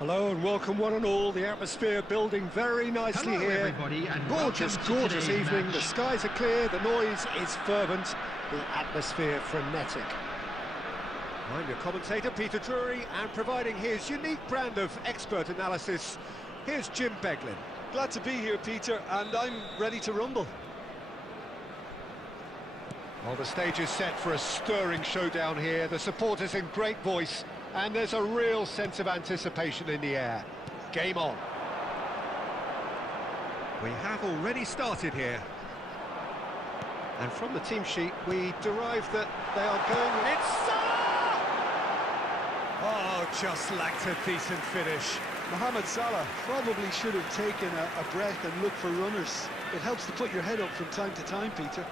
Hello and welcome one and all. The atmosphere building very nicely. Hello, here. Everybody, and gorgeous evening. Match. The skies are clear, the noise is fervent, the atmosphere frenetic. I'm your commentator, Peter Drury, and providing his unique brand of expert analysis, here's Jim Beglin. Glad to be here, Peter, and I'm ready to rumble. Well, the stage is set for a stirring showdown here. The supporters in great voice, and there's a real sense of anticipation in the air. Game on. We have already started here. And from the team sheet, we derive that they are going... It's Salah! Oh, just lacked a decent finish. Mohamed Salah probably should have taken a breath and looked for runners. It helps to put your head up from time to time, Peter.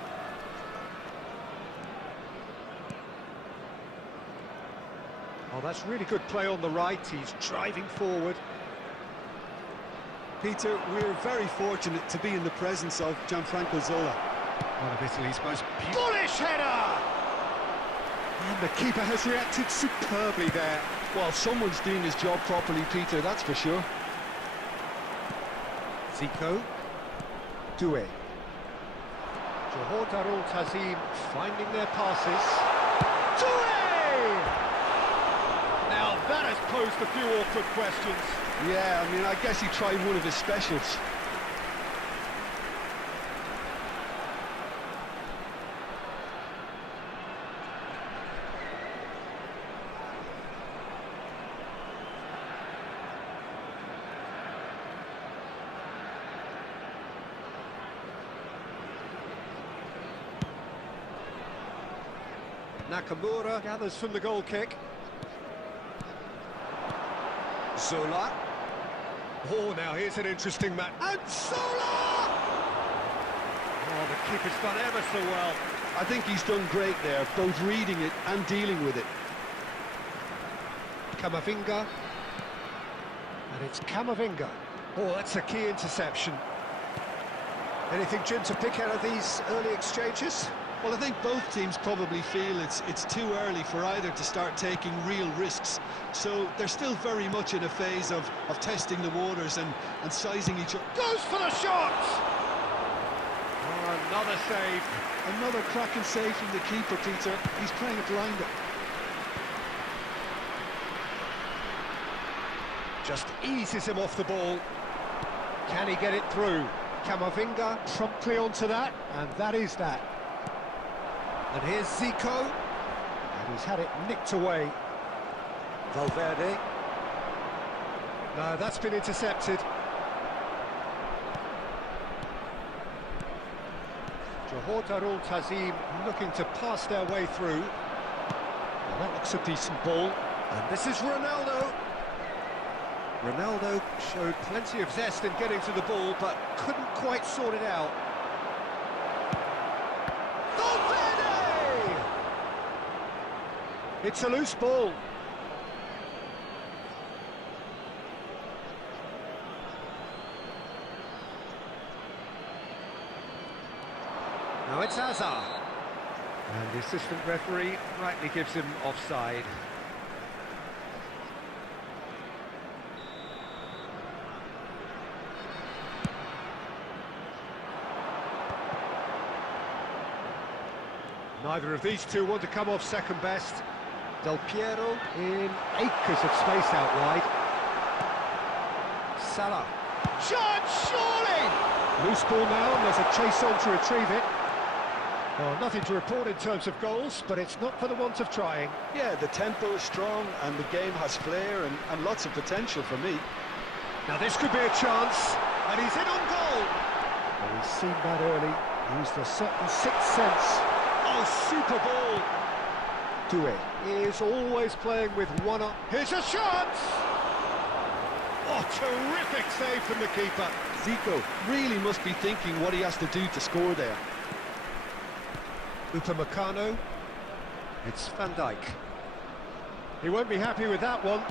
Oh, that's really good play on the right. He's driving forward. Peter, we're very fortunate to be in the presence of Gianfranco Zola. One of Italy's most bullish header! And the keeper has reacted superbly there. Well, someone's doing his job properly, Peter, that's for sure. Zico. Doué. Johor Darul Tazim finding their passes. Doué! Now that has posed a few awkward questions. Yeah, I mean, I guess he tried one of his specials. Nakamura gathers from the goal kick. Zola. Oh, now here's an interesting match. And Zola! Oh, the keeper's done ever so well. I think he's done great there, both reading it and dealing with it. Camavinga. And it's Camavinga. Oh, that's a key interception. Anything, Jim, to pick out of these early exchanges? Well, I think both teams probably feel it's too early for either to start taking real risks. So they're still very much in a phase of testing the waters and sizing each other. Goes for the shot! Oh, another save. Another cracking save from the keeper, Peter. He's playing it blinder. Just eases him off the ball. Can he get it through? Camavinga promptly onto that, and that is that. And here's Zico, and he's had it nicked away. Valverde. No, that's been intercepted. Johor Darul Tazim looking to pass their way through. Well, that looks a decent ball. And this is Ronaldo. Ronaldo showed plenty of zest in getting to the ball, but couldn't quite sort it out. It's a loose ball. Now it's Hazard. And the assistant referee rightly gives him offside. Neither of these two want to come off second best. Del Piero in acres of space out wide. Salah. Shot, surely! Loose ball now, and there's a chase on to retrieve it. Well, nothing to report in terms of goals, but it's not for the want of trying. Yeah, the tempo is strong, and the game has flair and lots of potential for me. Now this could be a chance, and he's in on goal. Well, he's seen that early, used a certain sixth sense. Oh, super ball! Doué is always playing with one up. Here's a chance! Oh, terrific save from the keeper. Zico really must be thinking what he has to do to score there. Upamecano. It's Van Dijk. He won't be happy with that one.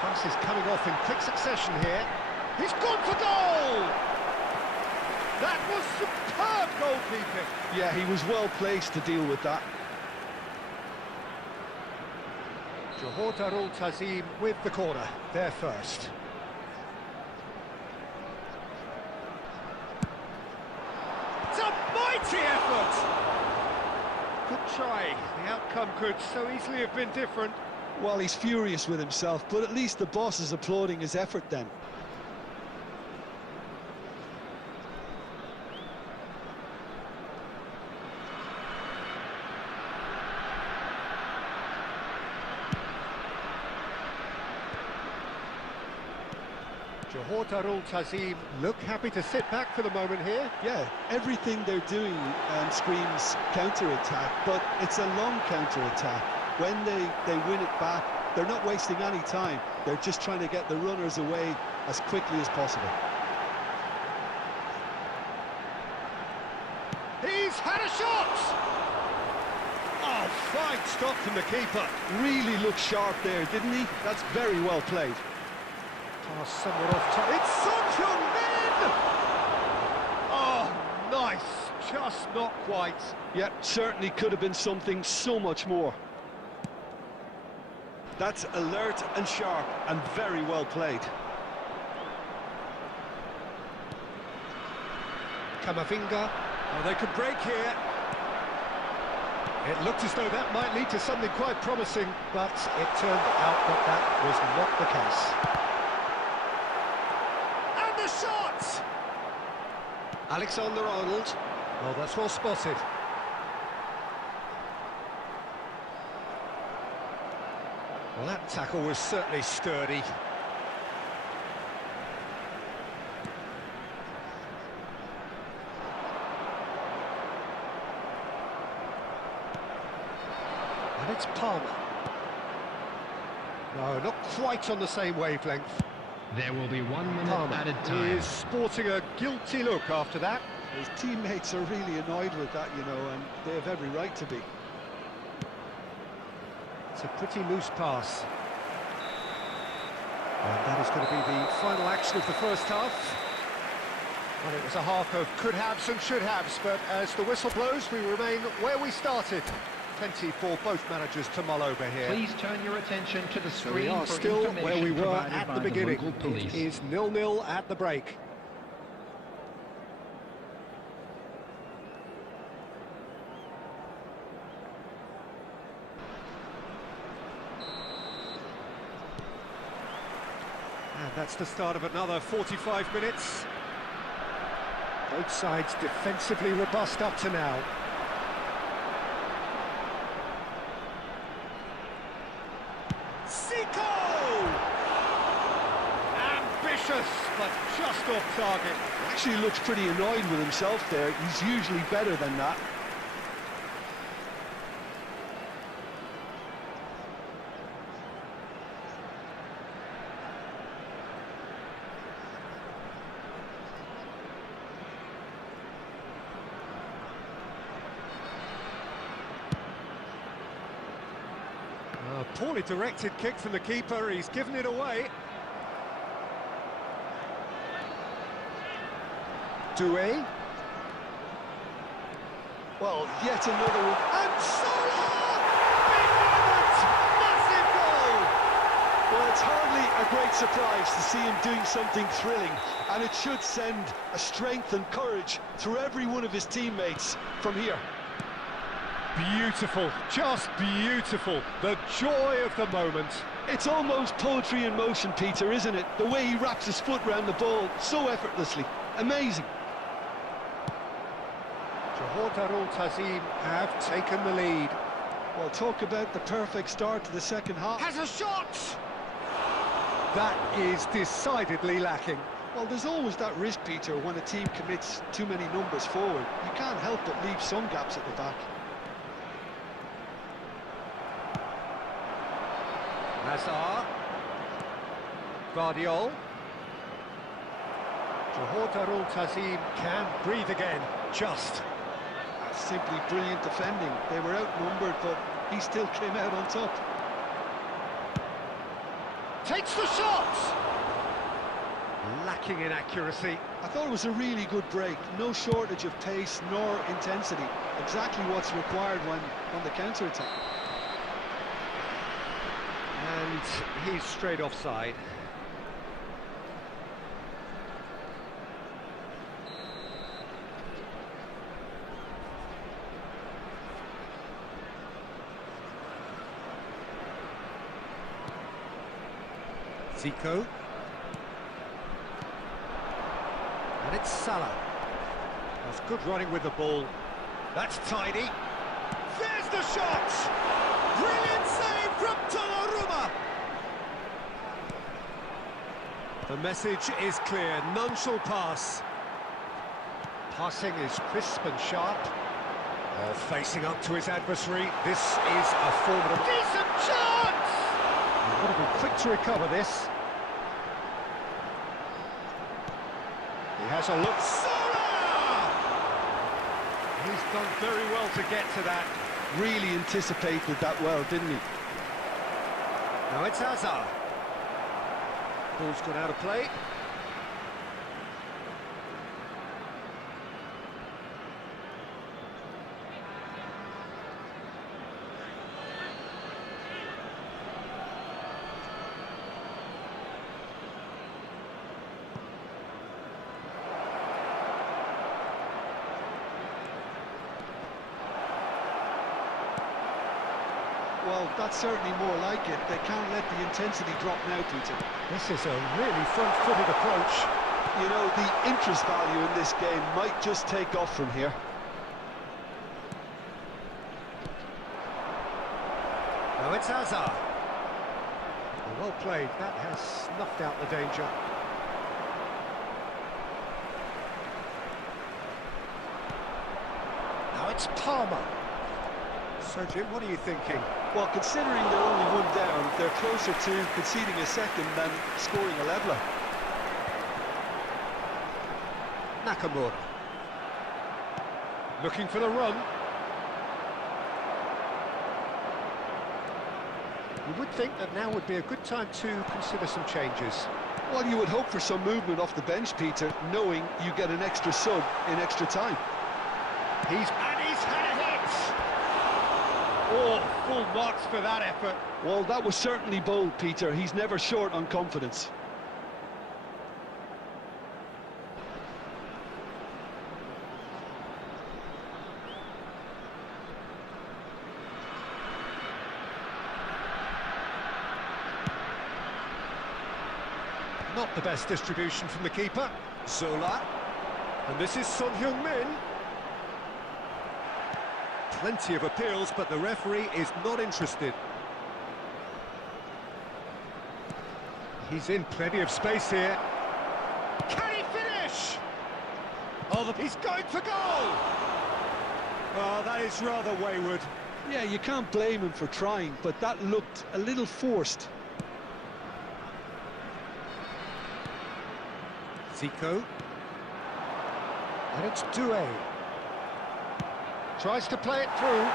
Pass is coming off in quick succession here. He's gone for goal! That was superb goalkeeping. Yeah, he was well placed to deal with that. Johor Darul Tazim with the corner, there first. It's a mighty effort! Good try. The outcome could so easily have been different. Well, he's furious with himself, but at least the boss is applauding his effort then. Johor Darul Tazim look happy to sit back for the moment here. Yeah, everything they're doing screams counter-attack, but it's a long counter-attack. When they win it back, they're not wasting any time. They're just trying to get the runners away as quickly as possible. He's had a shot! Oh, fine stop from the keeper. Really looked sharp there, didn't he? That's very well played. Pass somewhat off top. It's Son Heung-min! Oh, nice. Just not quite. Yeah, certainly could have been something so much more. That's alert and sharp and very well played. Camavinga. Oh, they could break here. It looked as though that might lead to something quite promising, but it turned out that that was not the case. And the shot! Alexander-Arnold. Well, that's well spotted. Well, that tackle was certainly sturdy. And it's Palmer. No, not quite on the same wavelength. There will be 1 minute Palmer added time. is sporting a guilty look after that. His teammates are really annoyed with that, you know, and they have every right to be. It's a pretty loose pass. And that is going to be the final action of the first half. Well, it was a half of could-haves and should-haves, but as the whistle blows, we remain where we started. Plenty for both managers to mull over here. Please turn your attention to the So screen we are for still information where we were provided at by the beginning. local police. It is 0-0 at the break. And that's the start of another 45 minutes. Both sides defensively robust up to now. Zico! Ambitious, but just off target. Actually looks pretty annoyed with himself there. He's usually better than that. Poorly directed kick from the keeper, he's given it away. Doué. Well, yet another one. And Salah! Big moment! Massive goal! Well, it's hardly a great surprise to see him doing something thrilling, and it should send a strength and courage through every one of his teammates from here. Beautiful, just beautiful. The joy of the moment. It's almost poetry in motion, Peter, isn't it? The way he wraps his foot round the ball so effortlessly. Amazing. Johor Darul Tazim have taken the lead. Well, talk about the perfect start to the second half. Has a shot! That is decidedly lacking. Well, there's always that risk, Peter, when a team commits too many numbers forward. You can't help but leave some gaps at the back. Hazard. Guardiol. Johor Darul Tazim can breathe again, just. That's simply brilliant defending. They were outnumbered, but he still came out on top. Takes the shot! Lacking in accuracy. I thought it was a really good break. No shortage of pace nor intensity. Exactly what's required when on the counter-attack. And he's straight offside. Zico. And it's Salah. That's good running with the ball. That's tidy. There's the shot! Brilliant save from Donnarumma! The message is clear, none shall pass. Passing is crisp and sharp. Facing up to his adversary, this is a formidable... Decent chance! He's got to be quick to recover this. He has a look. Salah! He's done very well to get to that. Really anticipated that well, didn't he? Now it's Hazard. Ball's gone out of play. Well, that's certainly more like it. They can't let the intensity drop now, Peter. This is a really front-footed approach. You know, the interest value in this game might just take off from here. Now it's Hazard. Well played, that has snuffed out the danger. Now it's Palmer. So Jim, what are you thinking? Well, considering they're only one down, they're closer to conceding a second than scoring a leveller. Nakamura. Looking for the run. You would think that now would be a good time to consider some changes. Well, you would hope for some movement off the bench, Peter, knowing you get an extra sub in extra time. He's had a hit! Oh, full marks for that effort. Well, that was certainly bold, Peter. He's never short on confidence. Not the best distribution from the keeper. Zola. And this is Son Heung-min. Plenty of appeals, but the referee is not interested. He's in plenty of space here. Can he finish? Oh, he's going for goal! Oh, that is rather wayward. Yeah, you can't blame him for trying, but that looked a little forced. Zico. And it's Doué. Tries to play it through.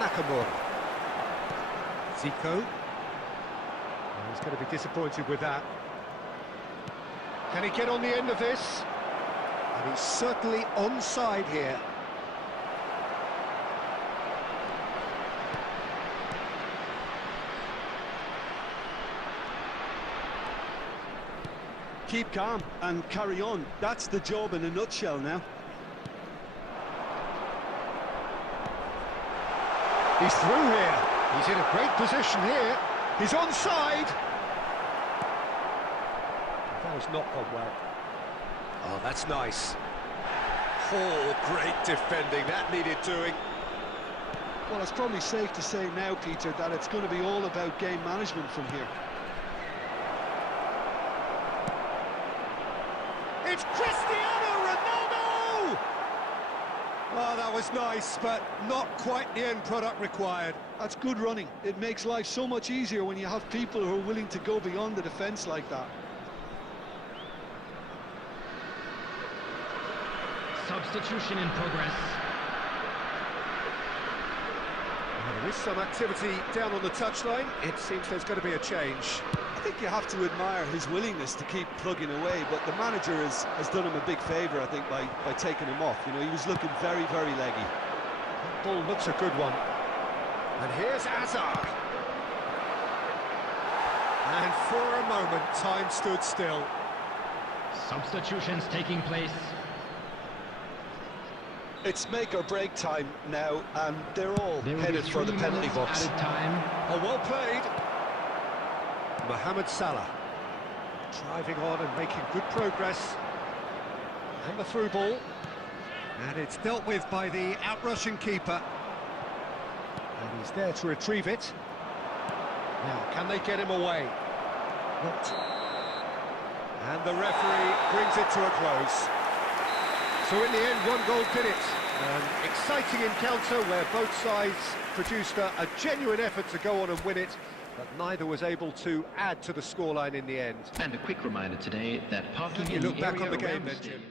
Nakamura. Zico. He's going to be disappointed with that. Can he get on the end of this? And he's certainly onside here. Keep calm and carry on. That's the job in a nutshell now. He's through here. He's in a great position here. He's onside. That has not gone well. Oh, that's nice. Oh, great defending. That needed doing. Well, it's probably safe to say now, Peter, that it's going to be all about game management from here. It's Cristiano Ronaldo! Oh, that was nice, but not quite the end product required. That's good running. It makes life so much easier when you have people who are willing to go beyond the defence like that. Substitution in progress. Well, there is some activity down on the touchline. It seems there's going to be a change. I think you have to admire his willingness to keep plugging away, but the manager has done him a big favour, I think, by taking him off. You know, he was looking very, very leggy. That ball looks a good one. And here's Hazard. And for a moment, time stood still. Substitutions taking place. It's make or break time now, and they're all headed for the penalty box. Time. Oh, well played. Mohamed Salah driving on and making good progress. And the through ball. And it's dealt with by the out-rushing keeper. And he's there to retrieve it. Now, can they get him away? Not. And the referee brings it to a close. So in the end, one goal did it. An exciting encounter where both sides produced a genuine effort to go on and win it, but neither was able to add to the scoreline in the end. And a quick reminder today that parking You in look the back area on the game around the then, Jim. stadium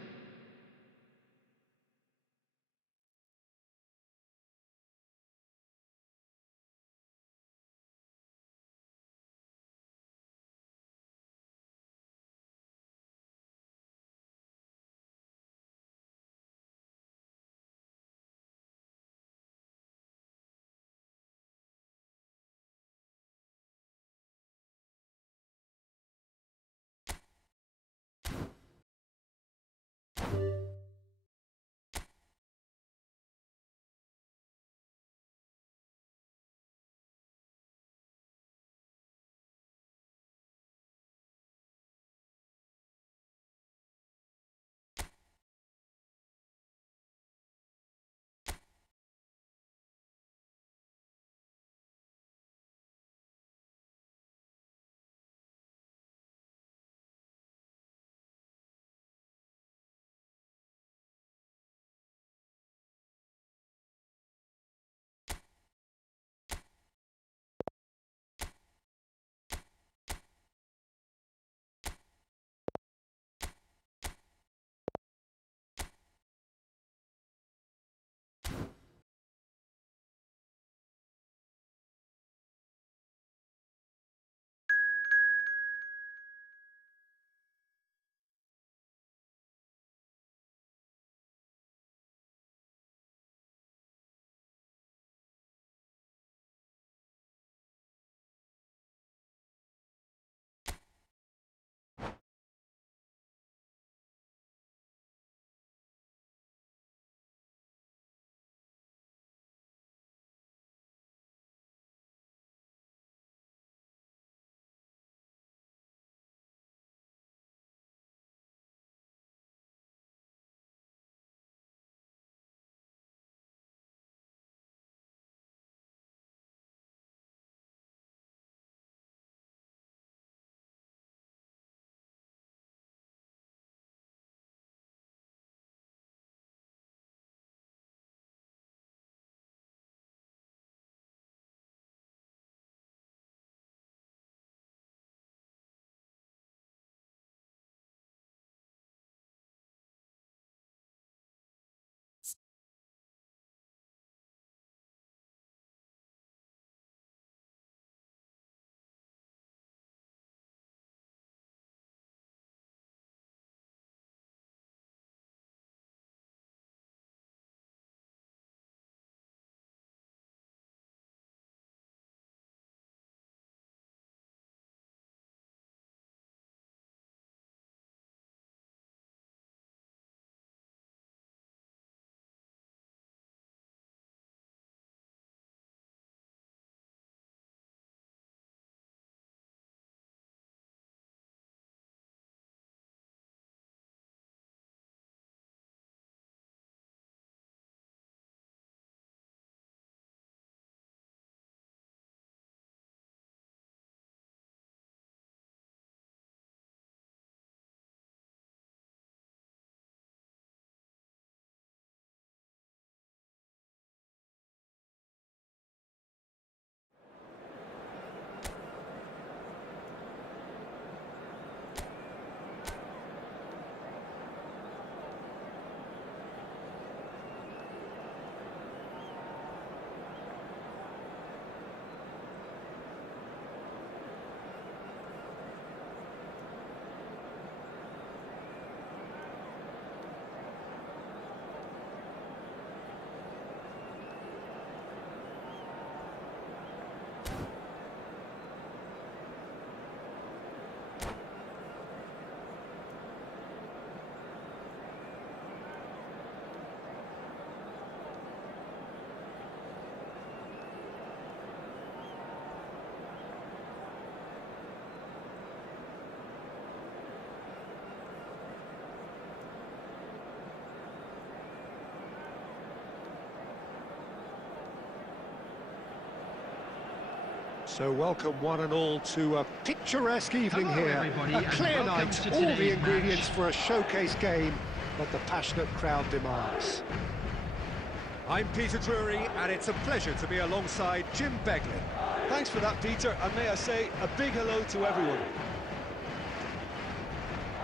So welcome one and all to a picturesque evening Hello, here. everybody, A and clear welcome night, to all the today's ingredients match. for a showcase game that the passionate crowd demands. I'm Peter Drury, and it's a pleasure to be alongside Jim Beglin. Thanks for that, Peter, and may I say a big hello to everyone.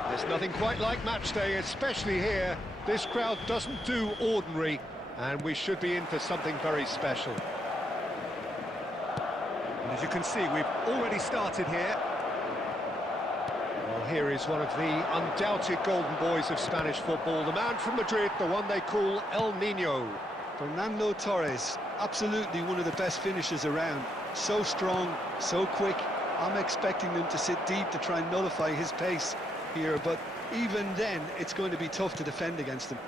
There's nothing quite like match day, especially here. This crowd doesn't do ordinary, and we should be in for something very special. And as you can see, we've already started here. Well, here is one of the undoubted golden boys of Spanish football, the man from Madrid, the one they call El Niño. Fernando Torres, absolutely one of the best finishers around. So strong, so quick. I'm expecting them to sit deep to try and nullify his pace here, but even then, it's going to be tough to defend against him.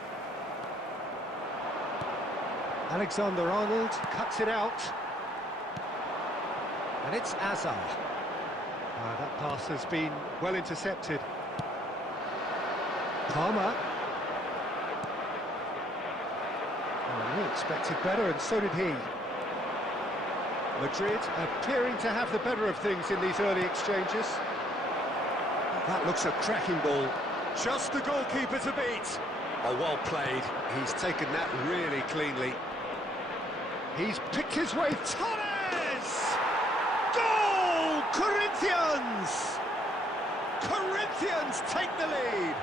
Alexander-Arnold cuts it out. And it's Azar. That pass has been well intercepted. Palmer. We expected better, and so did he. Madrid appearing to have the better of things in these early exchanges. That looks a cracking ball. Just the goalkeeper to beat. Oh, well played. He's taken that really cleanly. He's picked his way. Torres! Goal! Corinthians! Corinthians take the lead.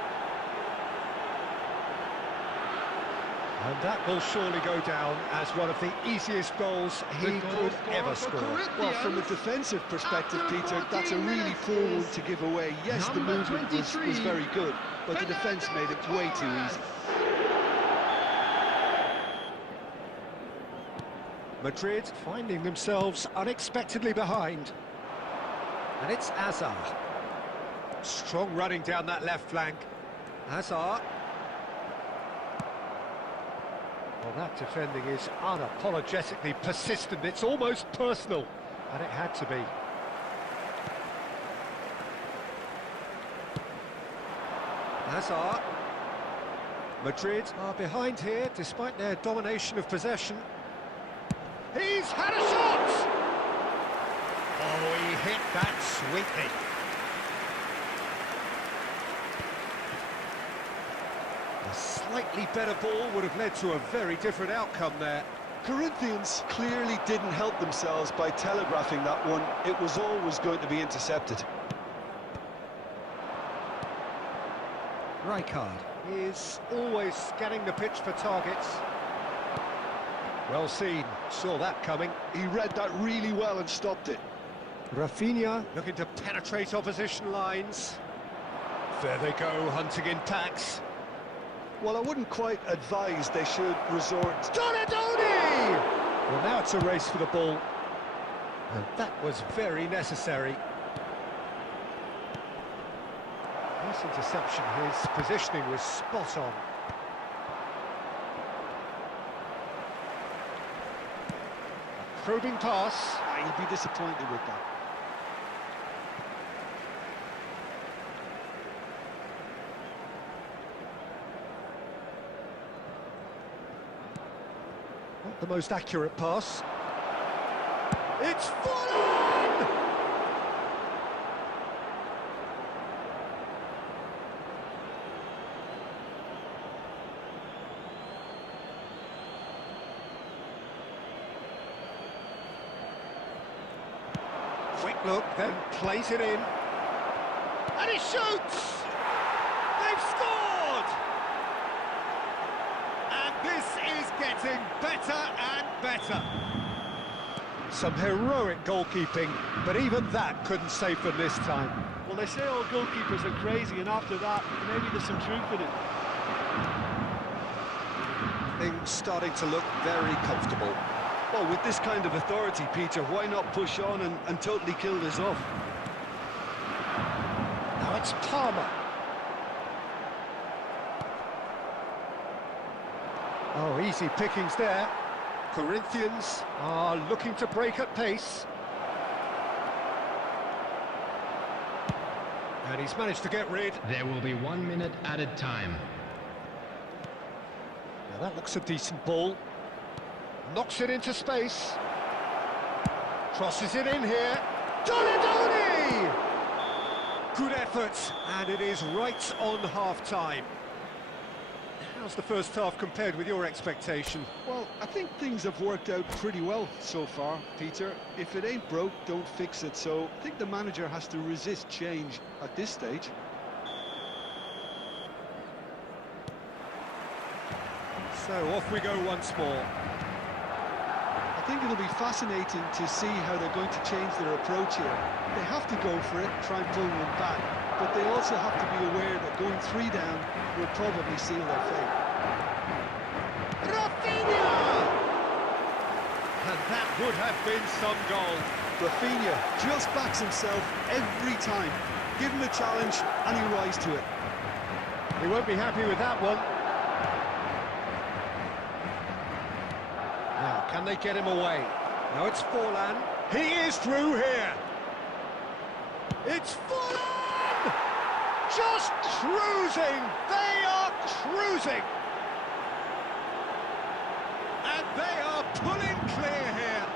And that will surely go down as one of the easiest goals he could ever score. Well, from a defensive perspective, Peter, that's a really poor one to give away. Yes, the movement was very good, but the defence made it way too easy. Madrid finding themselves unexpectedly behind. And it's Azar. Strong running down that left flank. Azar. Well, that defending is unapologetically persistent. It's almost personal, and it had to be. Hazard. Madrid are behind here, despite their domination of possession. He's had a shot! Oh, he hit that sweetly. A slightly better ball would have led to a very different outcome there. Corinthians clearly didn't help themselves by telegraphing that one. It was always going to be intercepted. Rijkaard is always scanning the pitch for targets. Well seen, saw that coming. He read that really well and stopped it. Rafinha looking to penetrate opposition lines. There they go, hunting in packs. Well, I wouldn't quite advise they should resort... Donadoni! Well, now it's a race for the ball. And that was very necessary. Nice interception, his positioning was spot on. A probing pass. He'd be disappointed with that. Not the most accurate pass. It's fallen! Quick look, then plays it in. And he shoots! They've scored! And this is getting better and better. Some heroic goalkeeping, but even that couldn't save them this time. Well, they say all goalkeepers are crazy, and after that, maybe there's some truth in it. Things starting to look very comfortable. Well, with this kind of authority, Peter, why not push on and totally kill this off? Now it's Palmer. Oh, easy pickings there. Corinthians are looking to break at pace. And he's managed to get rid. There will be 1 minute added time. Now that looks a decent ball. Knocks it into space. Crosses it in here. Donadoni! Good effort, and it is right on half-time. How's the first half compared with your expectation? Well, I think things have worked out pretty well so far, Peter. If it ain't broke, don't fix it. So I think the manager has to resist change at this stage. So off we go once more. I think it'll be fascinating to see how they're going to change their approach here. They have to go for it, try and pull one back, but they also have to be aware that going 3 down will probably seal their fate. Rafinha! And that would have been some goal. Rafinha just backs himself every time. Give him a challenge and he'll rise to it. He won't be happy with that one. Now, can they get him away? No, it's Forlan. He is through here. It's Forlan! Just cruising! They are cruising! And they are pulling clear here.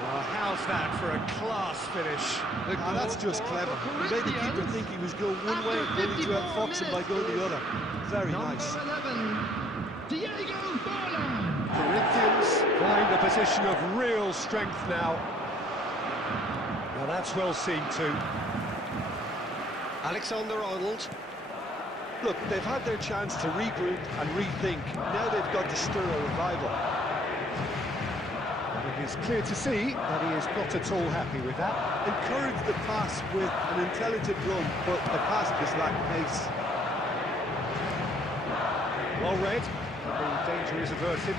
Well, how's that for a class finish? Oh, that's just clever. He made the keeper think he was going one way, only to outfox him by going the other. Very nice. Corinthians find a position of real strength now. Now that's well seen too. Alexander-Arnold. Look, they've had their chance to regroup and rethink. Now they've got to stir a revival. And it is clear to see that he is not at all happy with that. Encourage the pass with an intelligent run, but the pass just lacked pace. Well read. The danger is averted.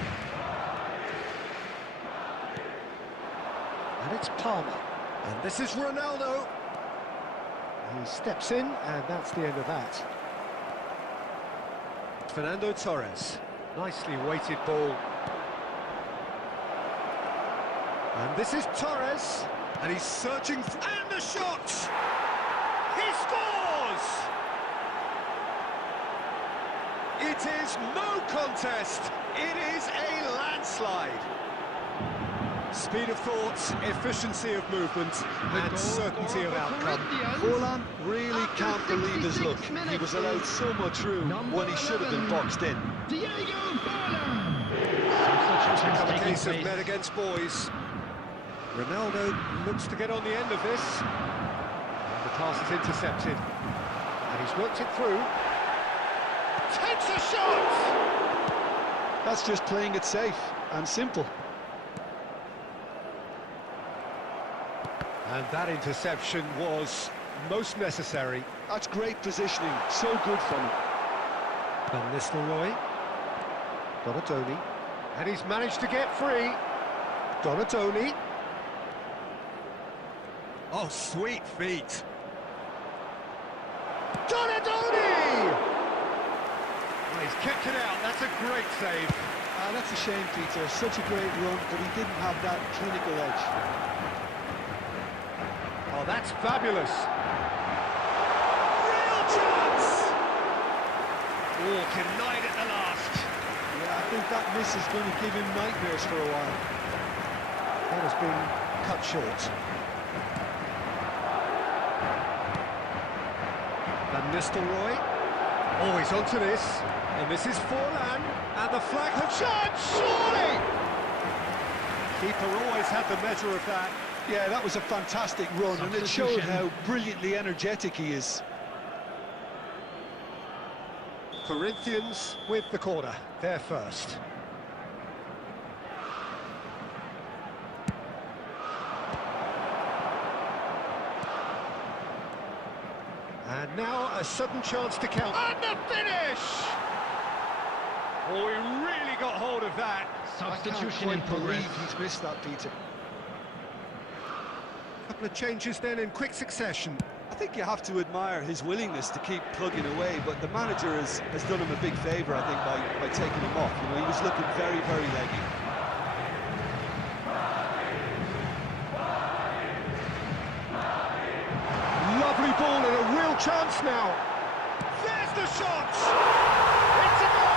And it's Palmer. And this is Ronaldo. He steps in, and that's the end of that. Fernando Torres. Nicely weighted ball. And this is Torres. And he's searching. And the shot! He scores! It is no contest. It is a landslide. Speed of thought, efficiency of movement, and certainty of outcome. Forlan really can't believe his luck. He was allowed so much room when he should have been boxed in. It's become a case of men against boys. Ronaldo looks to get on the end of this. And the pass is intercepted. And he's worked it through. Takes a shot! That's just playing it safe and simple. And that interception was most necessary. That's great positioning, so good from him. Van Nistelrooy. Donadoni. And he's managed to get free. Donadoni. Oh, sweet feet. Donadoni! Well, he's kept it out. That's a great save. That's a shame, Peter. Such a great run, but he didn't have that clinical edge. Oh, that's fabulous. Real chance! Oh, denied at the last. Yeah, I think that miss is going to give him nightmares for a while. That has been cut short. Van Nistelrooy. Oh, he's onto this. And this is Forlan. And the flag has shot, surely! Keeper always had the measure of that. Yeah, that was a fantastic run, and it showed how brilliantly energetic he is. Corinthians with the corner, they're first. And now a sudden chance to count. And the finish! Oh, he really got hold of that. Substitution in I can't quite progress. believe he's missed that, Peter. Couple of changes then in quick succession. I think you have to admire his willingness to keep plugging away, but the manager has done him a big favour, I think, by taking him off. You know, he was looking very, very leggy. Lovely ball and a real chance now. There's the shot! It's a goal!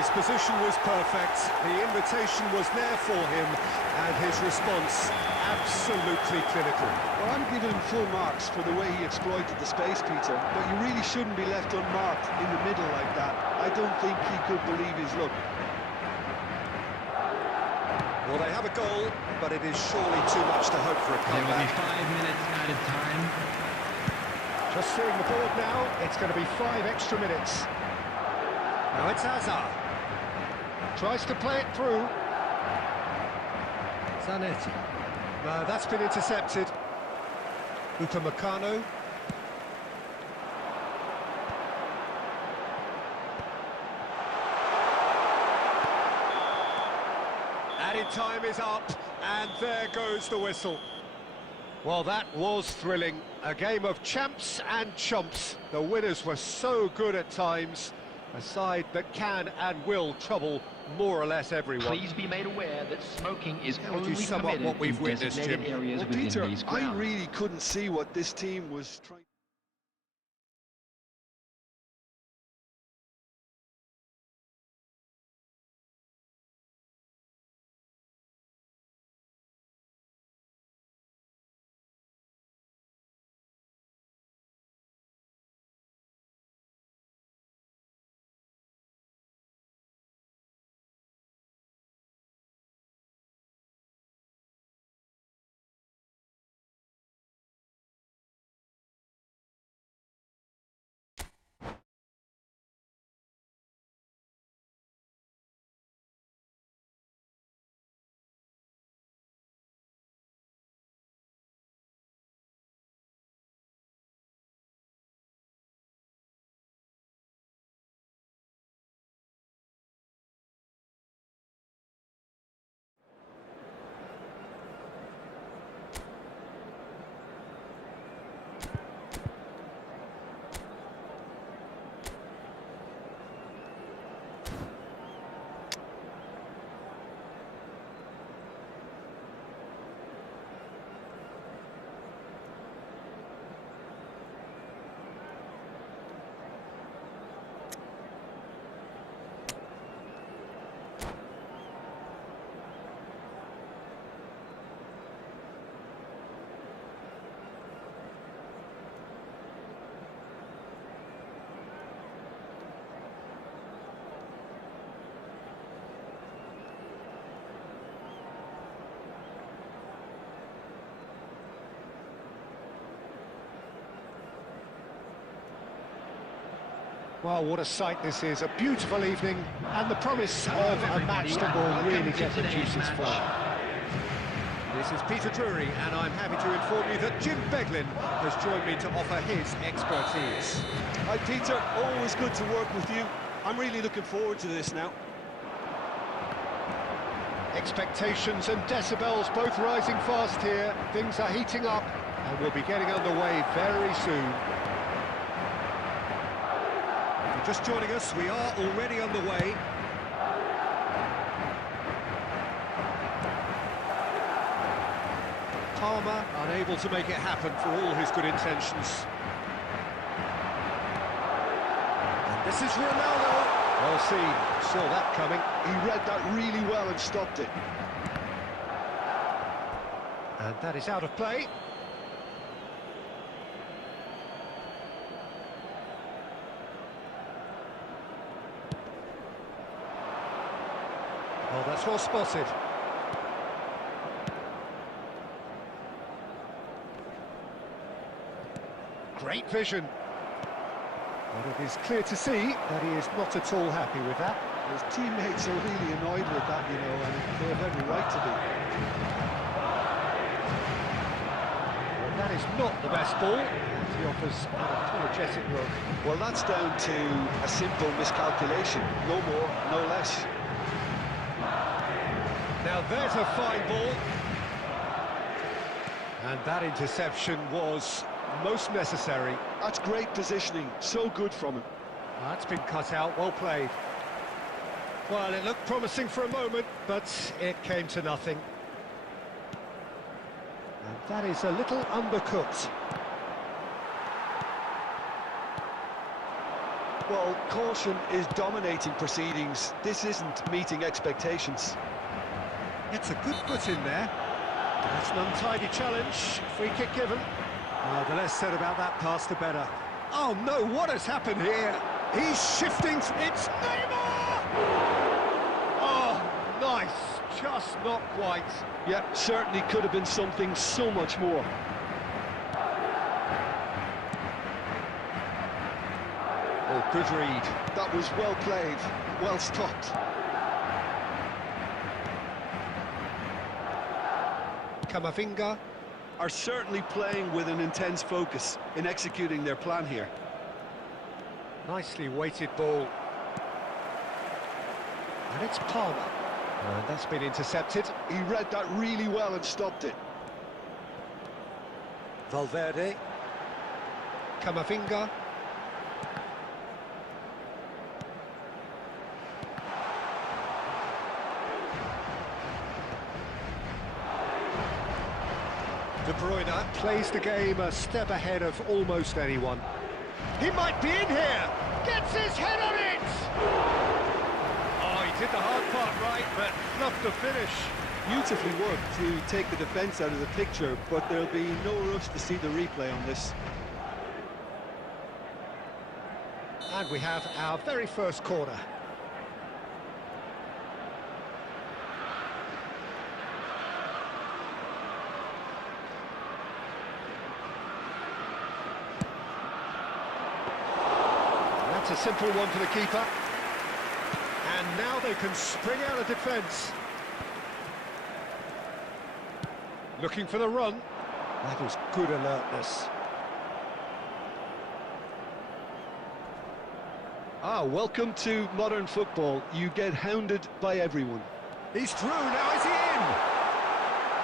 His position was perfect, the invitation was there for him, and his response absolutely clinical. Well, I'm giving him full marks for the way he exploited the space, Peter, but you really shouldn't be left unmarked in the middle like that. I don't think he could believe his luck. Well, they have a goal, but it is surely too much to hope for a There will be comeback. 5 minutes added time. Just seeing the board now, it's going to be 5 extra minutes. Now it's Hazard. Tries to play it through. Zanetti. No, that's been intercepted. Upamecano. Added time is up, and there goes the whistle. Well, that was thrilling. A game of champs and chumps. The winners were so good at times. A side that can and will trouble more or less everyone. Please be made aware that smoking is How would only you sum up permitted what we've in witnessed, designated Jim? areas Well, within Peter, these I grounds. really couldn't see what this team was trying. Well, what a sight this is. A beautiful evening, and the promise of a match that will really get the juices flowing. This is Peter Drury, and I'm happy to inform you that Jim Beglin has joined me to offer his expertise. Hi, Peter. Always good to work with you. I'm really looking forward to this now. Expectations and decibels both rising fast here. Things are heating up, and we'll be getting underway very soon. If you're just joining us, we are already underway. Palmer unable to make it happen for all his good intentions. And this is Ronaldo. Well seen, saw that coming. He read that really well and stopped it. And that is out of play. Well, that's well spotted. Great vision. But it is clear to see that he is not at all happy with that. His teammates are really annoyed with that, you know, and they have every right to be. Well, that is not the best ball. He offers an apologetic look. Well, that's down to a simple miscalculation. No more, no less. Now there's a fine ball. And that interception was most necessary. That's great positioning. So good from him. That's been cut out, well played. Well, it looked promising for a moment, but it came to nothing. And that is a little undercooked. Well, caution is dominating proceedings. This isn't meeting expectations. It's a good put in there. That's an untidy challenge. Free kick given. The less said about that pass, the better. Oh no, what has happened here? He's shifting. It's Neymar! Oh, nice. Just not quite. Yeah, certainly could have been something so much more. Oh, good read. That was well played, well stopped. Camavinga are certainly playing with an intense focus in executing their plan here. Nicely weighted ball. And it's Palmer. And that's been intercepted. He read that really well and stopped it. Valverde. Camavinga. De Bruyne plays the game a step ahead of almost anyone. He might be in here! Gets his head on it! Oh, he did the hard part right, but enough to finish. Beautifully worked to take the defence out of the picture, but there'll be no rush to see the replay on this. And we have our very first corner. That's a simple one for the keeper. And now they can spring out of defence. Looking for the run. That was good alertness. Welcome to modern football. You get hounded by everyone. He's through, now is he in?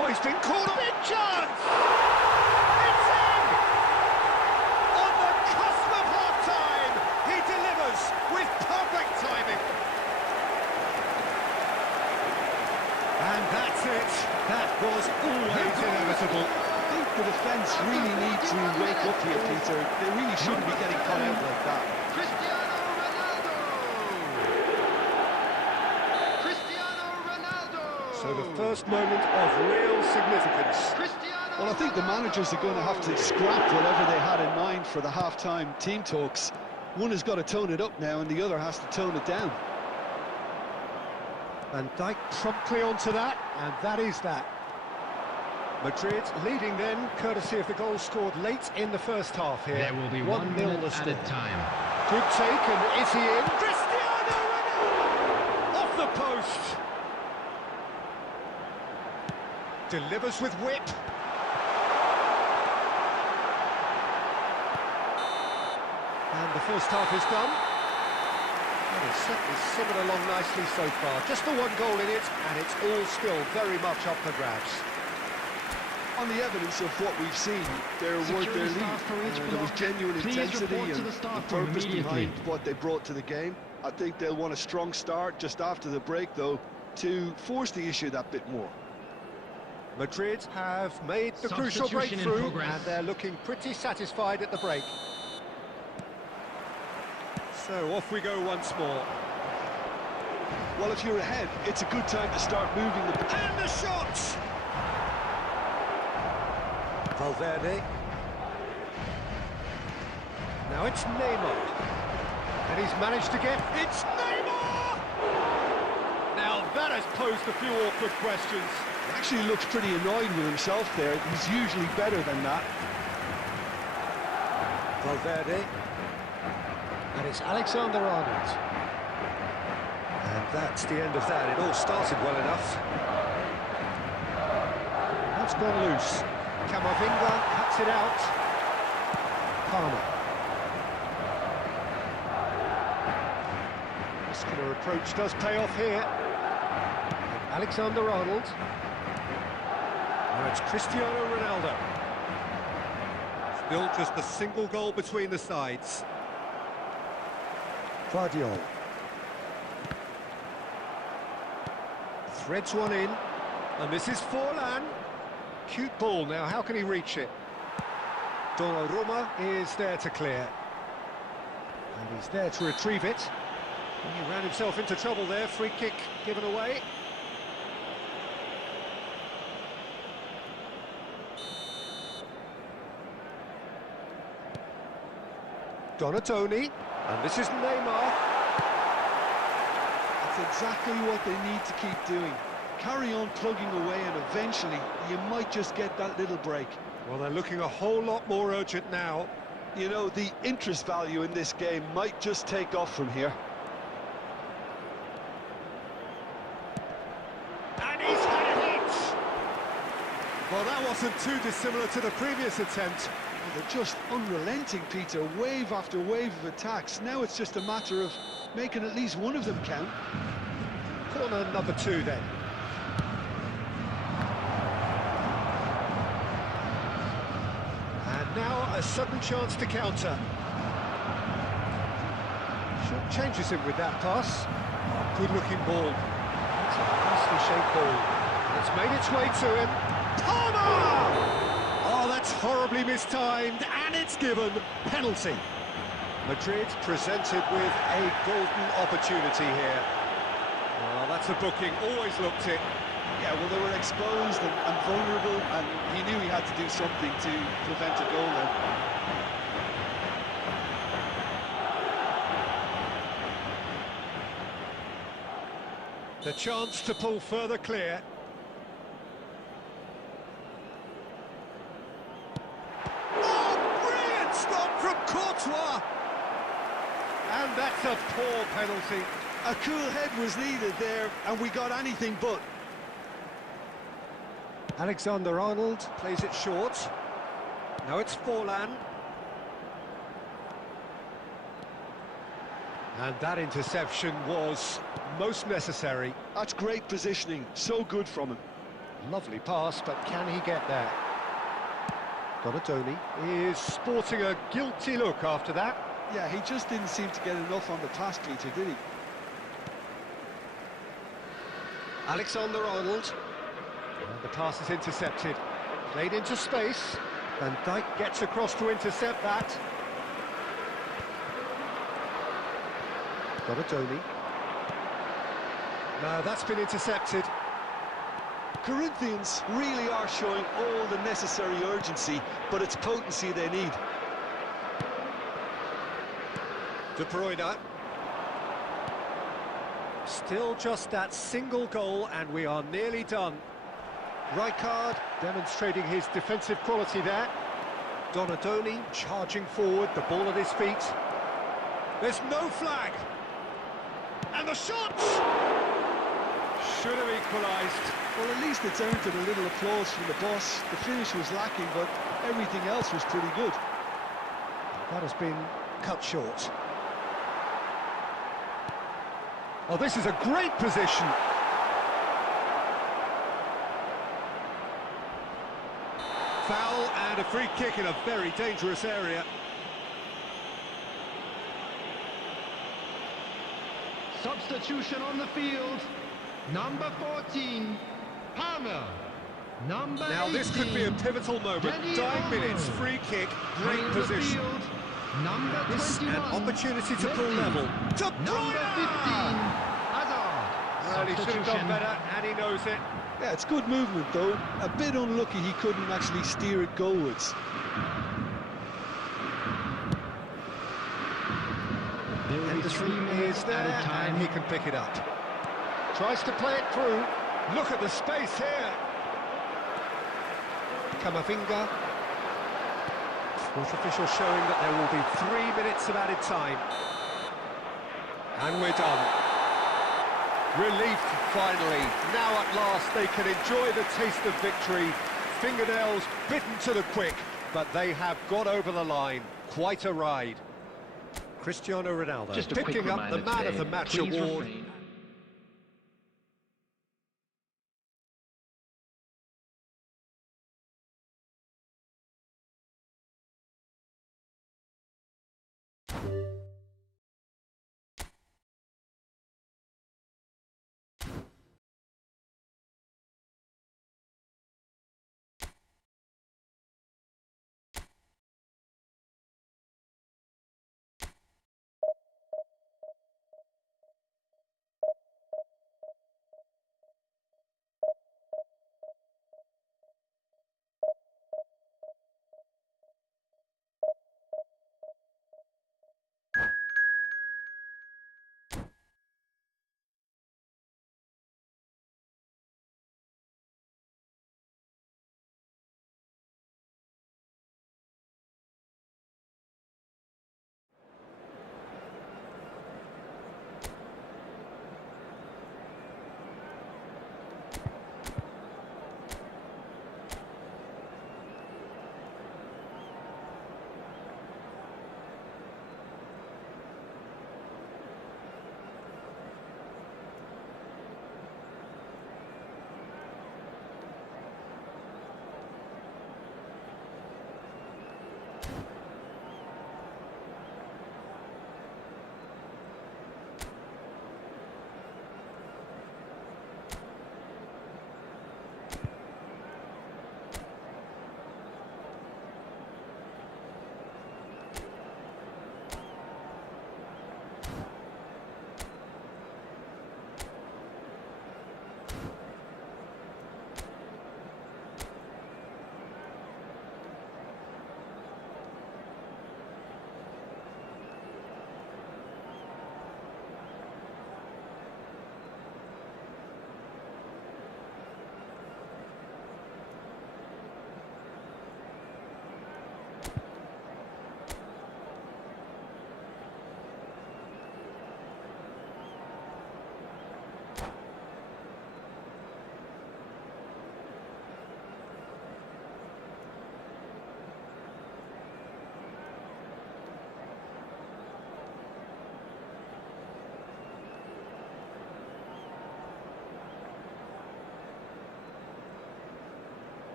Oh, he's been called a big chance! It's in! On the cusp of half-time, he delivers with perfect timing. And that's it. That was always inevitable. I think the defence really need to wake up here, Peter. They really shouldn't be getting caught out like that. So the first moment of real significance. Well, I think the managers are going to have to scrap whatever they had in mind for the half-time team talks. One has got to tone it up now and the other has to tone it down. Van Dijk promptly onto that, and that is that. Madrid leading then, courtesy of the goal scored late in the first half here. There will be 1 minute at a time. Good take, and is he in? Cristiano Ronaldo! Off the post! Delivers with whip. And the first half is done. And it's certainly simmered along nicely so far. Just the one goal in it, and it's all still very much up for grabs. On the evidence of what we've seen, they're worth their lead. There was genuine intensity and purpose behind what they brought to the game. I think they'll want a strong start just after the break, though, to force the issue that bit more. Madrid have made the crucial breakthrough, and they're looking pretty satisfied at the break. So off we go once more. Well, if you're ahead, it's a good time to start moving the... And the shot! Valverde. Now it's Neymar. And he's managed to get... It's Neymar! Now that has posed a few awkward questions. Actually looks pretty annoyed with himself there. He's usually better than that. Valverde. And it's Alexander-Arnold. And that's the end of that. It all started well enough. That's gone loose. Camavinga cuts it out. Palmer. Muscular approach does pay off here. Alexander-Arnold. Now it's Cristiano Ronaldo. Still just a single goal between the sides. Guardiola. Threads one in. And this is Forlan. Cute ball now, how can he reach it? Donnarumma is there to clear. And And he's there to retrieve it. And he ran himself into trouble there, free kick given away. Donatoni, and this is Neymar. That's exactly what they need to keep doing. Carry on plugging away and eventually you might just get that little break. Well, they're looking a whole lot more urgent now. You know, the interest value in this game might just take off from here. And he's had a hit! Well, that wasn't too dissimilar to the previous attempt. Well, they're just unrelenting, Peter, wave after wave of attacks. Now it's just a matter of making at least one of them count. Corner number 2 then. And now a sudden chance to counter. Short changes him with that pass. Oh, good-looking ball. It's a nicely shaped ball. It's made its way to him. Palmer! Oh, that's horribly mistimed, and it's given penalty. Madrid presented with a golden opportunity here. Well, that's a booking, always looked it. Yeah, well, they were exposed and vulnerable, and he knew he had to do something to prevent a goal then. The chance to pull further clear. Oh, brilliant stop from Courtois! And that's a poor penalty. A cool head was needed there, and we got anything but. Alexander-Arnold plays it short. Now it's Forlan. And that interception was most necessary. That's great positioning, so good from him. Lovely pass, but can he get there? Donatoni is sporting a guilty look after that. Yeah, he just didn't seem to get enough on the pass, Peter, did he? Alexander-Arnold. And the pass is intercepted. Played into space. Van Dijk gets across to intercept that. Donatoni. No, that's been intercepted. Corinthians really are showing all the necessary urgency, but it's potency they need. De Bruyne. Still just that single goal and we are nearly done. Rijkaard demonstrating his defensive quality there. Donatoni charging forward, the ball at his feet. There's no flag. And the shot! Should have equalised. Well, at least it's earned a little applause from the boss. The finish was lacking, but everything else was pretty good. That has been cut short. Oh, this is a great position. Foul and a free kick in a very dangerous area. Substitution on the field. Number 14, Palmer. Number Now 18, this could be a pivotal moment. Dying minutes, free kick, great position. Number 21, This an opportunity to pull level. De Number 15, Bruyne! Hazard. Well, he should have done better, and he knows it. Yeah, it's good movement, though. A bit unlucky he couldn't actually steer it goalwards. Henderson is there, and he can pick it up. Tries to play it through. Look at the space here. Camavinga. Fourth official showing that there will be 3 minutes of added time. And we're done. Relief, finally. Now at last they can enjoy the taste of victory. Fingernails bitten to the quick, but they have got over the line. Quite a ride. Cristiano Ronaldo Just a quick picking up the reminder Man of today, the Match please award. refrain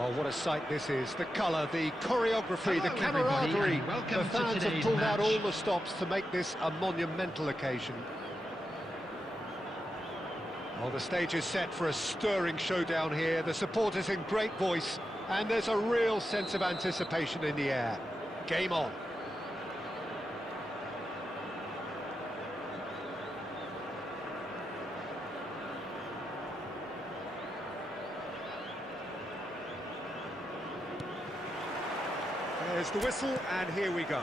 Well, what a sight this is. The colour, the choreography, the Hello, everybody, camaraderie. and welcome The to fans have today's pulled out match. all the stops to make this a monumental occasion. Well, the stage is set for a stirring showdown here. The supporters in great voice, and there's a real sense of anticipation in the air. Game on. There's the whistle, and here we go.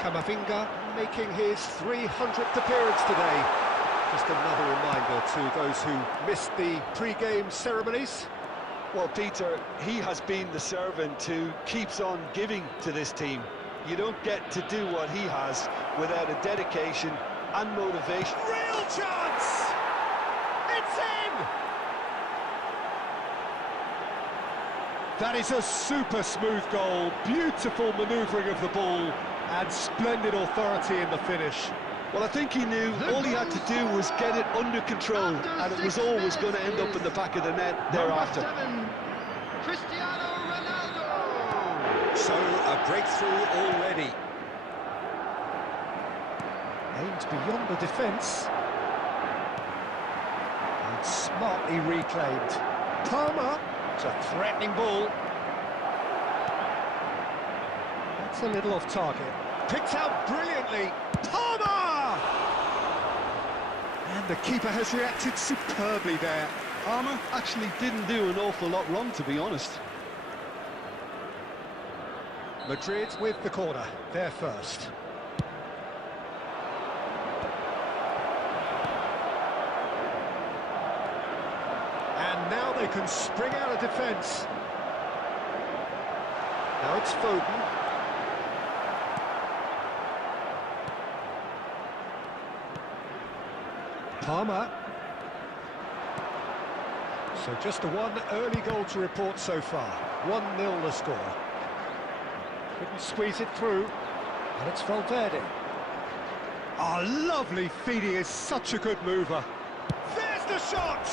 Camavinga making his 300th appearance today. Just another reminder to those who missed the pre-game ceremonies. Well, Peter, he has been the servant who keeps on giving to this team. You don't get to do what he has without a dedication and motivation. Real chance! It's in! That is a super smooth goal, beautiful manoeuvring of the ball, and splendid authority in the finish. Well, I think he knew all he had to do was get it under control, and it was always going to end up in the back of the net thereafter. Number 7, Cristiano Ronaldo. So, a breakthrough already. Aimed beyond the defence. And smartly reclaimed. Palmer. It's a threatening ball. That's a little off target. Picked out brilliantly. Palmer! And the keeper has reacted superbly there. Palmer actually didn't do an awful lot wrong, to be honest. Madrid with the corner. They're first. And now they can spring out of defence. Now it's Foden. Palmer. So just the one early goal to report so far. 1-0 the score. Couldn't squeeze it through. And it's Valverde. Oh, lovely feed. He is such a good mover. There's the shot!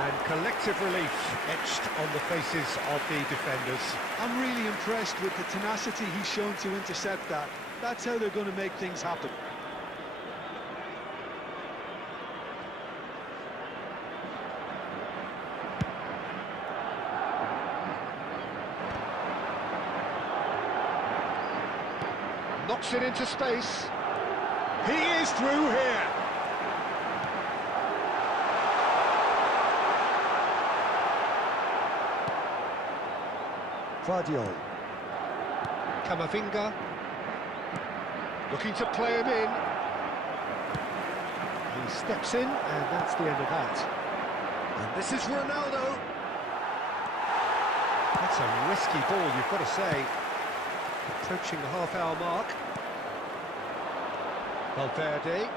And collective relief etched on the faces of the defenders. I'm really impressed with the tenacity he's shown to intercept that. That's how they're going to make things happen. Knocks it into space. He is through here. Guardiola. Camavinga. Looking to play him in. He steps in, and that's the end of that. And this is Ronaldo. That's a risky ball, you've got to say. Approaching the half-hour mark. Valverde.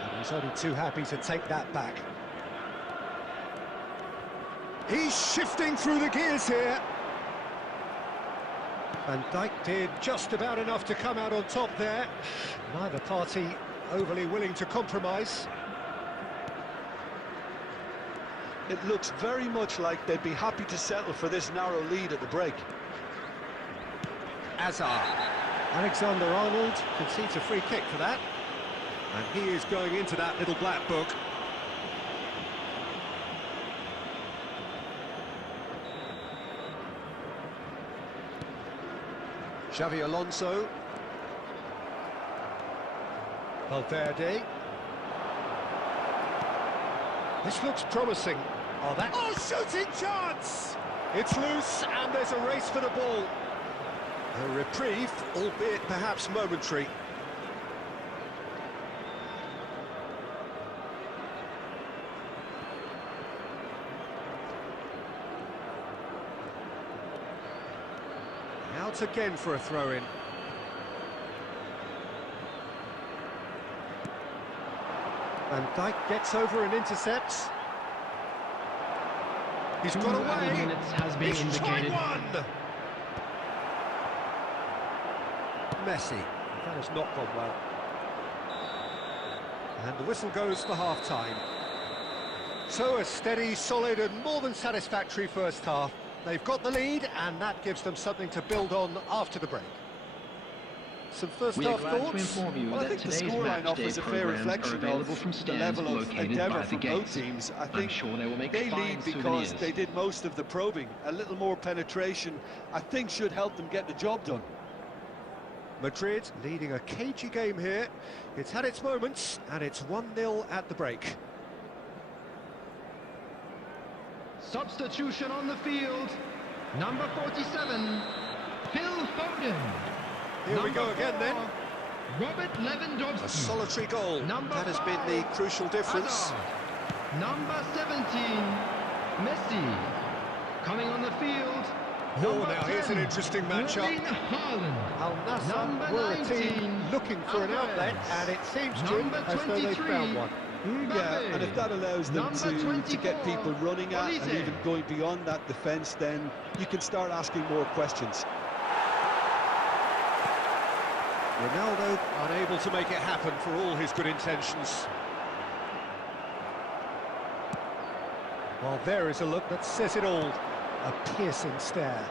And he's only too happy to take that back. He's shifting through the gears here. Van Dijk did just about enough to come out on top there. Neither party overly willing to compromise. It looks very much like they'd be happy to settle for this narrow lead at the break. Hazard. Alexander-Arnold concedes a free kick for that. And he is going into that little black book. Xavi Alonso. Valverde. This looks promising. Oh, that... Oh, shooting chance! It's loose, and there's a race for the ball. A reprieve, albeit perhaps momentary. Out again for a throw-in. Van Dijk gets over and intercepts. He's got away. Minutes has been He's indicated. tried one. Messi. That has not gone well. And the whistle goes for half-time. So a steady, solid and more than satisfactory first half. They've got the lead and that gives them something to build on after the break. Some first half thoughts? Well, I think the scoreline offers a fair reflection of the level of endeavour from both teams. I think they lead because they did most of the probing. A little more penetration, I think, should help them get the job done. Madrid leading a cagey game here. It's had its moments and it's 1-0 at the break. Substitution on the field. Number 47, Phil Foden. Here we go again then. Robert Lewandowski. A solitary goal. That has been the crucial difference. Hazard. Number 17, Messi. Coming on the field. Oh, now here's an interesting matchup. Al Nassr were a team looking for an outlet, and it seems as though they've found one. Yeah, and if that allows them to get people running at and even going beyond that defence, then you can start asking more questions. Ronaldo unable to make it happen for all his good intentions. Well, there is a look that says it all. A piercing stare.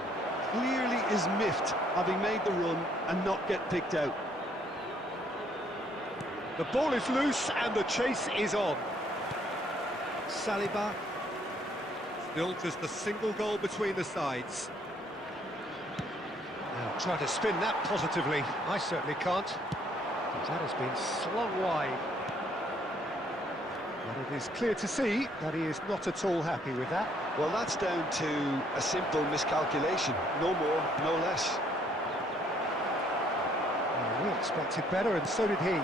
Clearly is miffed, having made the run and not get picked out. The ball is loose and the chase is on. Saliba. Still just a single goal between the sides. Now try to spin that positively. I certainly can't. That has been slung wide. And it is clear to see that he is not at all happy with that. Well, that's down to a simple miscalculation. No more, no less. Well, we expected better, and so did he.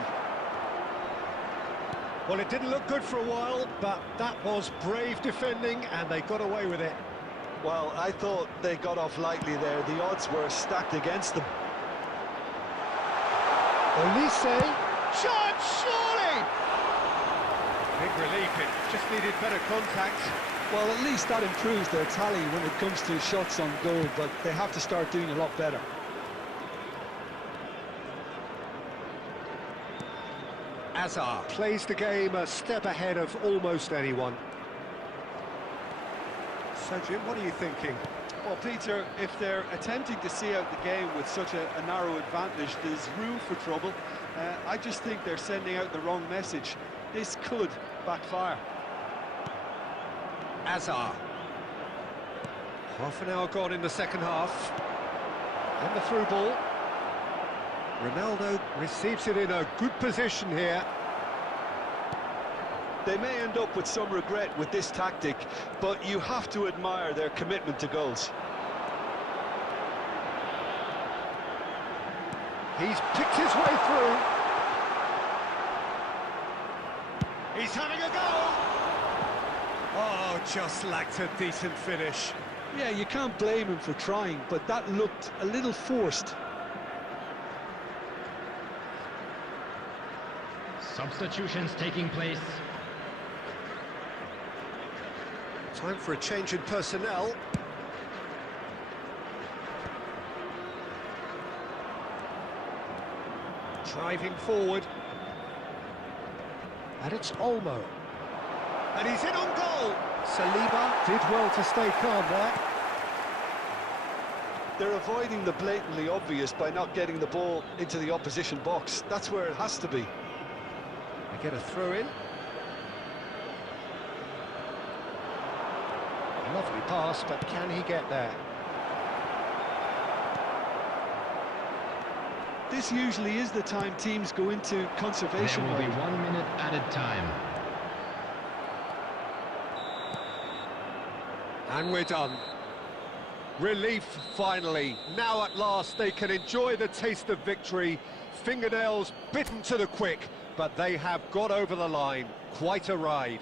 Well, it didn't look good for a while, but that was brave defending, and they got away with it. Well, I thought they got off lightly there. The odds were stacked against them. Olise, shot, surely! Big relief, it just needed better contact. Well, at least that improves their tally when it comes to shots on goal, but they have to start doing a lot better. Hazard plays the game a step ahead of almost anyone. So, Jim, what are you thinking? Well, Peter, if they're attempting to see out the game with such a narrow advantage, there's room for trouble. I just think they're sending out the wrong message. This could backfire. Hazard. Half an hour gone in the second half. And the through ball. Ronaldo receives it in a good position here. They may end up with some regret with this tactic, but you have to admire their commitment to goals. He's picked his way through. He's having a go! Oh, just lacked a decent finish. Yeah, you can't blame him for trying, but that looked a little forced. Substitutions taking place. Time for a change in personnel. Driving forward. And it's Olmo. And he's in on goal! Saliba did well to stay calm there. They're avoiding the blatantly obvious by not getting the ball into the opposition box. That's where it has to be. They get a throw in. Lovely pass, but can he get there? This usually is the time teams go into conservation There will be mode. 1 minute added time. And we're done. Relief, finally. Now at last they can enjoy the taste of victory. Fingernails bitten to the quick, but they have got over the line. Quite a ride.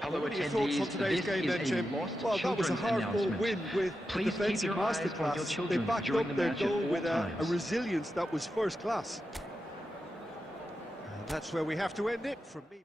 Hello, What are your thoughts on today's game then, Jim? Well, that was a hard-fought win with a defensive masterclass. They backed up their goal with a resilience that was first class. And that's where we have to end it from me.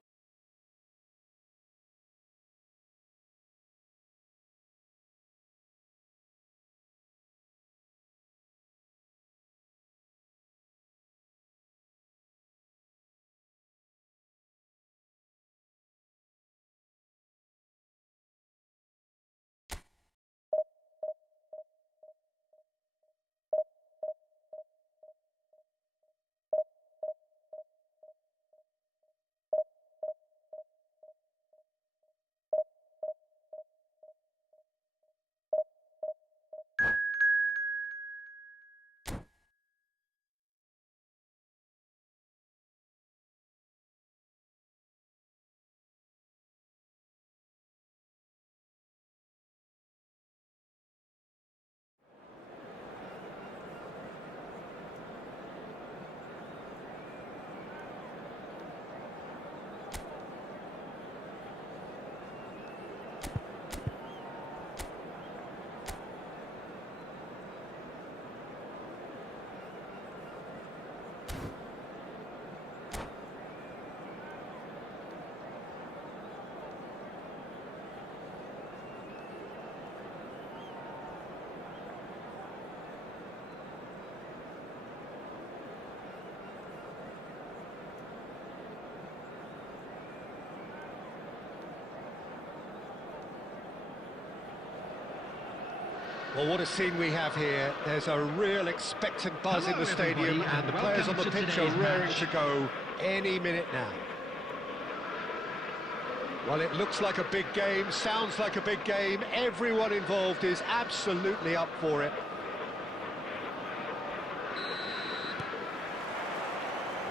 Well, what a scene we have here. There's a real expectant buzz in the stadium, and the players on the pitch are raring to go any minute now. Well, it looks like a big game, sounds like a big game. Everyone involved is absolutely up for it.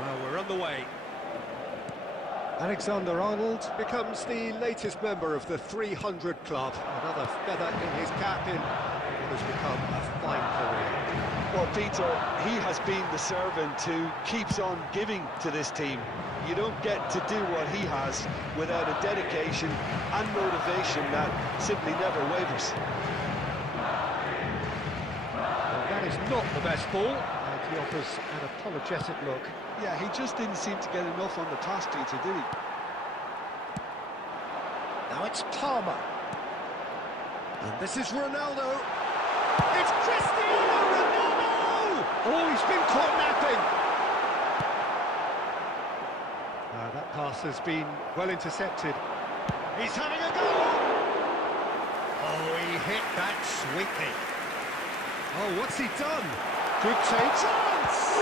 Well, we're on the way. Alexander-Arnold becomes the latest member of the 300 club. Another feather in his cap in what has become a fine career. Well, Peter, he has been the servant who keeps on giving to this team. You don't get to do what he has without a dedication and motivation that simply never wavers. Well, that is not the best ball, and he offers an apologetic look. Yeah, he just didn't seem to get enough on the task, Peter, did he? Now it's Palmer. And this is Ronaldo. It's Cristiano Ronaldo! Oh, he's been caught napping. That pass has been well intercepted. He's having a go! Oh, he hit that sweetly. Oh, what's he done? Good take. Chance!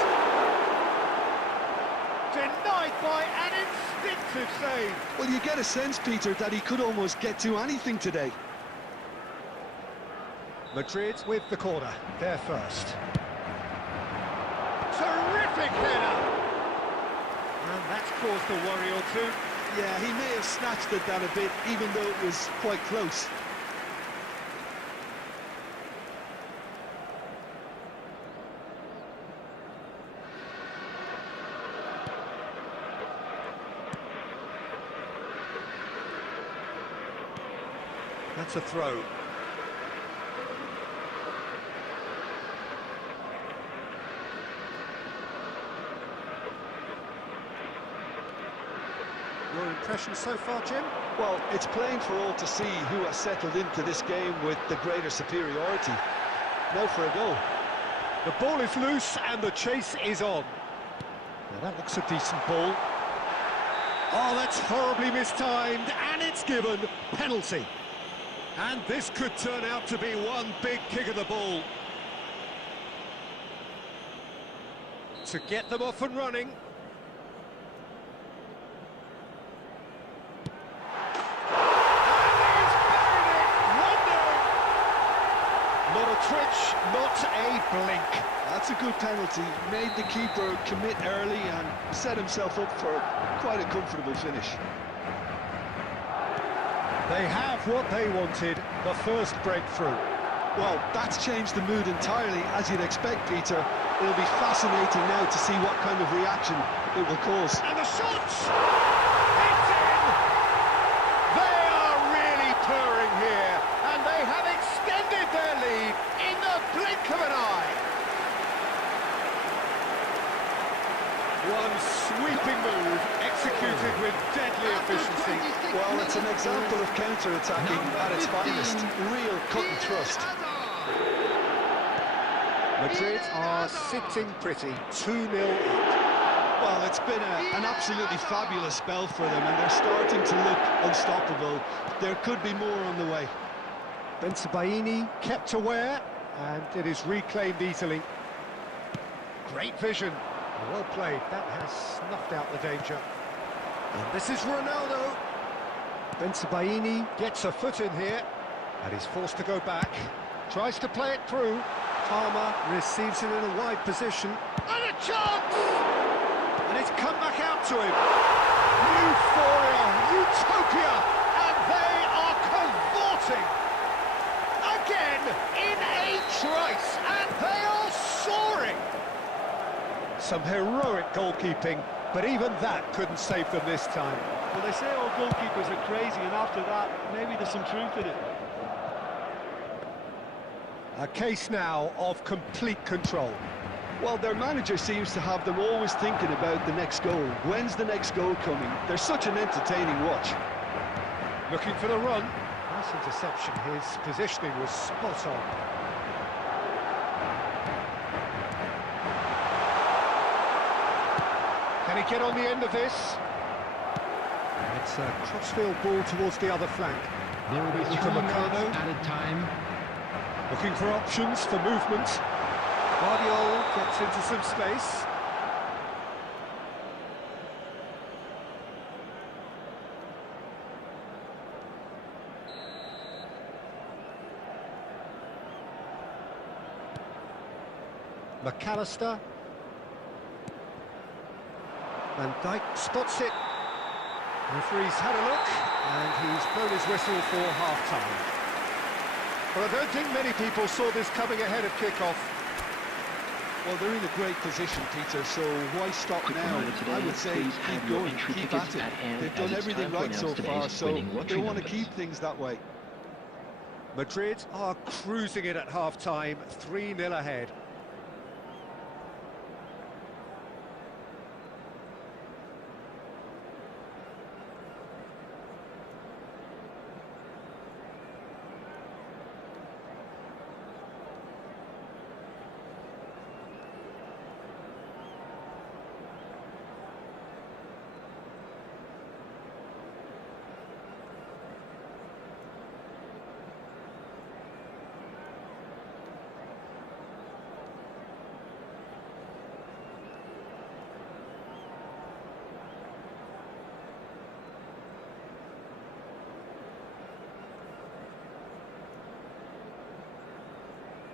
Denied by an instinctive save. Well, you get a sense, Peter, that he could almost get to anything today. Madrid with the corner. They're first. Terrific header! And that's caused a worry or two. Yeah, he may have snatched at that a bit, even though it was quite close. That's a throw. Your impression so far, Jim? Well, it's plain for all to see who has settled into this game with the greater superiority. Now for a goal. The ball is loose and the chase is on. Now that looks a decent ball. Oh, that's horribly mistimed, and it's given penalty. And this could turn out to be one big kick of the ball. To get them off and running. Not a twitch, not a blink. That's a good penalty. Made the keeper commit early and set himself up for quite a comfortable finish. They have what they wanted, the first breakthrough. Well, that's changed the mood entirely, as you'd expect, Peter. It'll be fascinating now to see what kind of reaction it will cause. And the shots! It's in! They are really purring here, and they have extended their lead in the blink of an eye. One sweeping move, executed with deadly efficiency. Well, it's an example of counter-attacking at its finest. Real cut and thrust. Madrid are sitting pretty, 2-0 up. Well, it's been an absolutely fabulous spell for them, and they're starting to look unstoppable. There could be more on the way. Bensebaini kept aware, and it is reclaimed easily. Great vision. Well played. That has snuffed out the danger. And this is Ronaldo. Bensebaini gets a foot in here, and he's forced to go back. Tries to play it through. Palmer receives it in a wide position. And a chance! And it's come back out to him. Euphoria, utopia, and they are cavorting. Again, in a trice, and they are soaring. Some heroic goalkeeping, but even that couldn't save them this time. Well, they say all goalkeepers are crazy, and after that, maybe there's some truth in it. A case now of complete control. Well, their manager seems to have them always thinking about the next goal. When's the next goal coming? They're such an entertaining watch. Looking for the run. Nice interception. His positioning was spot on. Can he get on the end of this? It's a crossfield ball towards the other flank. There will be 3 minutes added time. Looking for options for movement. Guardiola gets into some space. McAllister. Van Dijk spots it. Referee's had a look, and he's blown his whistle for half-time. Well, I don't think many people saw this coming ahead of kickoff. Well, they're in a great position, Peter, so why stop now? I would say keep going, keep at it. They've done everything right so far, so they want to keep things that way. Madrid are cruising it at half-time, 3-0 ahead.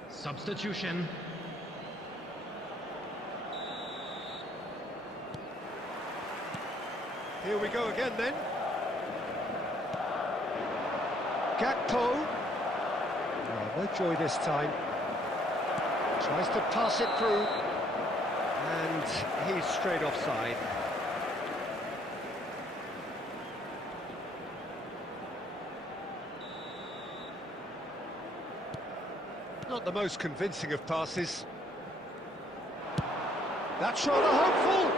Substitution. Here we go again then. Gakpo. Oh, no joy this time. Tries to pass it through. And he's straight offside. Not the most convincing of passes. That's rather hopeful.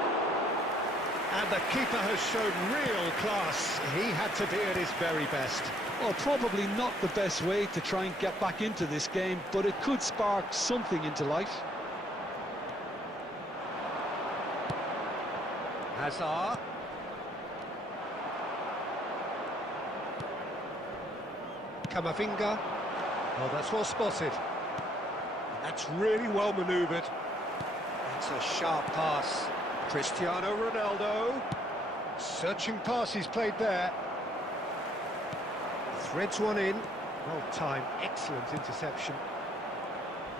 And the keeper has shown real class. He had to be at his very best. Well, probably not the best way to try and get back into this game, but it could spark something into life. Hazard. Camavinga. Oh, that's well spotted. That's really well manoeuvred. That's a sharp pass. Cristiano Ronaldo. Searching pass he's played there. Threads one in. Well timed, excellent interception.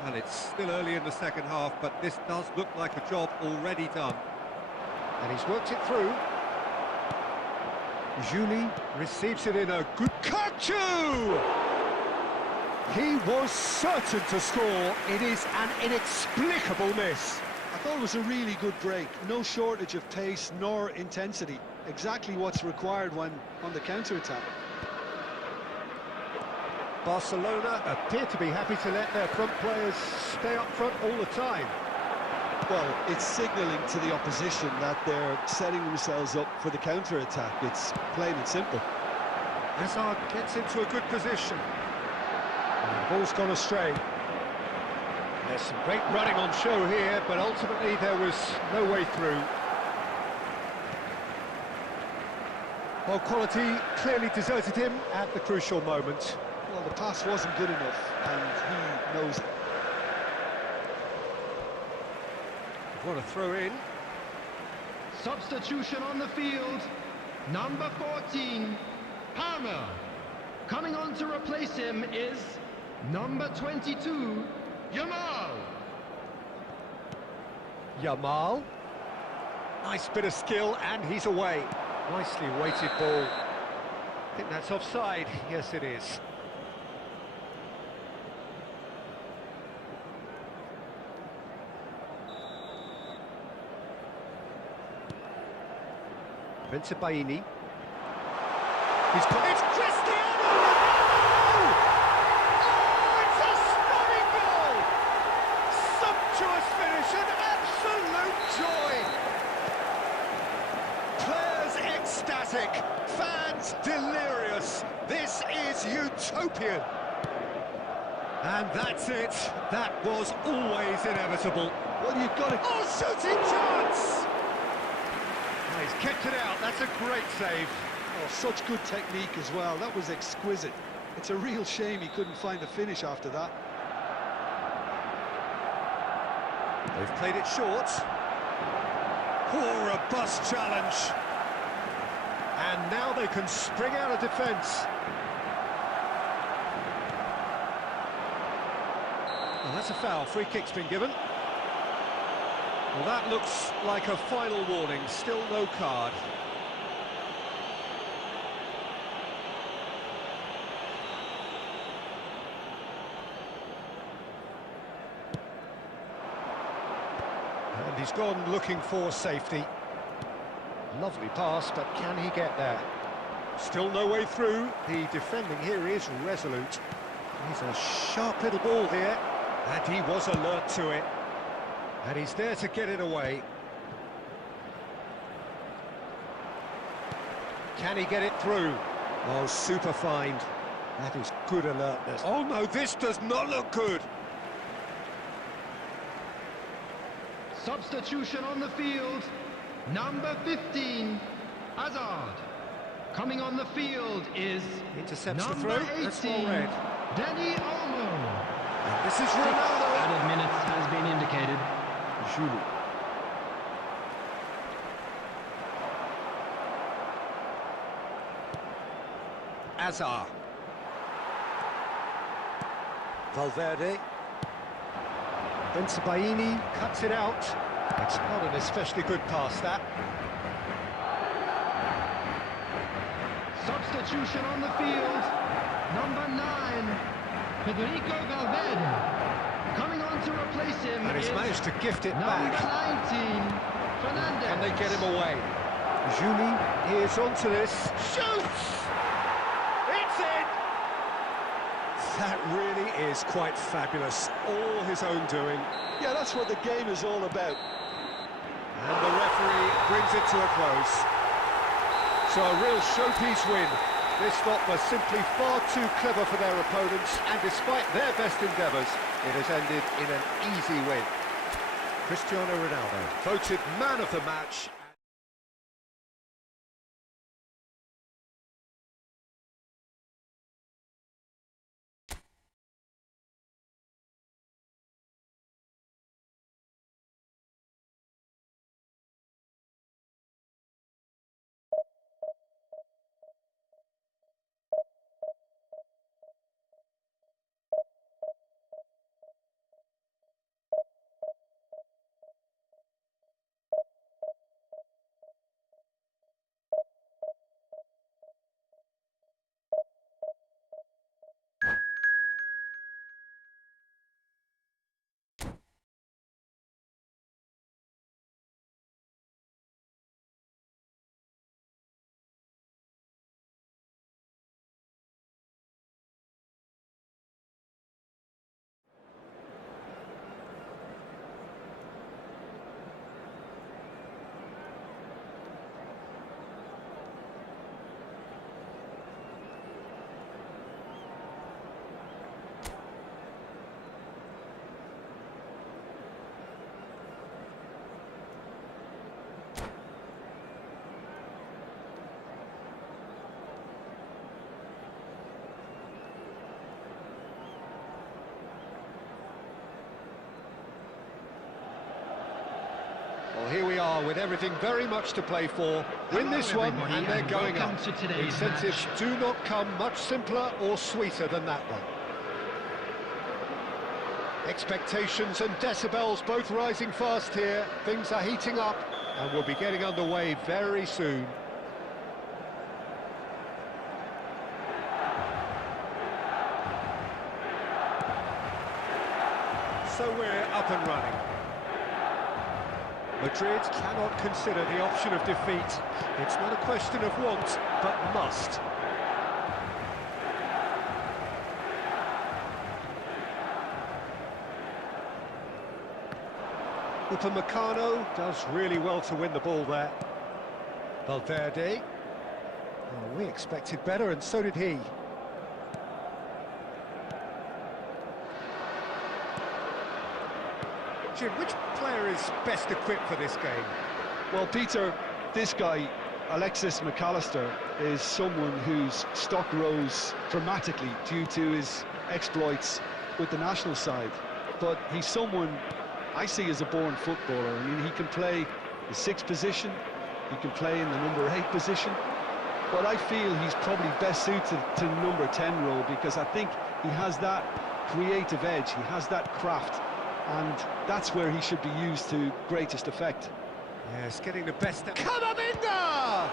Well, it's still early in the second half, but this does look like a job already done. And he's worked it through. Juli receives it in a good Kachu! He was certain to score. It is an inexplicable miss. I thought it was a really good break. No shortage of pace nor intensity. Exactly what's required when on the counter-attack. Barcelona appear to be happy to let their front players stay up front all the time. Well, it's signalling to the opposition that they're setting themselves up for the counter-attack. It's plain and simple. Hazard gets into a good position. The ball's gone astray. There's some great running on show here, but ultimately there was no way through. Well, quality clearly deserted him at the crucial moment. Well, the pass wasn't good enough, and he knows it. What a throw in. Substitution on the field. Number 14, Palmer. Coming on to replace him is number 22, Yamal. Yamal. Nice bit of skill, and he's away. Nicely weighted ball. I think that's offside. Yes, it is. Baini. He's got it's Cristiano Ronaldo! Oh, it's a stunning goal! Sumptuous finish and absolute joy! Players ecstatic, fans delirious. This is utopian. And that's it. That was always inevitable. Well, you've got to... Oh, shooting chance! He's kept it out. That's a great save. Oh, such good technique as well. That was exquisite. It's a real shame he couldn't find a finish after that. They've played it short. Oh, robust challenge. And now they can spring out of defence. Well, that's a foul. Free kick's been given. Well, that looks like a final warning. Still no card. And he's gone looking for safety. Lovely pass, but can he get there? Still no way through. The defending here is resolute. He's a sharp little ball here, and he was alert to it. And he's there to get it away. Can he get it through? Oh, super find. That is good alertness. Oh no, this does not look good. Substitution on the field, number 15, Hazard. Coming on the field is Intercepts the number throw. 18, That's well read. Danny Olmo. And this is 6 Ronaldo. added minutes has been indicated. Julie. Azar. Valverde. Bensebaini cuts it out. It's not an especially good pass, that. Substitution on the field, number 9, Federico Valverde. Coming on to replace him And he's is managed to gift it number back. 19, Fernandez. Can they get him away? Julie is onto this. Shoots! It's in! That really is quite fabulous. All his own doing. Yeah, that's what the game is all about. And the referee brings it to a close. So a real showpiece win. This lot was simply far too clever for their opponents, and despite their best endeavours, it has ended in an easy win. Cristiano Ronaldo voted man of the match. Well, here we are with everything very much to play for. Win this one and they're going up. Incentives do not come much simpler or sweeter than that one. Expectations and decibels both rising fast here. Things are heating up and we'll be getting underway very soon. So we're up and running. Madrid cannot consider the option of defeat. It's not a question of want, but must. Upamecano does really well to win the ball there. Valverde. Oh, we expected better, and so did he. Jim, which player is best equipped for this game? Well, Peter, this guy, Alexis McAllister, is someone whose stock rose dramatically due to his exploits with the national side. But he's someone I see as a born footballer. I mean, he can play the 6th position, he can play in the number 8 position, but I feel he's probably best suited to number 10 role, because I think he has that creative edge, he has that craft, and that's where he should be used to greatest effect. Yes, getting the best of Camavinga!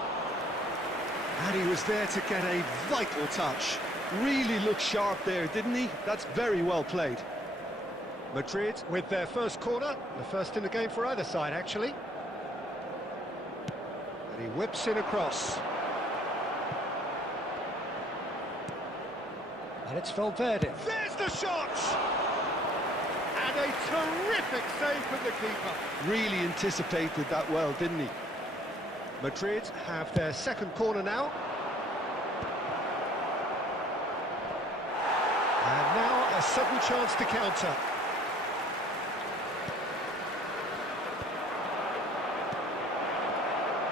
And he was there to get a vital touch. Really looked sharp there, didn't he? That's very well played. Madrid with their first corner, the first in the game for either side, actually. And he whips in across. And it's Valverde. There's the shot! And a terrific save from the keeper. Really anticipated that well, didn't he? Madrid have their second corner now. And now a sudden chance to counter.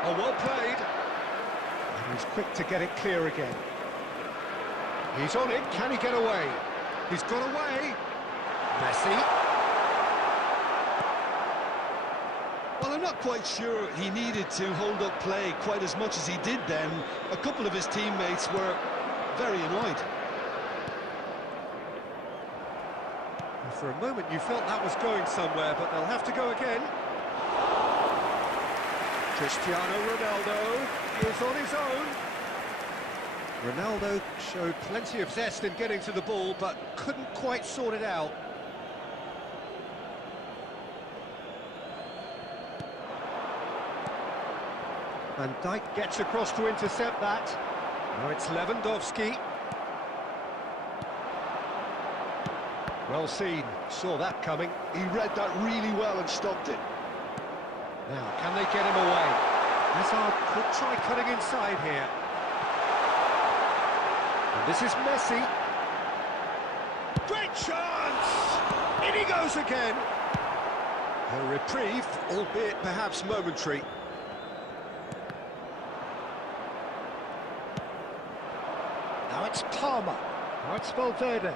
Oh, well played. And he's quick to get it clear again. He's on it, can he get away? He's got away. Messi. Well, I'm not quite sure he needed to hold up play quite as much as he did then. A couple of his teammates were very annoyed. For a moment you felt that was going somewhere, but they'll have to go again. Cristiano Ronaldo is on his own. Ronaldo showed plenty of zest in getting to the ball, but couldn't quite sort it out. Van Dijk gets across to intercept that. Now it's Lewandowski. Well seen, saw that coming. He read that really well and stopped it. Now, can they get him away? Hazard could try cutting inside here. And this is Messi. Great chance! In he goes again. A reprieve, albeit perhaps momentary. Now it's Palmer. Now it's Valverde.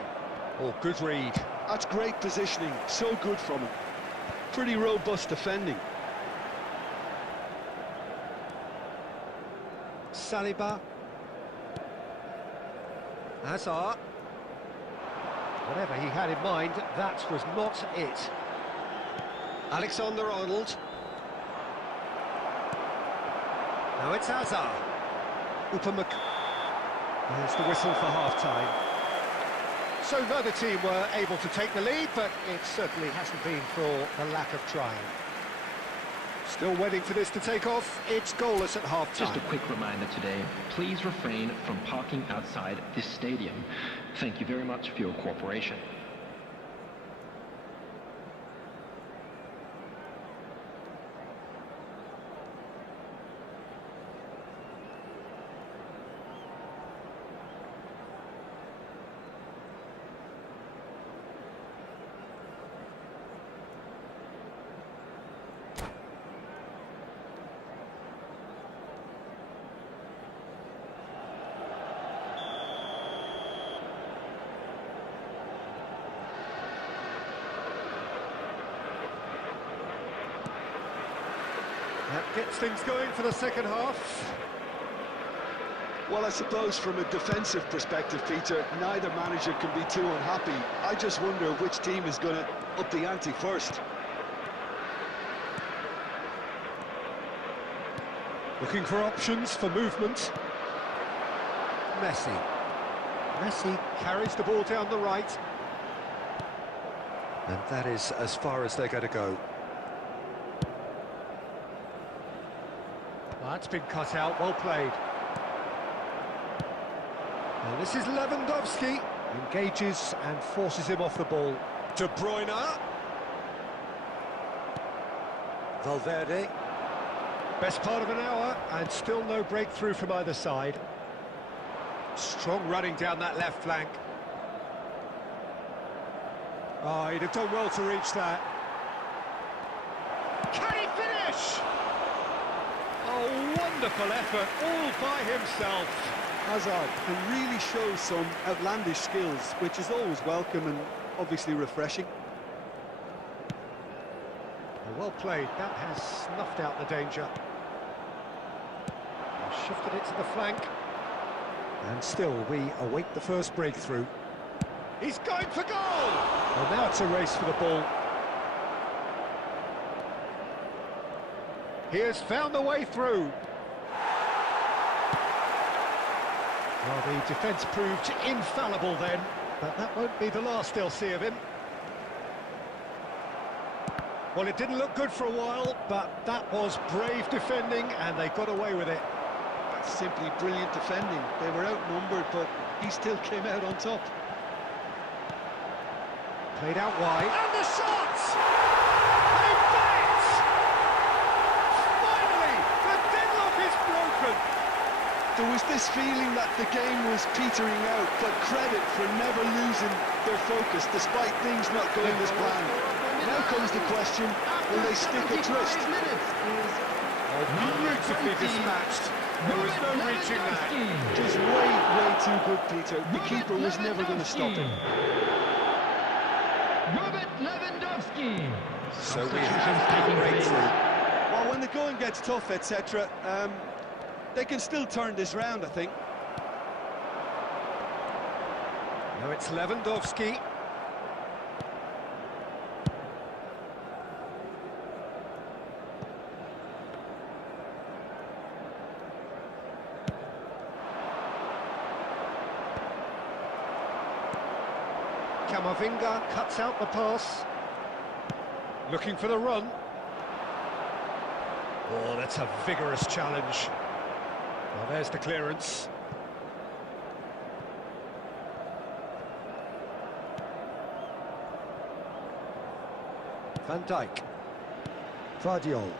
Oh, good read. That's great positioning, so good from him. Pretty robust defending. Saliba. Hazard. Whatever he had in mind, that was not it. Alexander-Arnold. Now it's Hazard. There's the whistle for half-time. So neither team were able to take the lead, but it certainly hasn't been for the lack of trying. Still waiting for this to take off. It's goalless at half-time. Just a quick reminder today, please refrain from parking outside this stadium. Thank you very much for your cooperation. That gets things going for the second half. Well, I suppose from a defensive perspective, Peter, neither manager can be too unhappy. I just wonder which team is going to up the ante first. Looking for options for movement. Messi. Messi carries the ball down the right. And that is as far as they're going to go. That's been cut out, well played. And this is Lewandowski. Engages and forces him off the ball. De Bruyne. Valverde. Best part of an hour, and still no breakthrough from either side. Strong running down that left flank. Oh, he'd have done well to reach that. Can he finish? Oh, wonderful effort, all by himself. Hazard can really show some outlandish skills, which is always welcome and obviously refreshing. Well played, that has snuffed out the danger. Shifted it to the flank. And still, we await the first breakthrough. He's going for goal! Well, now it's a race for the ball. He has found a way through. Well, the defence proved infallible then, but that won't be the last they'll see of him. Well, it didn't look good for a while, but that was brave defending, and they got away with it. That's simply brilliant defending. They were outnumbered, but he still came out on top. Played out wide. And the shots! They've done it! Finally, the deadlock is broken. There was this feeling that the game was petering out, but credit for never losing their focus despite things not going as planned. Now comes the question, will they stick a twist? Beautifully dispatched. There was no reaching that. Just way too good, Peter. The keeper was never going to stop him. Robert Lewandowski. So we have that breakthrough. Well, when the going gets tough, etc., they can still turn this round, I think. Now it's Lewandowski. Camavinga cuts out the pass. Looking for the run. Oh, that's a vigorous challenge. Well, there's the clearance. Van Dijk. Vardiol.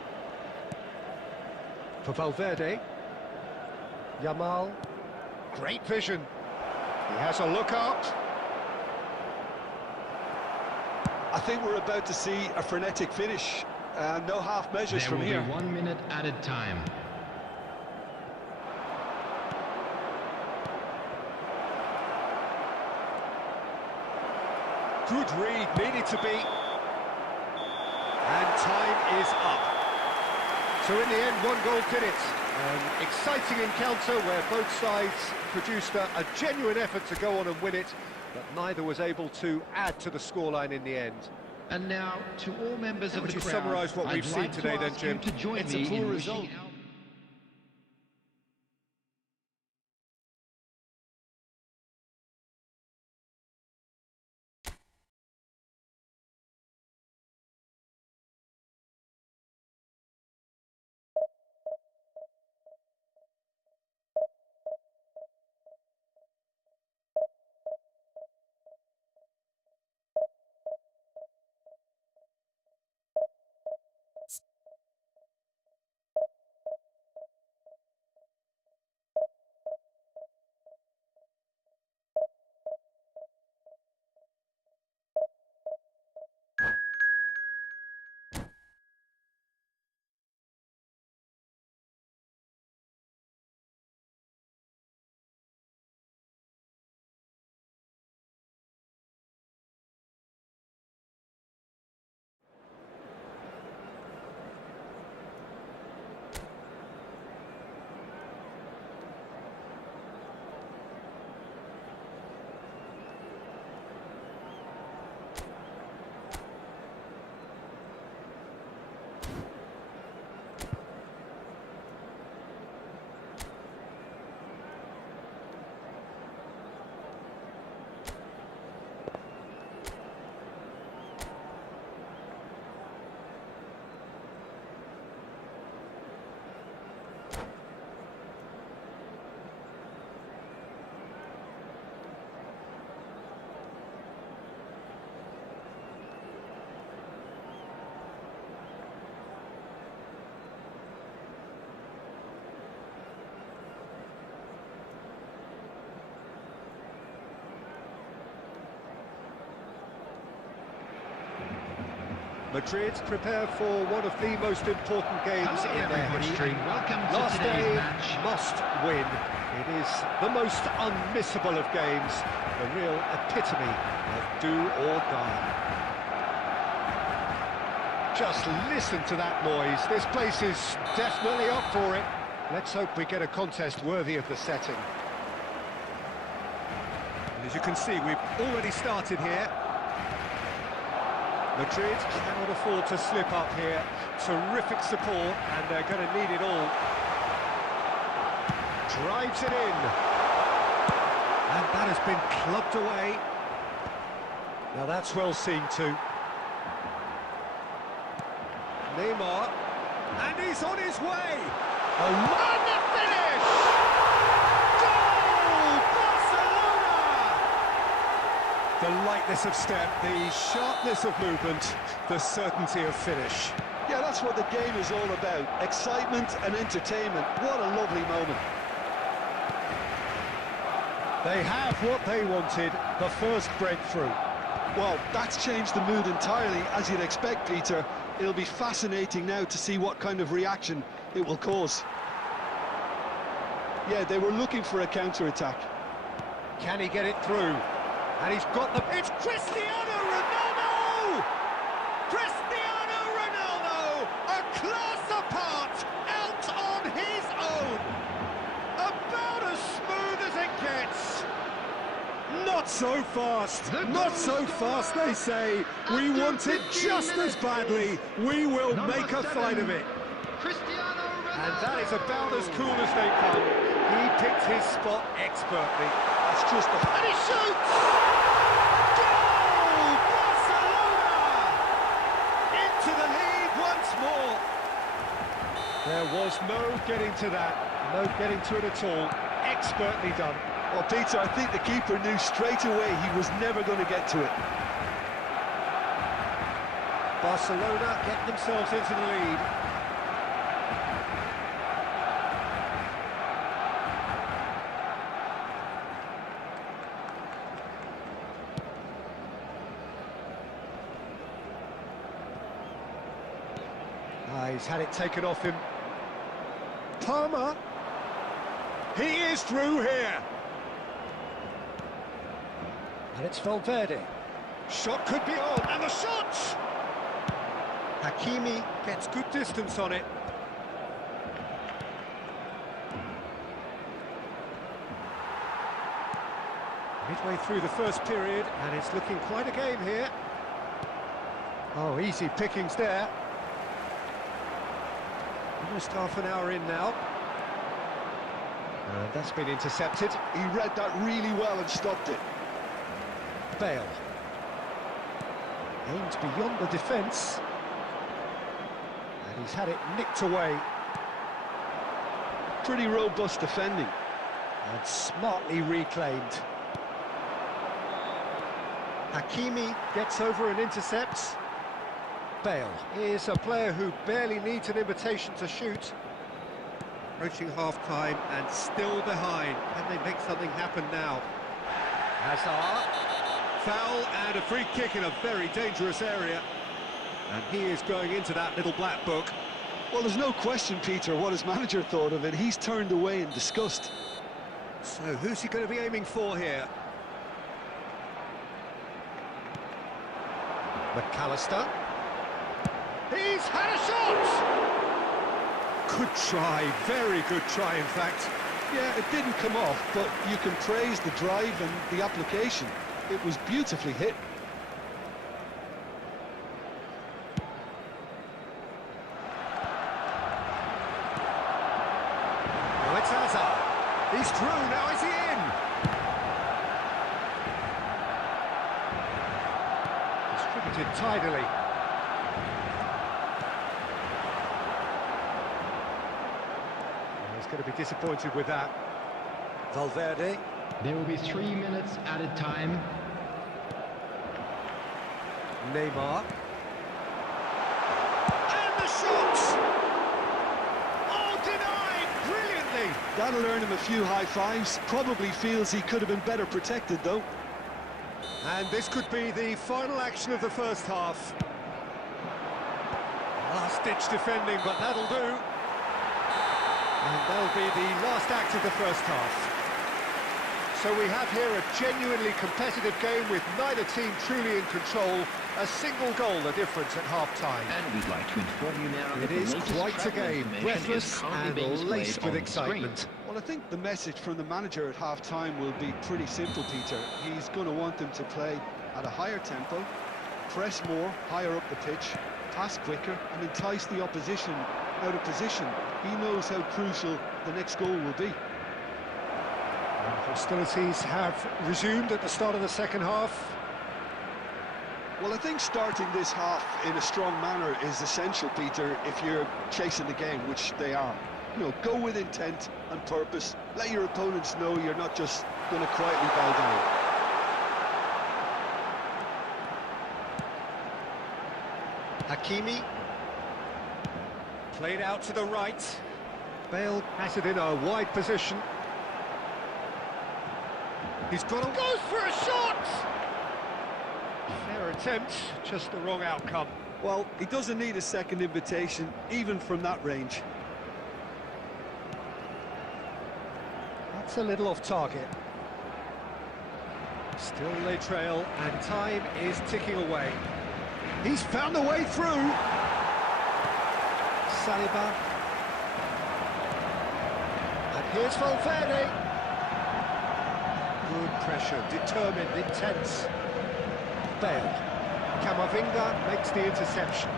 For Valverde. Yamal. Great vision. He has a look out. I think we're about to see a frenetic finish. No half measures from here. There will be 1 minute added time. Good read, needed to be. And time is up. So in the end, 1 goal did it. An exciting encounter where both sides produced a genuine effort to go on and win it, but neither was able to add to the scoreline in the end. And now, to all members of the crowd, would you summarise what we've seen today then, Jim? To join It's a me poor in result. wishing out Madrid prepare for one of the most important games in their history. Welcome to Last today's day match. must win. It is the most unmissable of games, the real epitome of do or die. Just listen to that noise. This place is definitely up for it. Let's hope we get a contest worthy of the setting. And as you can see, we've already started here. Madrid cannot afford to slip up here. Terrific support, and they're going to need it all. Drives it in. And that has been clubbed away. Now that's well seen too. Neymar, and he's on his way. And the finish! Goal! Barcelona! The lightness of step, the sharpness of movement, the certainty of finish. Yeah, that's what the game is all about. Excitement and entertainment. What a lovely moment. They have what they wanted, the first breakthrough. Well, that's changed the mood entirely, as you'd expect, Peter. It'll be fascinating now to see what kind of reaction it will cause. Yeah, they were looking for a counter-attack. Can he get it through? And he's got the... It's Cristiano Ronaldo! Cristiano Ronaldo! A class apart, out on his own! About as smooth as it gets! Not so fast! Not so fast, they say! We want it just as badly! We will make a fight of it! And that is about as cool as they come. He picked his spot expertly. That's just a... And he shoots! Goal! Barcelona! Into the lead once more. There was no getting to that. No getting to it at all. Expertly done. Well, Peter, I think the keeper knew straight away he was never going to get to it. Barcelona get themselves into the lead. He's had it taken off him. Palmer. He is through here. And it's Valverde. Shot could be on, and the shot! Hakimi gets good distance on it. Midway through the first period, and it's looking quite a game here. Oh, easy pickings there. Almost half an hour in now. And that's been intercepted. He read that really well and stopped it. Bale. Aims beyond the defence. And he's had it nicked away. Pretty robust defending. And smartly reclaimed. Hakimi gets over and intercepts. Bale is a player who barely needs an invitation to shoot. Approaching half-time and still behind. Can they make something happen now? Hazard. Foul and a free kick in a very dangerous area. And he is going into that little black book. Well, there's no question, Peter, what his manager thought of it. He's turned away in disgust. So who's he going to be aiming for here? McAllister. He's had a shot! Good try, very good try in fact. Yeah, it didn't come off, but you can praise the drive and the application. It was beautifully hit. Well, it's Hazard. He's through, now is he in? Distributed tidily. He's going to be disappointed with that. Valverde. There will be 3 minutes added time. Neymar. And the shot! Oh, denied! Brilliantly! That'll earn him a few high fives. Probably feels he could have been better protected, though. And this could be the final action of the first half. Last-ditch defending, but that'll do. And that'll be the last act of the first half. So we have here a genuinely competitive game with neither team truly in control. A single goal the difference at half-time. And we'd like to inform you now that It the is latest quite a travel game, information is breathless currently and being displayed laced with on the excitement. screen. Well, I think the message from the manager at half-time will be pretty simple, Peter. He's going to want them to play at a higher tempo, press more, higher up the pitch, pass quicker, and entice the opposition out of position. He knows how crucial the next goal will be. Hostilities have resumed at the start of the second half. Well, I think starting this half in a strong manner is essential, Peter, if you're chasing the game, which they are. You know, go with intent and purpose. Let your opponents know you're not just going to quietly bow down. Hakimi. Played out to the right. Bale has it in a wide position. He's got a... goes for a shot! Fair attempt, just the wrong outcome. Well, he doesn't need a second invitation, even from that range. That's a little off target. Still they trail, and time is ticking away. He's found a way through. Saliba. And here's Valverde. Good pressure, determined, intense. Bale. Camavinga makes the interception.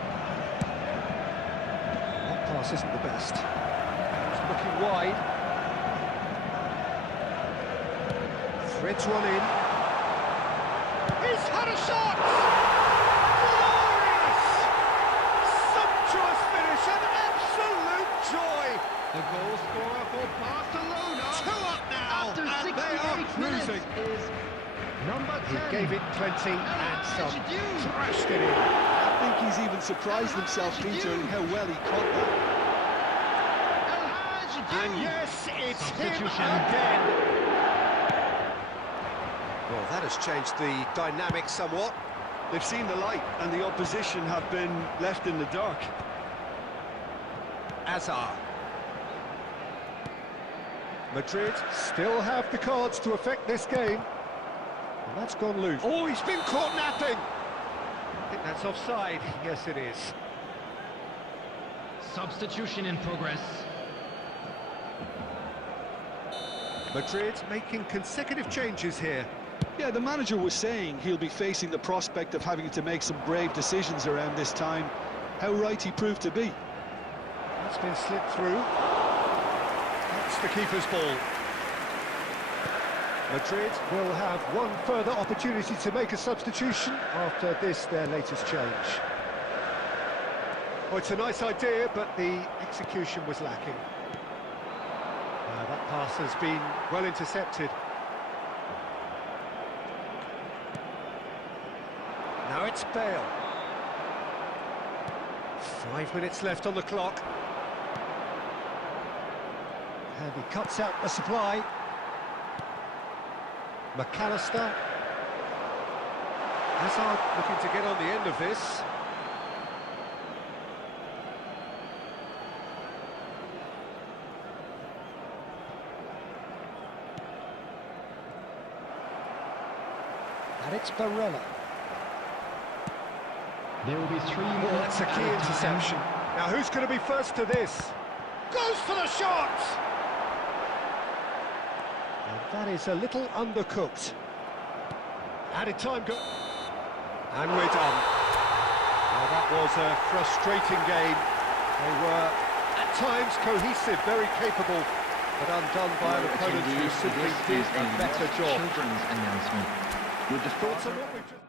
That pass isn't the best. He's looking wide. Threads one in. He's had a shot! Glorious! Sumptuous finish, an absolute joy! The goal scorer for Barcelona. 2 up now, After and they are 68 minutes cruising. is number 10. He gave it plenty and some. Thrashed it in. I think he's even surprised himself, Peter, in how well he caught that. And yes, it's him Substitution. again. Well, that has changed the dynamic somewhat. They've seen the light, and the opposition have been left in the dark. Azar. Madrid still have the cards to affect this game. And that's gone loose. Oh, he's been caught napping! I think that's offside. Yes, it is. Substitution in progress. Madrid making consecutive changes here. Yeah, the manager was saying he'll be facing the prospect of having to make some brave decisions around this time. How right he proved to be. That's been slipped through. That's the keeper's ball. Madrid will have one further opportunity to make a substitution after this, their latest change. Oh, it's a nice idea, but the execution was lacking. That pass has been well intercepted. Now it's Bale. 5 minutes left on the clock. And he cuts out the supply. McAllister. Hazard looking to get on the end of this. And it's Barella. There will be 3 Oh, minutes. that's a key interception. Now who's going to be first to this? Goes for the shot! And that is a little undercooked. Added time go... And we're done. Well, that was a frustrating game. They were, at times, cohesive, very capable, but undone by an opponent who simply did a better job. Children's announcement. With the Thoughts on what we've just...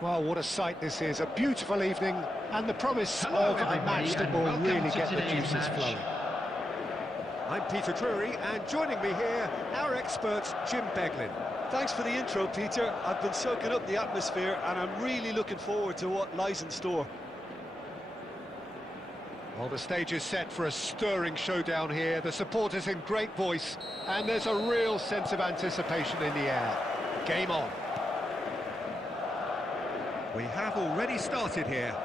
Well, what a sight this is. A beautiful evening, and the promise Hello, of a everybody, match that and will welcome really to get the today's juices match. flowing. I'm Peter Drury, and joining me here, our expert, Jim Beglin. Thanks for the intro, Peter. I've been soaking up the atmosphere and I'm really looking forward to what lies in store. Well, the stage is set for a stirring showdown here. The supporters in great voice, and there's a real sense of anticipation in the air. Game on. We have already started here.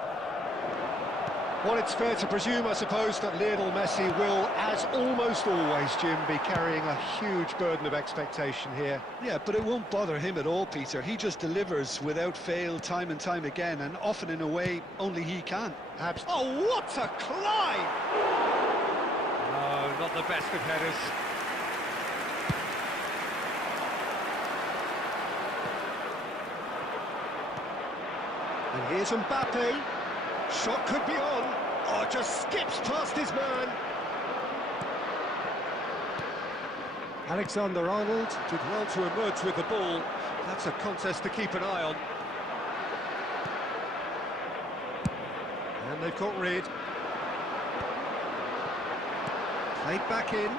Well, it's fair to presume, I suppose, that Lionel Messi will, as almost always, Jim, be carrying a huge burden of expectation here. Yeah, but it won't bother him at all, Peter. He just delivers without fail time and time again, and often in a way only he can. Oh, what a climb! No, not the best of headers. And here's Mbappe. Shot could be on. Oh, just skips past his man. Alexander-Arnold did well to emerge with the ball. That's a contest to keep an eye on. And they've got rid. Played back in.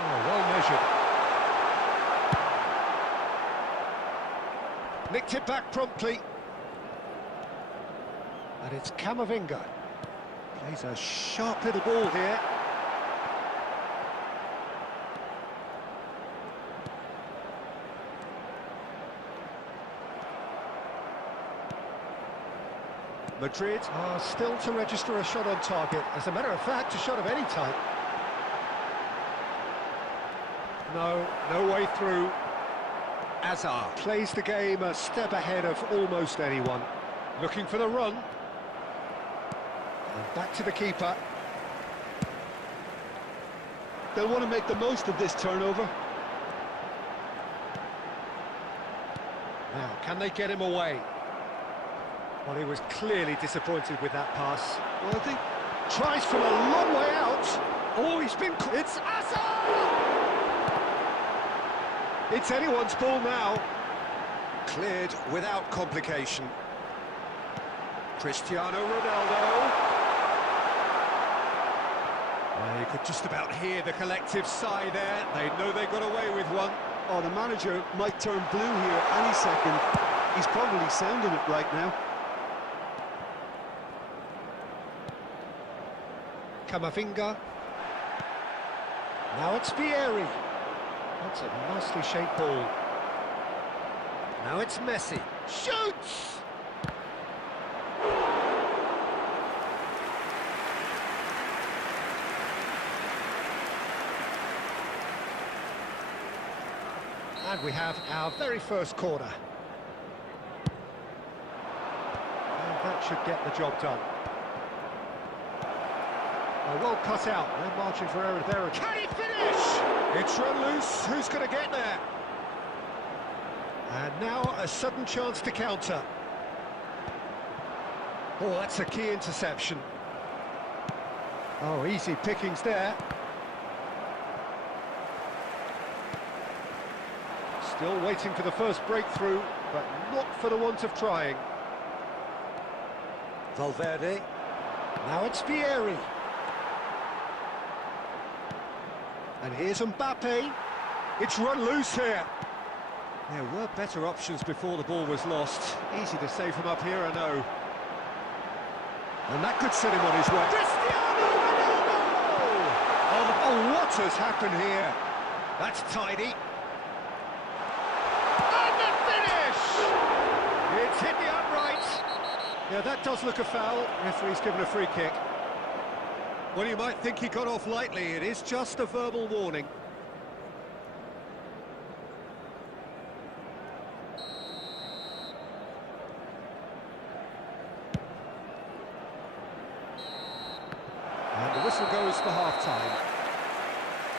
Oh, well measured. Nicked it back promptly. And it's Camavinga. Plays a sharp little ball here. Madrid are still to register a shot on target. As a matter of fact, a shot of any type. No way through. Hazard plays the game a step ahead of almost anyone. Looking for the run. And back to the keeper. They'll want to make the most of this turnover. Now, can they get him away? Well, he was clearly disappointed with that pass. Well, I think... Tries from a long way out. Oh, he's been... It's Hazard! It's anyone's ball now. Cleared without complication. Cristiano Ronaldo. Well, you could just about hear the collective sigh there. They know they got away with one. Oh, the manager might turn blue here any second. He's probably sounding it right now. Camavinga. Now it's Vieri. That's a nicely shaped ball. Now it's Messi. Shoots! And we have our very first corner. And that should get the job done. Well cut out, no margin for error there. Can he finish? It's run loose, who's going to get there? And now a sudden chance to counter. Oh, that's a key interception. Oh, easy pickings there. Still waiting for the first breakthrough, but not for the want of trying. Valverde. Now it's Vieri. And here's Mbappe. It's run loose here. There were better options before the ball was lost. Easy to save from up here, I know. And that could set him on his way. Cristiano Ronaldo! Oh, what has happened here? That's tidy. And the finish! It's hit the upright. Yeah, that does look a foul. Referee's given a free kick. Well, you might think he got off lightly. It is just a verbal warning. And the whistle goes for half-time.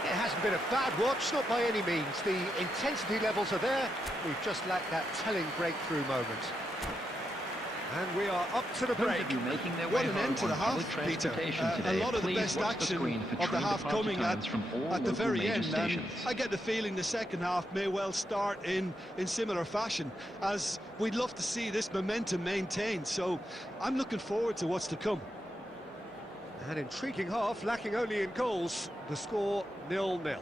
It hasn't been a bad watch, not by any means. The intensity levels are there. We've just lacked that telling breakthrough moment. And we are up to the Those break. of you making their What way an home end to on the public half, Peter. transportation A today, lot of the please best watch the action screen for of the train half departure coming times from all at the local very major end. stations. I get the feeling the second half may well start in similar fashion, as we'd love to see this momentum maintained. So I'm looking forward to what's to come. An intriguing half, lacking only in goals. The score 0-0.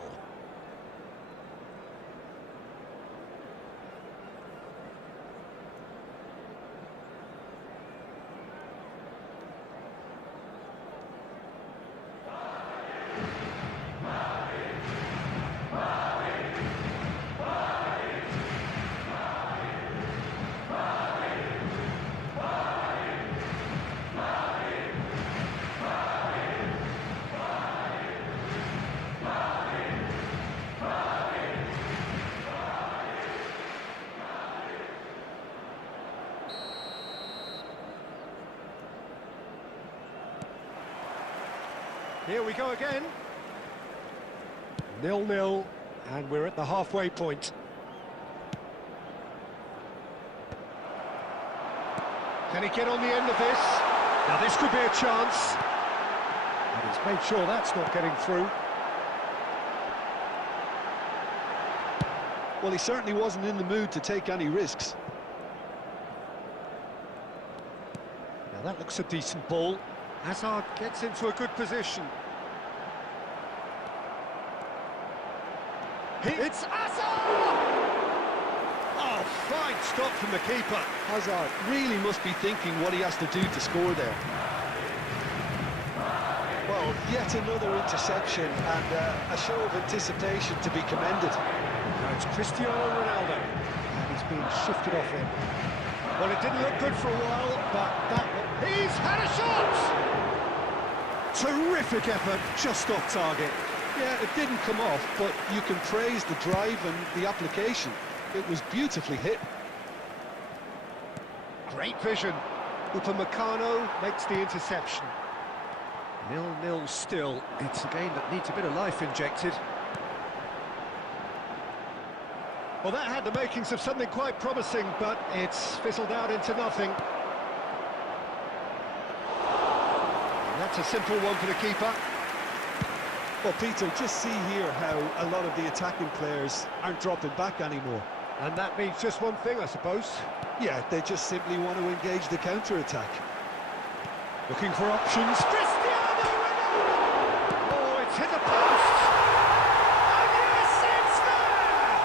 Here we go again. 0-0, and we're at the halfway point. Can he get on the end of this? Now this could be a chance. And he's made sure that's not getting through. Well, he certainly wasn't in the mood to take any risks. Now that looks a decent ball. Hazard gets into a good position. It's Hazard! Oh, fine stop from the keeper. Hazard really must be thinking what he has to do to score there. Well, yet another interception and a show of anticipation to be commended. Now it's Cristiano Ronaldo, and he's being shifted off him. Well, it didn't look good for a while, but he's had a shot! Terrific effort, just off target. Yeah, it didn't come off, but you can praise the drive and the application. It was beautifully hit. Great vision. Upamecano makes the interception. 0-0 still. It's a game that needs a bit of life injected. Well, that had the makings of something quite promising, but it's fizzled out into nothing. And that's a simple one for the keeper. Well, Peter, just see here how a lot of the attacking players aren't dropping back anymore. And that means just one thing, I suppose. Yeah, they just simply want to engage the counter-attack. Looking for options. Cristiano Ronaldo! Oh, it's hit the post! And yes, it's there!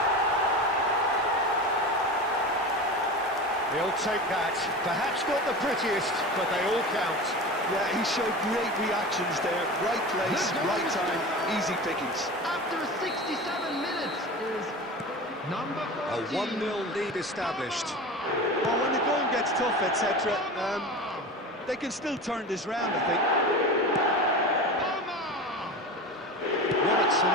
He'll take that. Perhaps not the prettiest, but they all count. Yeah, he showed great reactions there. Right place, right time, easy pickings. After 67 minutes is number 14. A 1-0 lead established. Well, when the going gets tough, etc., they can still turn this round, I think. Robertson.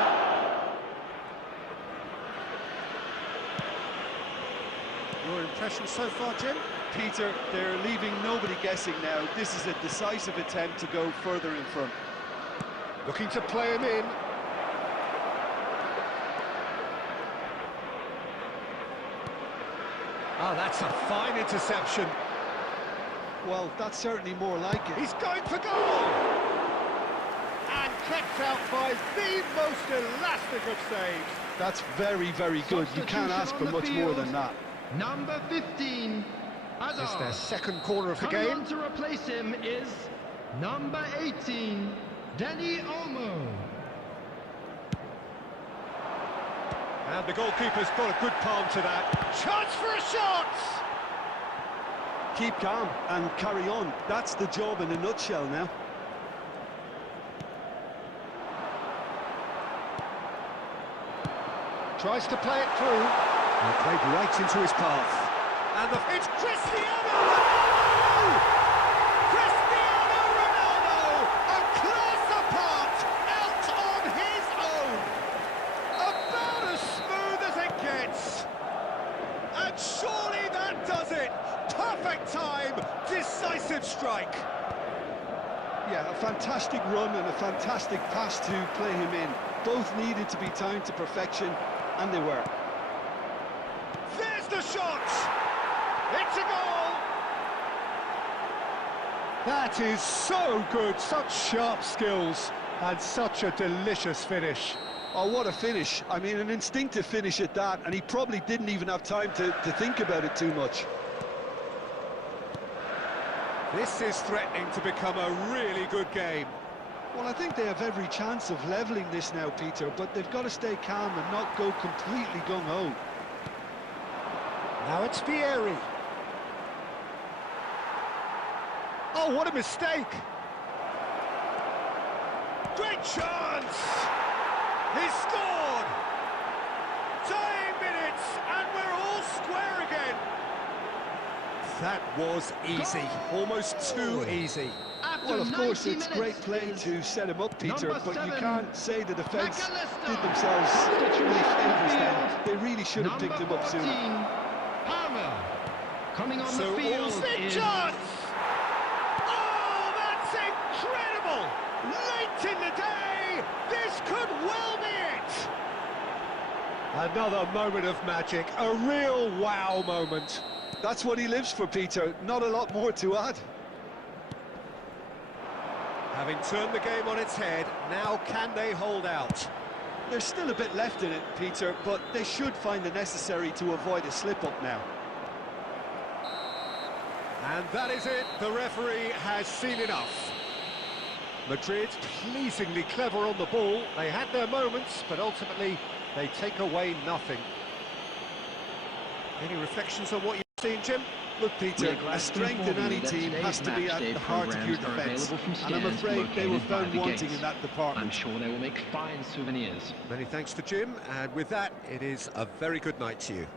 Your impression so far, Jim? Peter, they're leaving nobody guessing now. This is a decisive attempt to go further in front. Looking to play him in. Oh, that's a fine interception. Well, that's certainly more like it. He's going for goal! And kept out by the most elastic of saves. That's very, very good. You can't ask for much more than that. Number 15, Hazard. It's their second corner of the Coming game. on to replace him is number 18, Danny Olmo. And the goalkeeper's got a good palm to that. Chance for a shot! Keep calm and carry on. That's the job in a nutshell now. Tries to play it through. And played right into his path. And it's Cristiano Ronaldo! Cristiano Ronaldo! A class apart! Out on his own! About as smooth as it gets! And surely that does it! Perfect time! Decisive strike! Yeah, a fantastic run and a fantastic pass to play him in. Both needed to be timed to perfection, and they were. There's the shot! It's a goal! That is so good, such sharp skills, and such a delicious finish. Oh, what a finish. I mean, an instinctive finish at that, and he probably didn't even have time to think about it too much. This is threatening to become a really good game. Well, I think they have every chance of levelling this now, Peter, but they've got to stay calm and not go completely gung-ho. Now it's Vieri. Oh, what a mistake! Great chance! He scored! Tying minutes, and we're all square again. That was easy, almost too easy. Well, of course, it's great play to set him up, Peter, but you can't say the defence did themselves any favours then. They really should have picked him up sooner. Coming on So the field all's the is... chance! Oh, that's incredible! Late in the day, this could well be it! Another moment of magic, a real wow moment. That's what he lives for, Peter. Not a lot more to add. Having turned the game on its head, now can they hold out? There's still a bit left in it, Peter, but they should find the necessary to avoid a slip-up now. And that is it, the referee has seen enough. Madrid pleasingly clever on the ball, they had their moments, but ultimately they take away nothing. Any reflections on what you've seen, Jim? Look, Peter, a strength in any team has to be at the heart of your defence, and I'm afraid they were found wanting in that department. I'm sure they will make fine souvenirs. Many thanks to Jim, and with that, it is a very good night to you.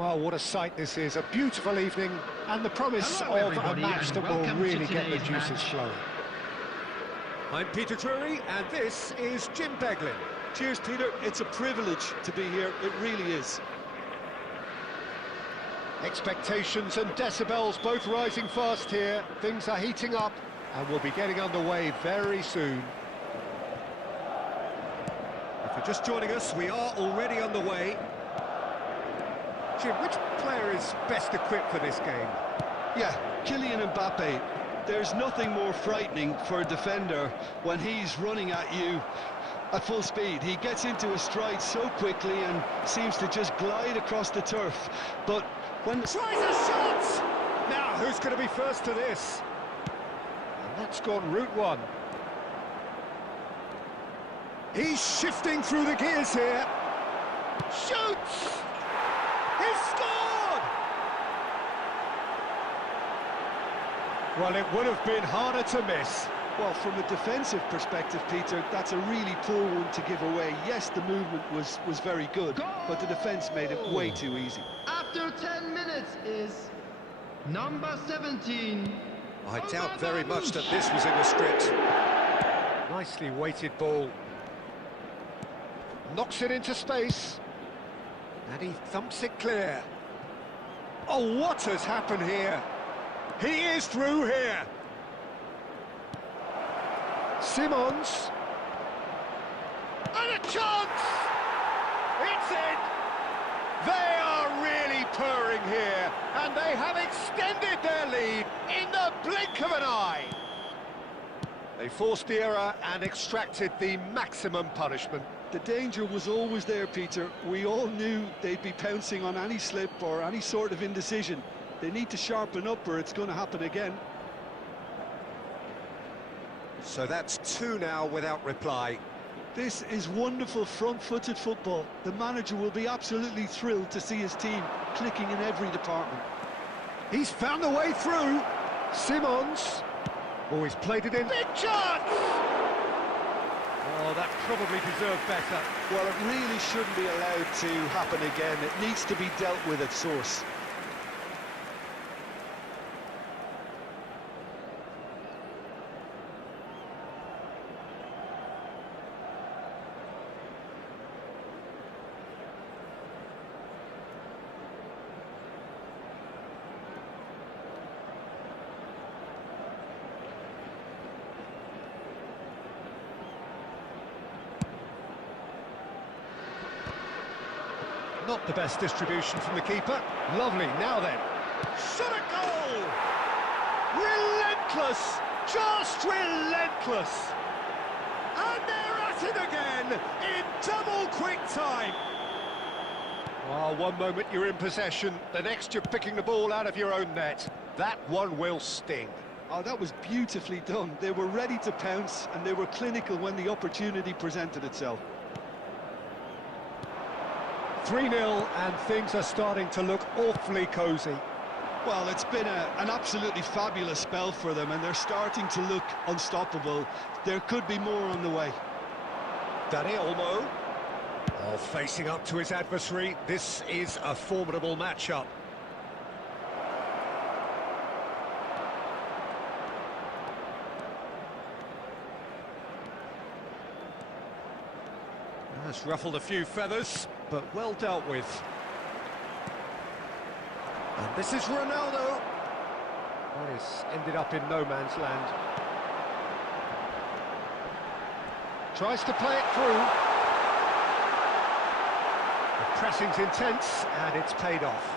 Well, what a sight this is. A beautiful evening and the promise Hello, of a everybody, match and that will welcome to really get the today's juices match. flowing. I'm Peter Drury and this is Jim Beglin. Cheers, Peter. It's a privilege to be here. It really is. Expectations and decibels both rising fast here. Things are heating up and we'll be getting underway very soon. If you're just joining us, we are already underway. Jim, which player is best equipped for this game? Yeah, Kylian Mbappe. There's nothing more frightening for a defender when he's running at you at full speed. He gets into a stride so quickly and seems to just glide across the turf. But when... Tries a shot! Now, who's going to be first to this? And that's gone route one. He's shifting through the gears here. Shoots! He's scored! Well, it would have been harder to miss. Well, from a defensive perspective, Peter, that's a really poor one to give away. Yes, the movement was very good, but the defence made it way too easy. After 10 minutes is number 17. I doubt very much that this was in the script. Nicely weighted ball. Knocks it into space. And he thumps it clear. Oh, what has happened here? He is through here. Simons. And a chance! It's in! They are really purring here, and they have extended their lead in the blink of an eye. They forced the error and extracted the maximum punishment. The danger was always there, Peter. We all knew they'd be pouncing on any slip or any sort of indecision. They need to sharpen up or it's going to happen again. So that's 2 now without reply. This is wonderful front-footed football. The manager will be absolutely thrilled to see his team clicking in every department. He's found a way through. Simons. Oh, he's played it in. Big chance! Oh, that probably deserved better. Well, it really shouldn't be allowed to happen again. It needs to be dealt with at source. Not the best distribution from the keeper. Lovely, now then. Shot a goal! Relentless! Just relentless! And they're at it again in double quick time. Oh, one moment you're in possession, the next you're picking the ball out of your own net. That one will sting. Oh, that was beautifully done. They were ready to pounce and they were clinical when the opportunity presented itself. 3-0 and things are starting to look awfully cosy. Well, it's been an absolutely fabulous spell for them and they're starting to look unstoppable. There could be more on the way. Danny Olmo. Oh, facing up to his adversary. This is a formidable matchup. That's ruffled a few feathers, but well dealt with. And this is Ronaldo. Oh, he's ended up in no man's land. Tries to play it through. The pressing's intense, and it's paid off.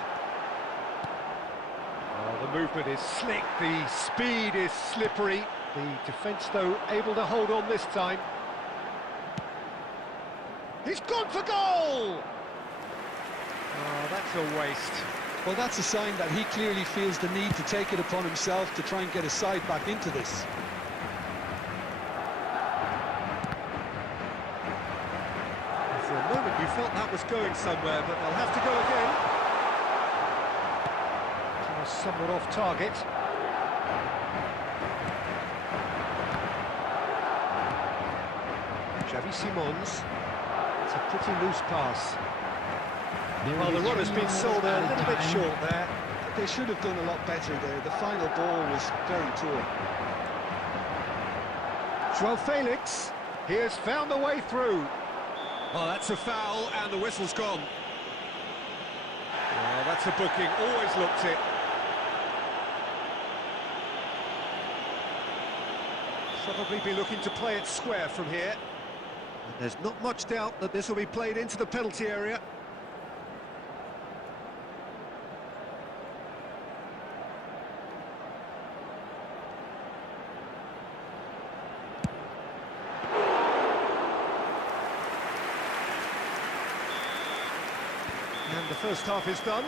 Oh, the movement is slick, the speed is slippery. The defence, though, able to hold on this time. He's gone for goal! Oh, that's a waste. Well, that's a sign that he clearly feels the need to take it upon himself to try and get his side back into this. For a moment you felt that was going somewhere, but they'll have to go again. Somewhat off target. Xavi Simons. It's a pretty loose pass. Well, the run has been sold a little bit short there. They should have done a lot better there. The final ball was very poor. Joao Felix, he has found a way through. Oh, that's a foul, and the whistle's gone. Oh, that's a booking, always looked it. Probably be looking to play it square from here. And there's not much doubt that this will be played into the penalty area. And the first half is done.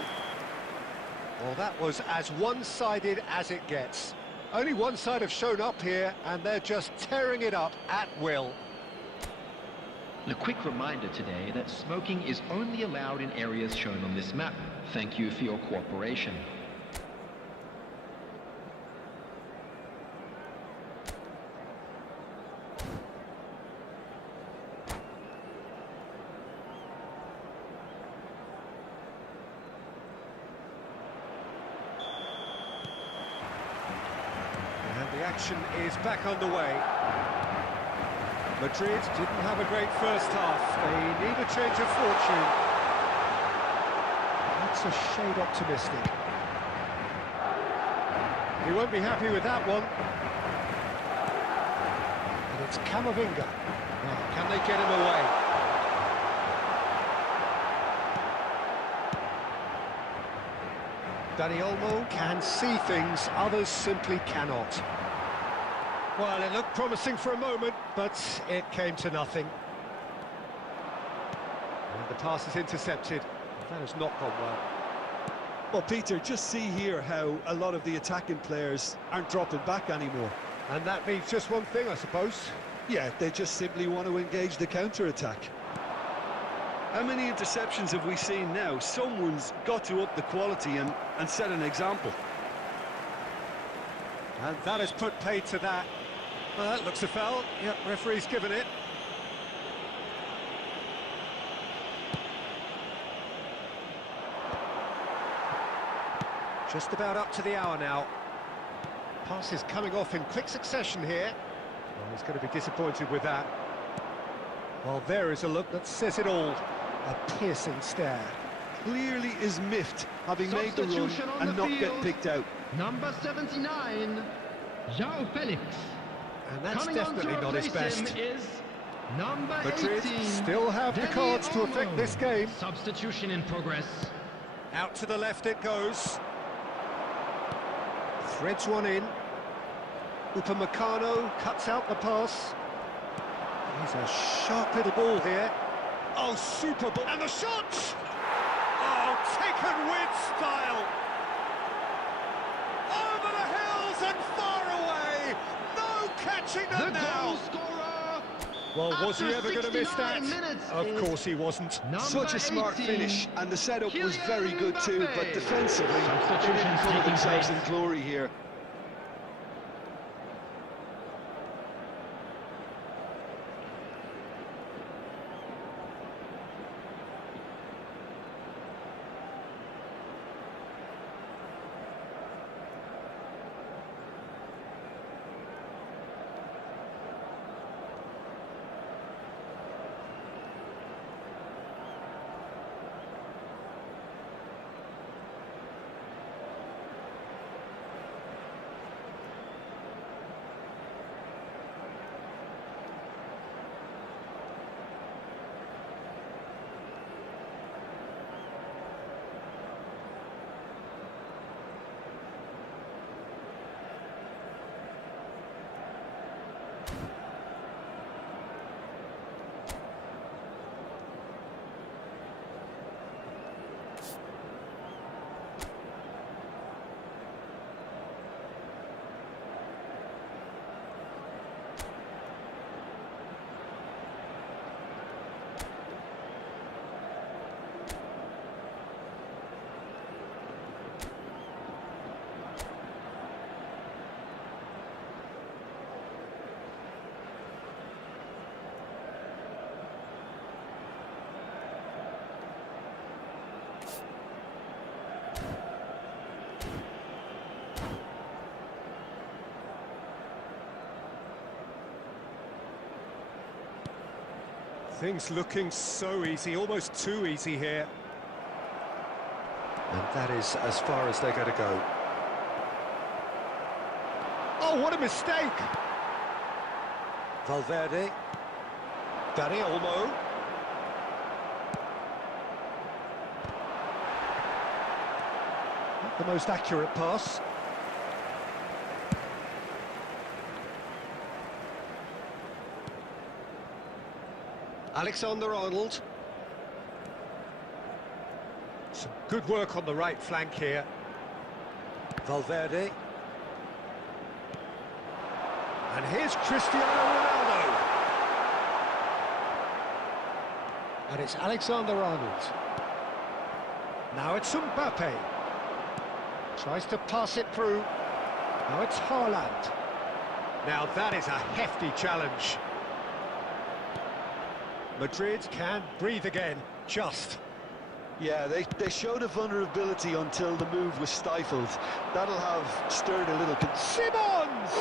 Well, that was as one-sided as it gets. Only one side have shown up here, and they're just tearing it up at will. A quick reminder today that smoking is only allowed in areas shown on this map. Thank you for your cooperation. action is back underway. Madrid didn't have a great first half. They need a change of fortune. That's a shade optimistic. He won't be happy with that one. And it's Camavinga. Now, can they get him away? Dani Olmo can see things others simply cannot. Well, it looked promising for a moment, but it came to nothing. And the pass is intercepted. That has not gone well. Well, Peter, just see here how a lot of the attacking players aren't dropping back anymore. And that means just one thing, I suppose. Yeah, they just simply want to engage the counter-attack. How many interceptions have we seen now? Someone's got to up the quality and set an example. And that has put paid to that. Well, that looks a foul. Yep, referee's given it. Just about up to the hour now. Pass is coming off in quick succession here. Well, he's going to be disappointed with that. Well, there is a look that says it all. A piercing stare. Clearly is miffed, having made the run and not get picked out. Number 79, João Felix. And that's Coming definitely not his best. Is number Madrid 18, still have the cards to affect this game. Substitution in progress. Out to the left it goes. Threads one in. Upamecano cuts out the pass. He's a sharp little ball here. Oh, super ball. And the shot! Oh, taken with style. Over the hills and far away. No catching them now. Goal scorer. Well, was he ever going to miss that? Of course he wasn't. Such a smart 18, finish, and the setup was very good too, Mbappe. but defensively, they didn't cover themselves in glory here. Things looking so easy, almost too easy here. And that is as far as they're going to go. Oh, what a mistake! Valverde. Dani Olmo. Not the most accurate pass. Alexander-Arnold. Some good work on the right flank here. Valverde. And here's Cristiano Ronaldo. And it's Alexander-Arnold. Now it's Mbappe. Tries to pass it through. Now it's Haaland. Now that is a hefty challenge. Madrid can breathe again, just. Yeah, they showed a vulnerability until the move was stifled. That'll have stirred a little... Simmons!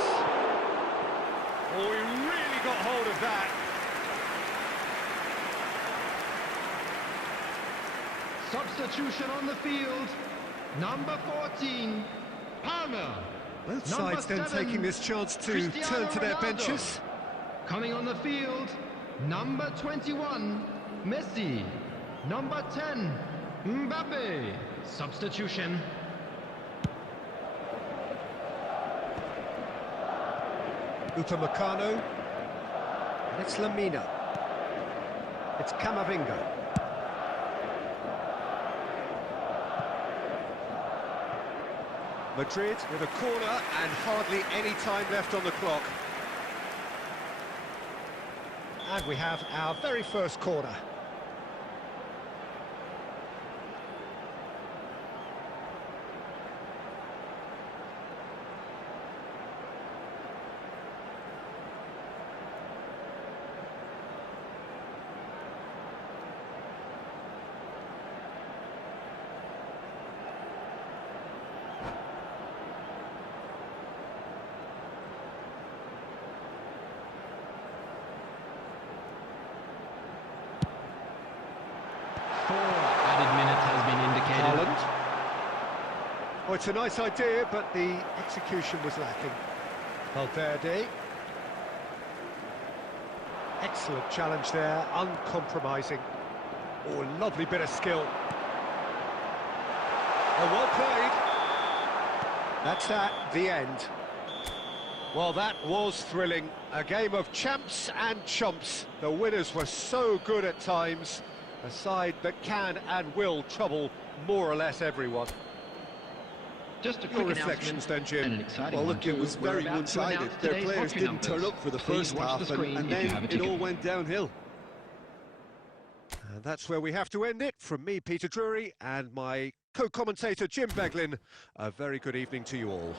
Oh, he really got hold of that. Substitution on the field. Number 14, Palmer. Both Number sides then 7, taking this chance to Cristiano turn to their Ronaldo. benches. Coming on the field, number 21, Messi. Number 10, Mbappe. Substitution. Upamecano. And it's Lamina. It's Camavinga. Madrid with a corner and hardly any time left on the clock. And we have our very first corner. Added minutes has been indicated. Haaland. Oh, it's a nice idea, but the execution was lacking. Valverde. Excellent challenge there, uncompromising. Oh, lovely bit of skill. Oh, well played. That's that, the end. Well, that was thrilling. A game of champs and chumps. The winners were so good at times. A side that can and will trouble more or less everyone. Just a Your quick reflections announcement then, Jim. and an exciting Well, one look, it too. was We're very about to one-sided. announce Their today's players entry didn't turn numbers. up for the Please first watch half, the screen and if you then have a it ticket. all went downhill. And that's where we have to end it. From me, Peter Drury, and my co-commentator, Jim Beglin. A very good evening to you all.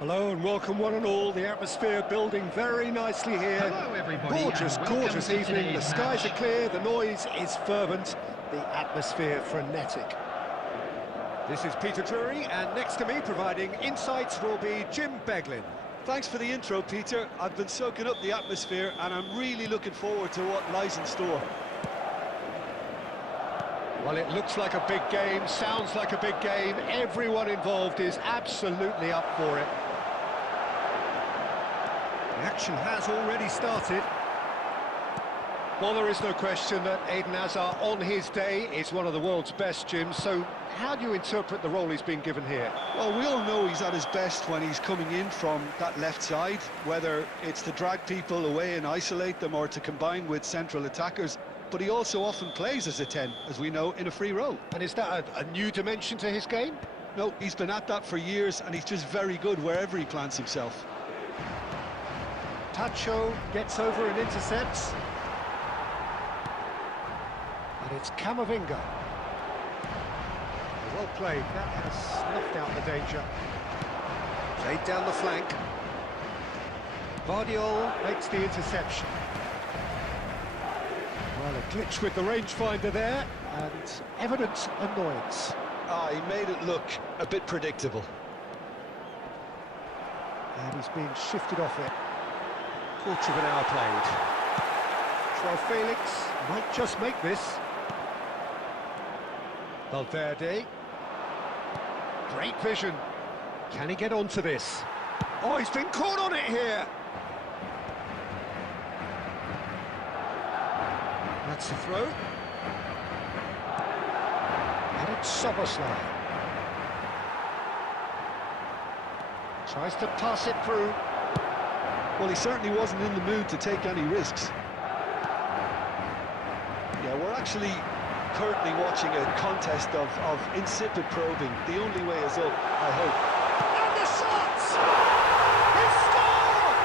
Hello and welcome one and all. The atmosphere building very nicely here. Hello, everybody, Gorgeous, and welcome gorgeous to evening. The today's skies match. are clear, the noise is fervent, the atmosphere frenetic. This is Peter Drury, and next to me providing insights will be Jim Beglin. Thanks for the intro, Peter. I've been soaking up the atmosphere, and I'm really looking forward to what lies in store. Well, it looks like a big game, sounds like a big game. Everyone involved is absolutely up for it. The action has already started. Well, there is no question that Eden Hazard, on his day, is one of the world's best, Jim. So how do you interpret the role he's been given here? Well, we all know he's at his best when he's coming in from that left side, whether it's to drag people away and isolate them or to combine with central attackers. But he also often plays as a 10, as we know, in a free role. And is that a new dimension to his game? No, he's been at that for years, and he's just very good wherever he plants himself. Tacho gets over and intercepts. And it's Camavinga. Well played, that has snuffed out the danger. Played down the flank. Guardiola makes the interception. Well, a glitch with the rangefinder there, and evident annoyance. He made it look a bit predictable. And he's being shifted off it. Quarter of an hour played. Joao Felix might just make this. Valverde. Great vision. Can he get onto this? Oh, he's been caught on it here. That's the throw. And it's Soboslai. Tries to pass it through. Well, he certainly wasn't in the mood to take any risks. Yeah, we're actually currently watching a contest of insipid probing. The only way is up, I hope. And the shots! He scored!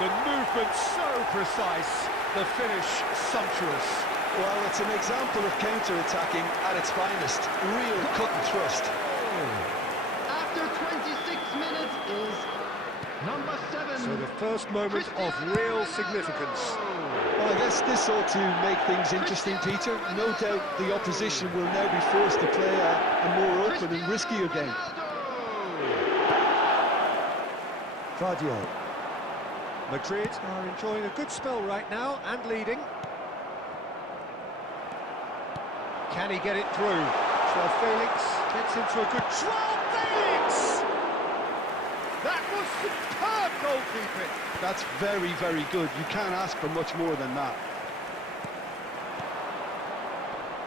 The movement so precise, the finish sumptuous. Well, it's an example of counter-attacking at its finest. Real cut and thrust. After 26 minutes is number 7. So the first moment of real significance. Well, I guess this ought to make things interesting, Peter. No doubt the opposition will now be forced to play a more open and riskier game. Guardiola. Madrid are enjoying a good spell right now and leading. Can he get it through? Joao Felix gets into a good... Joao Felix! That was superb goalkeeping! That's very, very good. You can't ask for much more than that.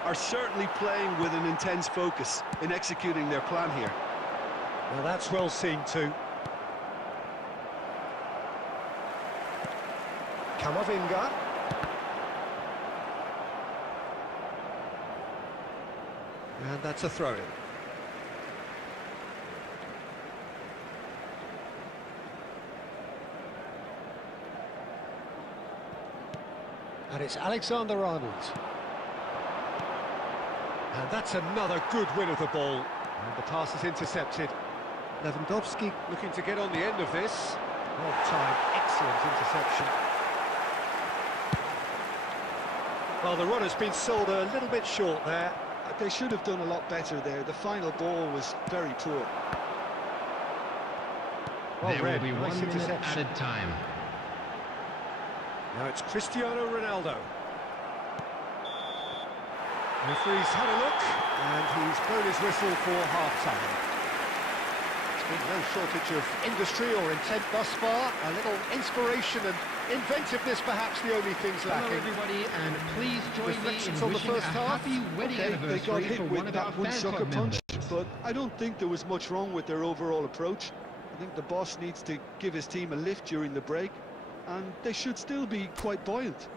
Are certainly playing with an intense focus in executing their plan here. Well, that's well seen too. Camavinga. And that's a throw-in. And it's Alexander-Arnold. And that's another good win of the ball. And the pass is intercepted. Lewandowski looking to get on the end of this. Well timed, excellent interception. Well, the run has been sold a little bit short there. They should have done a lot better there. The final ball was very poor. Well There read, will be nice 1 minute interception. added time. Now it's Cristiano Ronaldo. Referee's had a look, and he's blown his whistle for half-time. There's been no shortage of industry or intent thus far. A little inspiration and inventiveness, perhaps the only things Hello lacking. everybody, and please join me Reflections in on the wishing first a half? happy wedding Okay, they anniversary got for hit one with of our that one fan sucker club punch, members. but I don't think there was much wrong with their overall approach. I think the boss needs to give his team a lift during the break, and they should still be quite buoyant.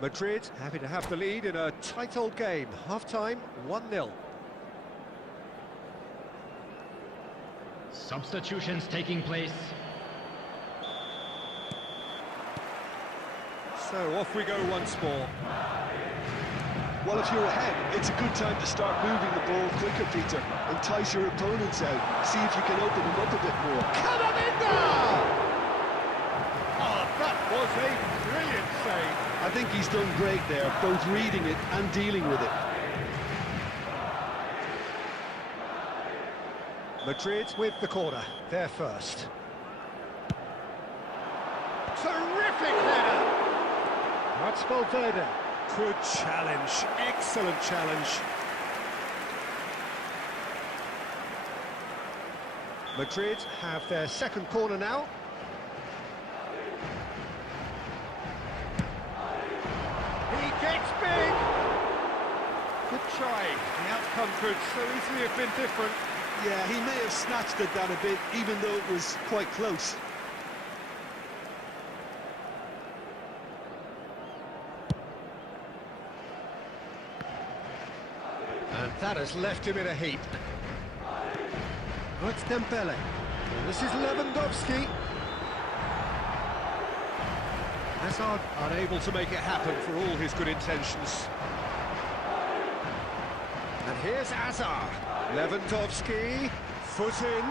Madrid happy to have the lead in a tight old game. Half-time, 1-0. Substitutions taking place. So off we go once more. Well, if you're ahead, it's a good time to start moving the ball quicker, Peter. Entice your opponents out. See if you can open them up a bit more. Camavinga! Oh, that was a brilliant save. I think he's done great there, both reading it and dealing with it. Madrid with the corner, they're first. Terrific header! That's Valverde. Good challenge, excellent challenge. Madrid have their second corner now. He gets big! Good try. The outcome could so easily have been different. Yeah, he may have snatched at that a bit, even though it was quite close. And that has left him in a heap. Oh, it's Dembele. And this is Lewandowski. Hazard unable to make it happen for all his good intentions. And here's Hazard. Lewandowski, foot in.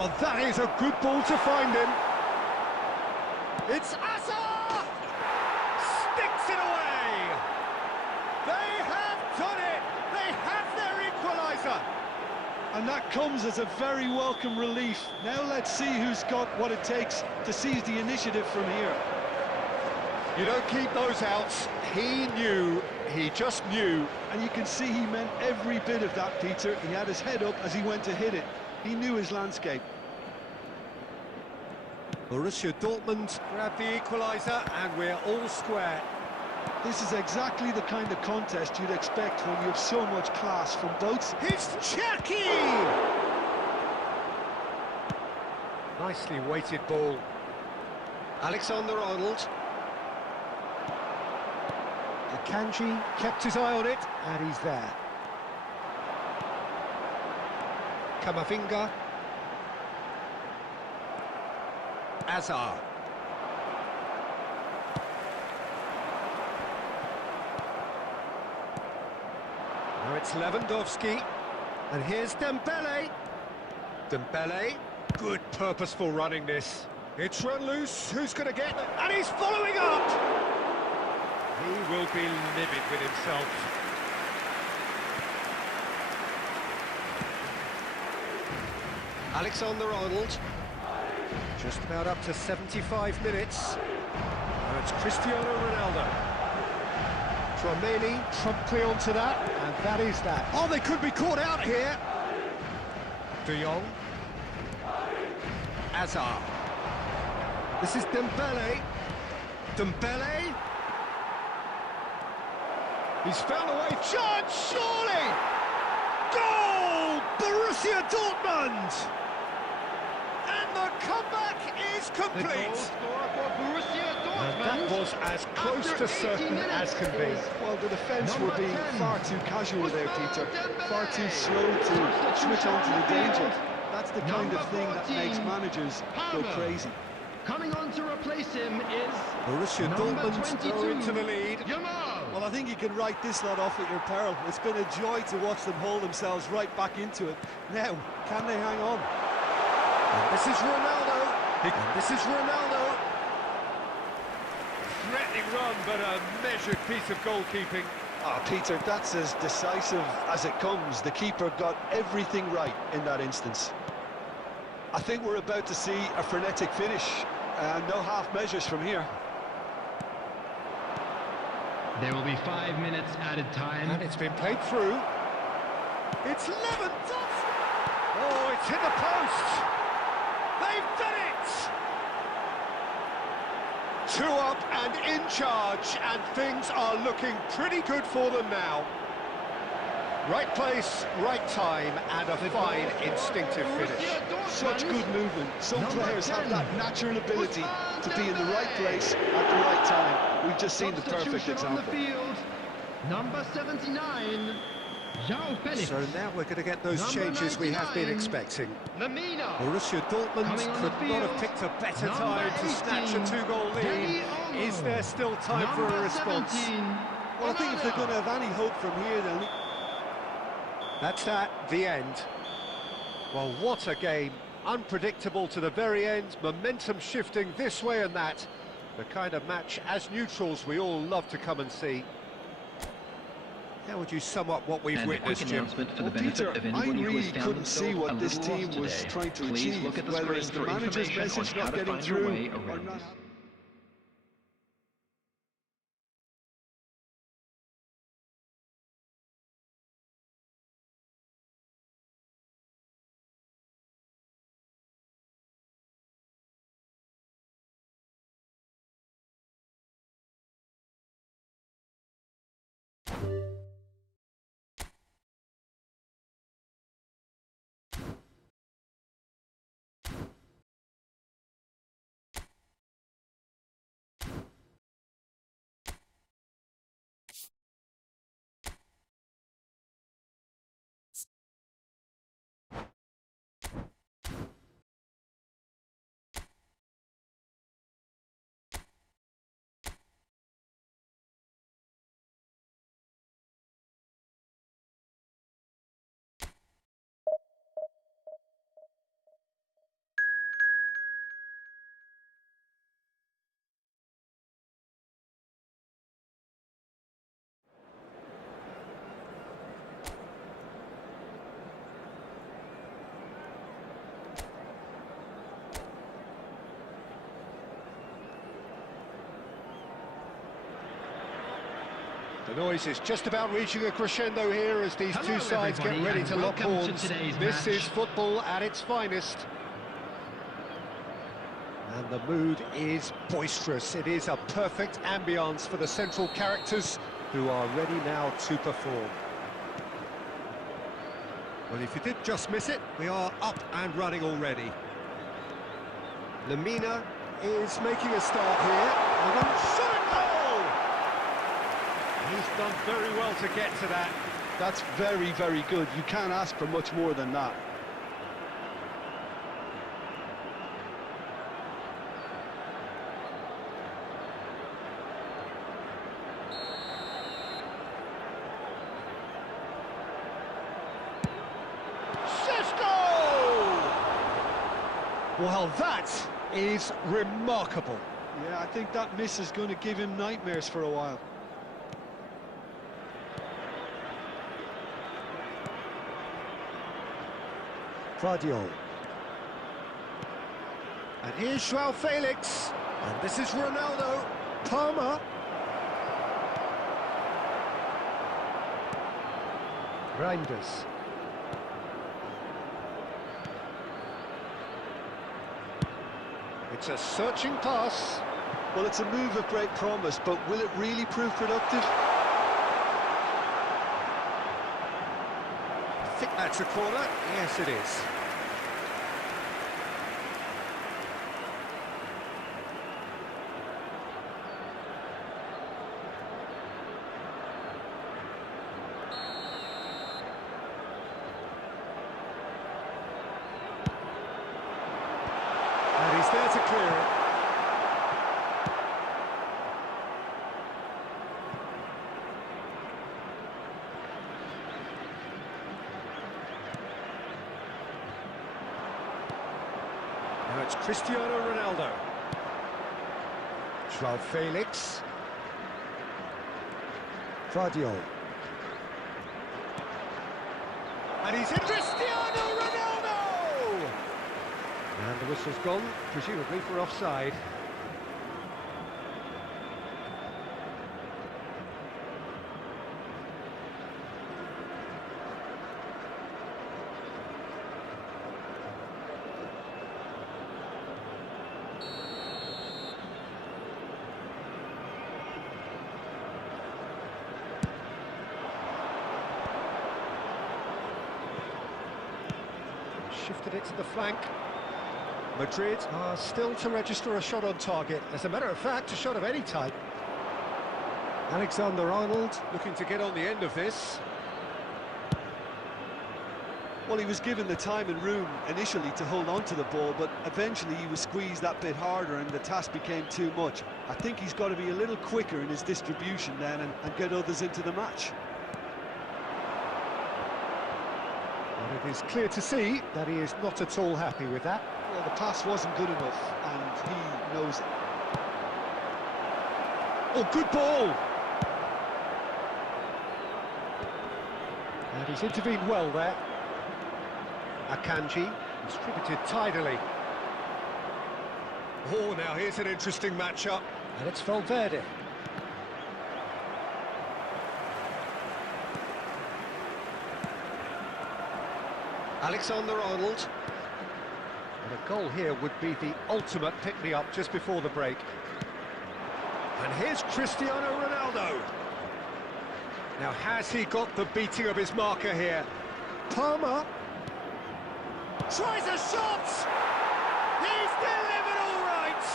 Oh, that is a good ball to find him. It's Hazard! Sticks it away! They have done it! They have their equaliser! And that comes as a very welcome relief. Now let's see who's got what it takes to seize the initiative from here. You don't keep those outs. He knew, he just knew. And you can see he meant every bit of that, Peter. He had his head up as he went to hit it. He knew his landscape. Borussia Dortmund grab the equaliser and we're all square. This is exactly the kind of contest you'd expect when you have so much class from both. It's Chucky! Nicely weighted ball. Alexander-Arnold. Akanji kept his eye on it, and he's there. Camavinga. Hazard. Now it's Lewandowski. And here's Dembele. Dembele. Good purposeful running this. It's run loose. Who's going to get it? And he's following up! He will be livid with himself. Alexander-Arnold. Just about up to 75 minutes. Now it's Cristiano Ronaldo. Tchouameni promptly onto that, and that is that. Oh, they could be caught out here. De Jong. Hazard. This is Dembele. Dembele. He's found a way. Chance, surely! Goal! Borussia Dortmund! And the comeback is complete. And that was as close to certain as can be. Well, the defence were being far too casual there, Peter. Far too slow to switch on to the danger. That's the kind of thing that makes managers go crazy. Coming on to replace him is Borussia Dortmund go into the lead. Well, I think you can write this lot off at your peril. It's been a joy to watch them hold themselves right back into it. Now, can they hang on? And this is Ronaldo. And this is Ronaldo. Threatening run, but a measured piece of goalkeeping. Ah, Peter, that's as decisive as it comes. The keeper got everything right in that instance. I think we're about to see a frenetic finish, and no half measures from here. There will be 5 minutes added time. And it's been played through. It's Lewandowski! Oh, it's hit the post! They've done it! 2 up and in charge, and things are looking pretty good for them now. Right place, right time, and a fine instinctive finish. Such good movement. Some players have that natural ability to be in the right place at the right time. We've just seen the perfect example. Number 79, João Felix. So now we're going to get those changes we have been expecting. Lamina. Borussia Dortmund could not have picked a better time to snatch a 2-goal lead. Is there still time for a response? Well, I think if they're going to have any hope from here, then... That's that, the end. Well, what a game. Unpredictable to the very end, momentum shifting this way and that. The kind of match, as neutrals, we all love to come and see. How would you sum up what we've witnessed, Jim? Well, Peter, I really couldn't see what this team was trying to achieve, whether it's the manager's message not getting through or not. The noise is just about reaching a crescendo here as these Hello, two sides get everybody, ready and to lock welcome to horns. today's This match. is football at its finest. And the mood is boisterous. It is a perfect ambience for the central characters who are ready now to perform. Well, if you did just miss it, we are up and running already. Lamina is making a start here. And then shot it goal! He's done very well to get to that. That's very, very good. You can't ask for much more than that. Well, that is remarkable. Yeah, I think that miss is going to give him nightmares for a while. Guardiola. And here's João Felix. And this is Ronaldo. Palmer. Reinders. It's a searching pass. Well, it's a move of great promise, but will it really prove productive? I think that's a corner. Yes, it is. And he's there to clear it. Now it's Cristiano Ronaldo. João Felix. Guardiola. And he's in. Cristiano Ronaldo! And the whistle's gone, presumably for offside. Shifted it to the flank. Madrid are still to register a shot on target. As a matter of fact, a shot of any type. Alexander-Arnold looking to get on the end of this. Well, he was given the time and room initially to hold on to the ball, but eventually he was squeezed that bit harder and the task became too much. I think he's got to be a little quicker in his distribution then and get others into the match. And it is clear to see that he is not at all happy with that. Well, the pass wasn't good enough, and he knows it. Oh, good ball! And he's intervened well there. Akanji distributed tidily. Oh, now here's an interesting matchup. And it's Valverde. Alexander-Arnold. And a goal here would be the ultimate pick-me-up just before the break. And here's Cristiano Ronaldo. Now, has he got the beating of his marker here? Palmer tries a shot! He's delivered all right!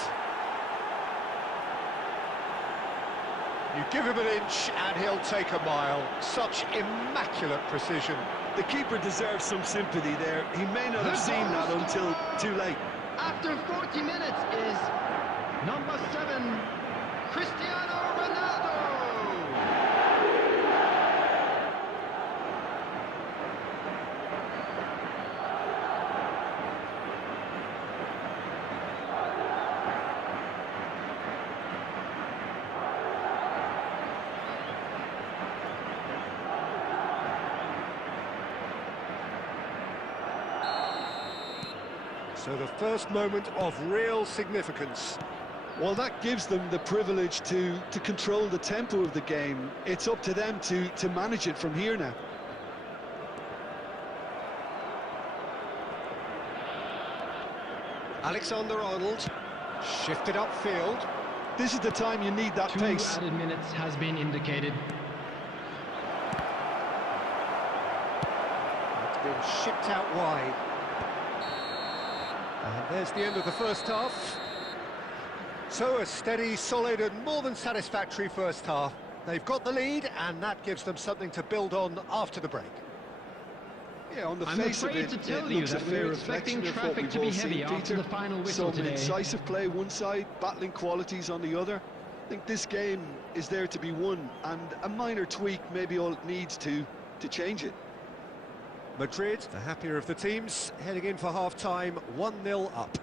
You give him an inch and he'll take a mile. Such immaculate precision. The keeper deserves some sympathy there. He may not have seen that until too late. After 40 minutes is number 7, Cristiano Ronaldo. So the first moment of real significance. Well, that gives them the privilege to control the tempo of the game. It's up to them to manage it from here now. Alexander-Arnold, shifted upfield. This is the time you need that 2 pace. added minutes has been indicated. It's been shipped out wide. And there's the end of the first half. So a steady, solid and more than satisfactory first half. They've got the lead and that gives them something to build on after the break. Yeah, on the I'm face of afraid it, to tell it you looks a that fair we're expecting reflection of what traffic we've to be all heavy seen, after Peter. the final whistle Some today. incisive play one side, battling qualities on the other. I think this game is there to be won, and a minor tweak may be all it needs to change it. Madrid, the happier of the teams, heading in for half-time, 1-0 up.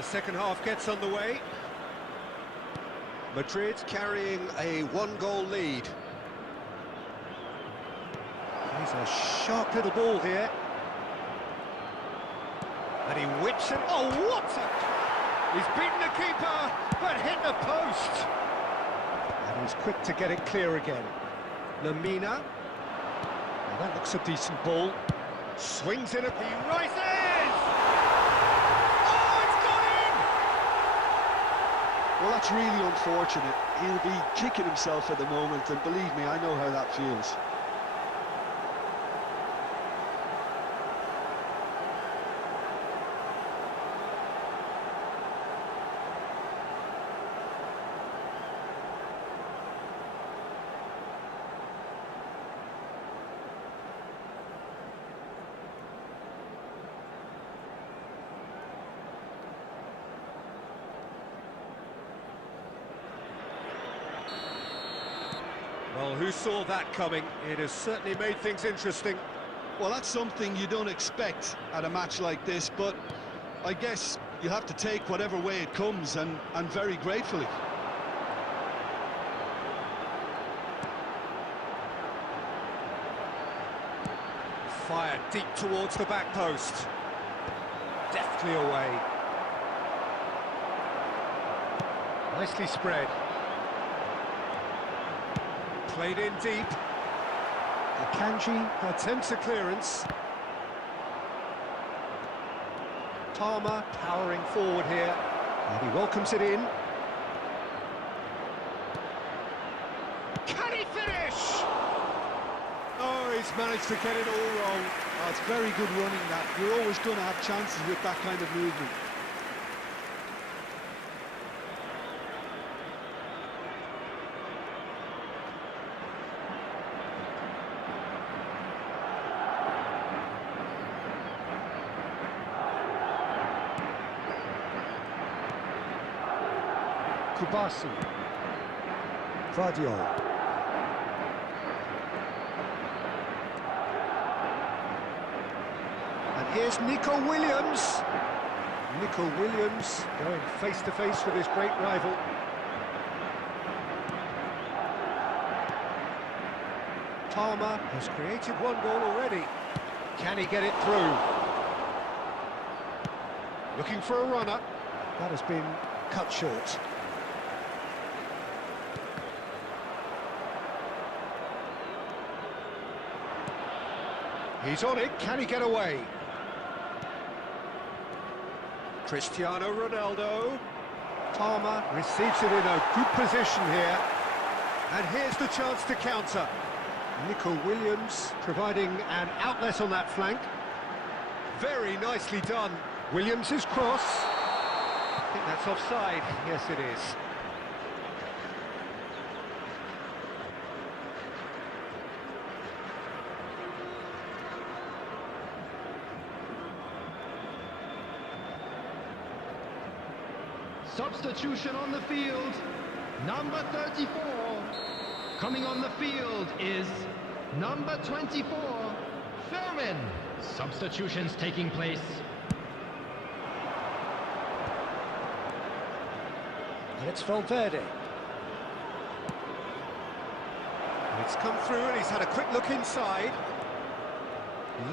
the second half gets underway. Madrid carrying a one-goal lead. He's a sharp little ball here. And he whips it. Oh, what a... He's beaten the keeper, but hit the post. And he's quick to get it clear again. Lamina. Well, that looks a decent ball. Swings in, he rises! Oh, it's gone in! Well, that's really unfortunate. He'll be kicking himself at the moment, and believe me, I know how that feels. Well, who saw that coming? It has certainly made things interesting. Well, that's something you don't expect at a match like this, but I guess you have to take whatever way it comes, and very gratefully. Fired deep towards the back post. Deftly away. Nicely spread. Played in deep. Akanji attempts a clearance. Palmer powering forward here. And he welcomes it in. Can he finish? Oh, he's managed to get it all wrong. Oh, it's very good running, that. You're always going to have chances with that kind of movement. Kubasi. Vardiol. And here's Nico Williams. Nico Williams going face-to-face with his great rival. Palmer has created one goal already. Can he get it through? Looking for a runner. That has been cut short. He's on it, can he get away? Cristiano Ronaldo. Palmer receives it in a good position here. And here's the chance to counter. Nico Williams providing an outlet on that flank. Very nicely done. Williams' cross. I think that's offside. Yes, it is. Substitution on the field, number 34. Coming on the field is number 24, Firmin. Substitutions taking place. And it's Valverde. And it's come through and he's had a quick look inside.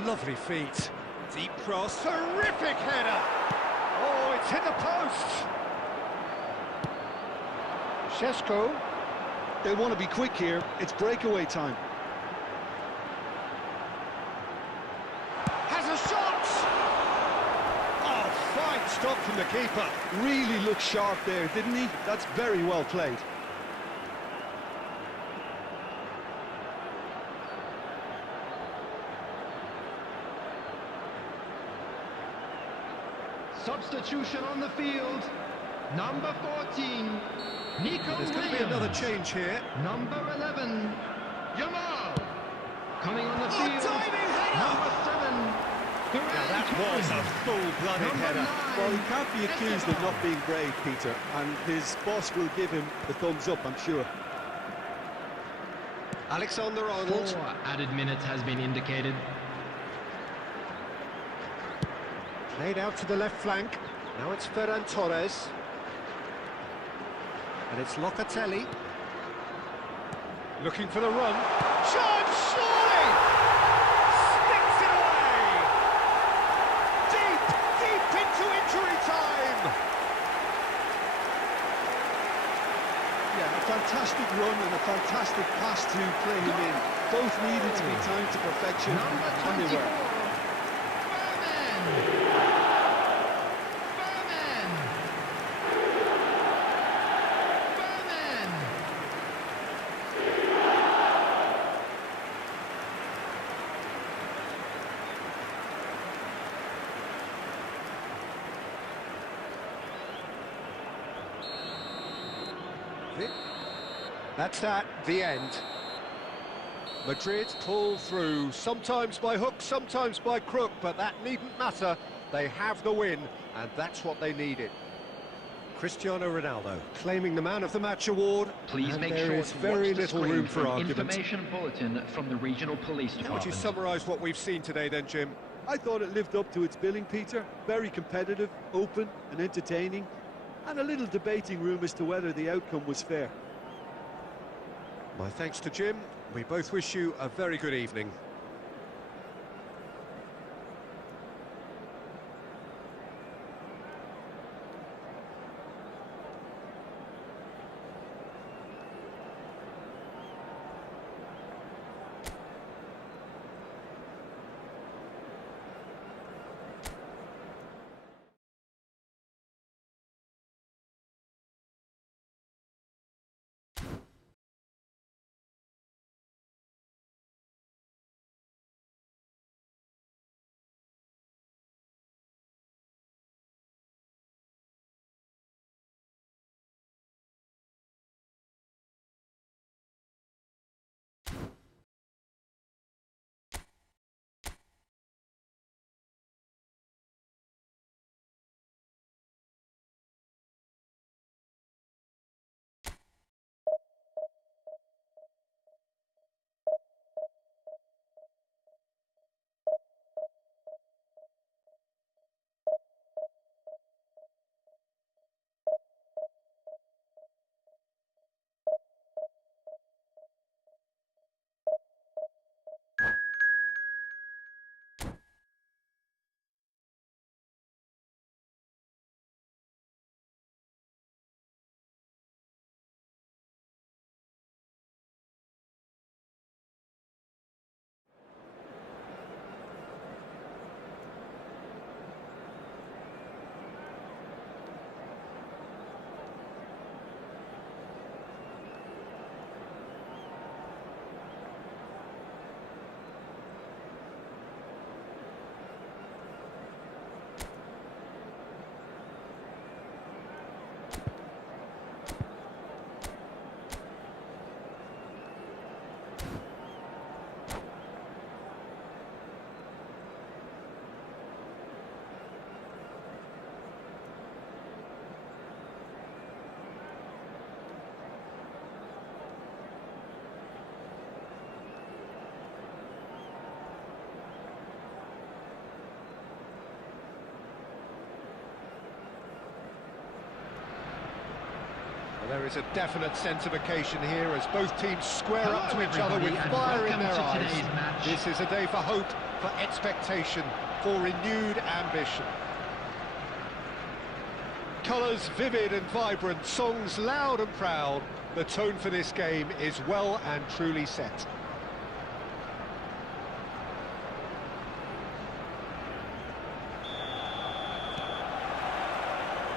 Lovely feet. Deep cross, terrific header. Oh, it's hit the post. Shesko. They want to be quick here. It's breakaway time. Has a shot! Oh, fine stop from the keeper. Really looked sharp there, didn't he? That's very well played. Substitution on the field, number 14, Nico There's going to be Williams. another change here. Number 11, Yamal. Coming on the field, diving header! number 7, Now that was a full-blooded Number header. 9, Well, he can't be accused of Esteban. not being brave, Peter, and his boss will give him the thumbs up, I'm sure. Alexander-Arnold. 4 added minutes has been indicated. Played out to the left flank. Now it's Ferran Torres. And it's Locatelli. Looking for the run. Chance, surely! Sticks it away! Deep, deep into injury time! Yeah, a fantastic run and a fantastic pass to play him in. Both needed to be timed to perfection, Number and they 24, were. Furman. That's that, the end. Madrid pull through, sometimes by hook, sometimes by crook, but that needn't matter. They have the win, and that's what they needed. Cristiano Ronaldo claiming the Man of the Match award. Please and make there sure is to very watch the little screen room for for an argument. information bulletin from the regional police How would you department. summarise what we've seen today then, Jim? I thought it lived up to its billing, Peter. Very competitive, open and entertaining, and a little debating room as to whether the outcome was fair. My thanks to Jim. We both wish you a very good evening. There is a definite sense of occasion here as both teams square up to each other with fire in their eyes. This is a day for hope, for expectation, for renewed ambition. Colours vivid and vibrant, songs loud and proud. The tone for this game is well and truly set.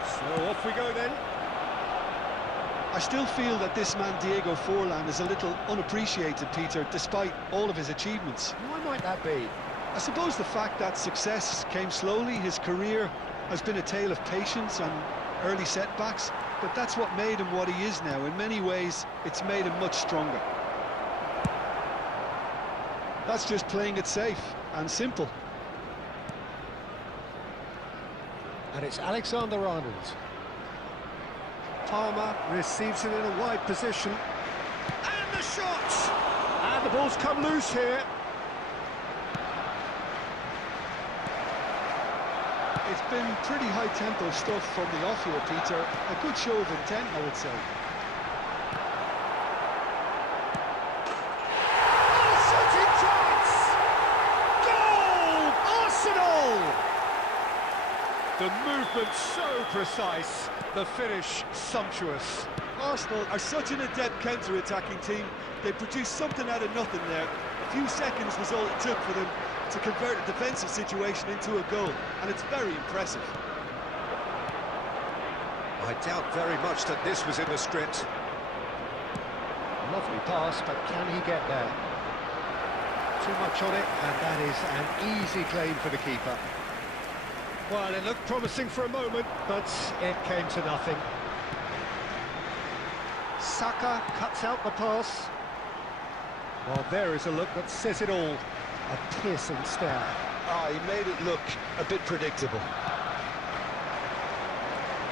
So off we go then. I still feel that this man Diego Forlan is a little unappreciated, Peter, despite all of his achievements. Why might that be? I suppose the fact that success came slowly, his career has been a tale of patience and early setbacks, but that's what made him what he is now. In many ways, it's made him much stronger. That's just playing it safe and simple. And it's Alexander-Arnold. Palmer receives it in a wide position. And the shot! And the ball's come loose here. It's been pretty high-tempo stuff from the off here, Peter. A good show of intent, I would say. Shooting chance! Goal! Arsenal! The movement so precise, the finish sumptuous. Arsenal are such an adept counter-attacking team. They produced something out of nothing there. A few seconds was all it took for them to convert a defensive situation into a goal, and it's very impressive. I doubt very much that this was in the script. Lovely pass, but can he get there? Too much on it, and that is an easy claim for the keeper. Well, it looked promising for a moment, but it came to nothing. Saka cuts out the pass. Well, there is a look that says it all. A piercing stare. He made it look a bit predictable.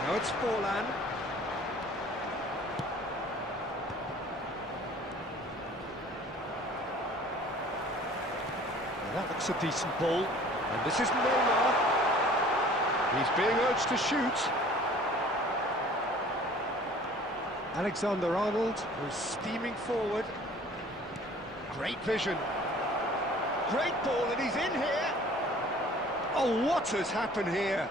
Now it's Forlan. Well, that looks a decent ball. And this is Neymar. He's being urged to shoot. Alexander-Arnold was steaming forward. Great vision. Great ball, and he's in here. Oh, what has happened here?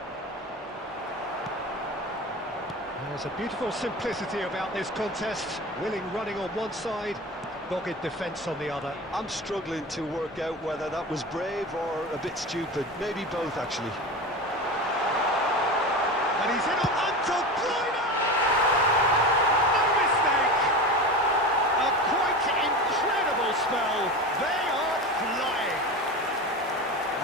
There's a beautiful simplicity about this contest. Willing running on one side, dogged defence on the other. I'm struggling to work out whether that was brave or a bit stupid. Maybe both, actually. And he's in on Anto Bruyne! No mistake! A quite incredible spell. They are flying.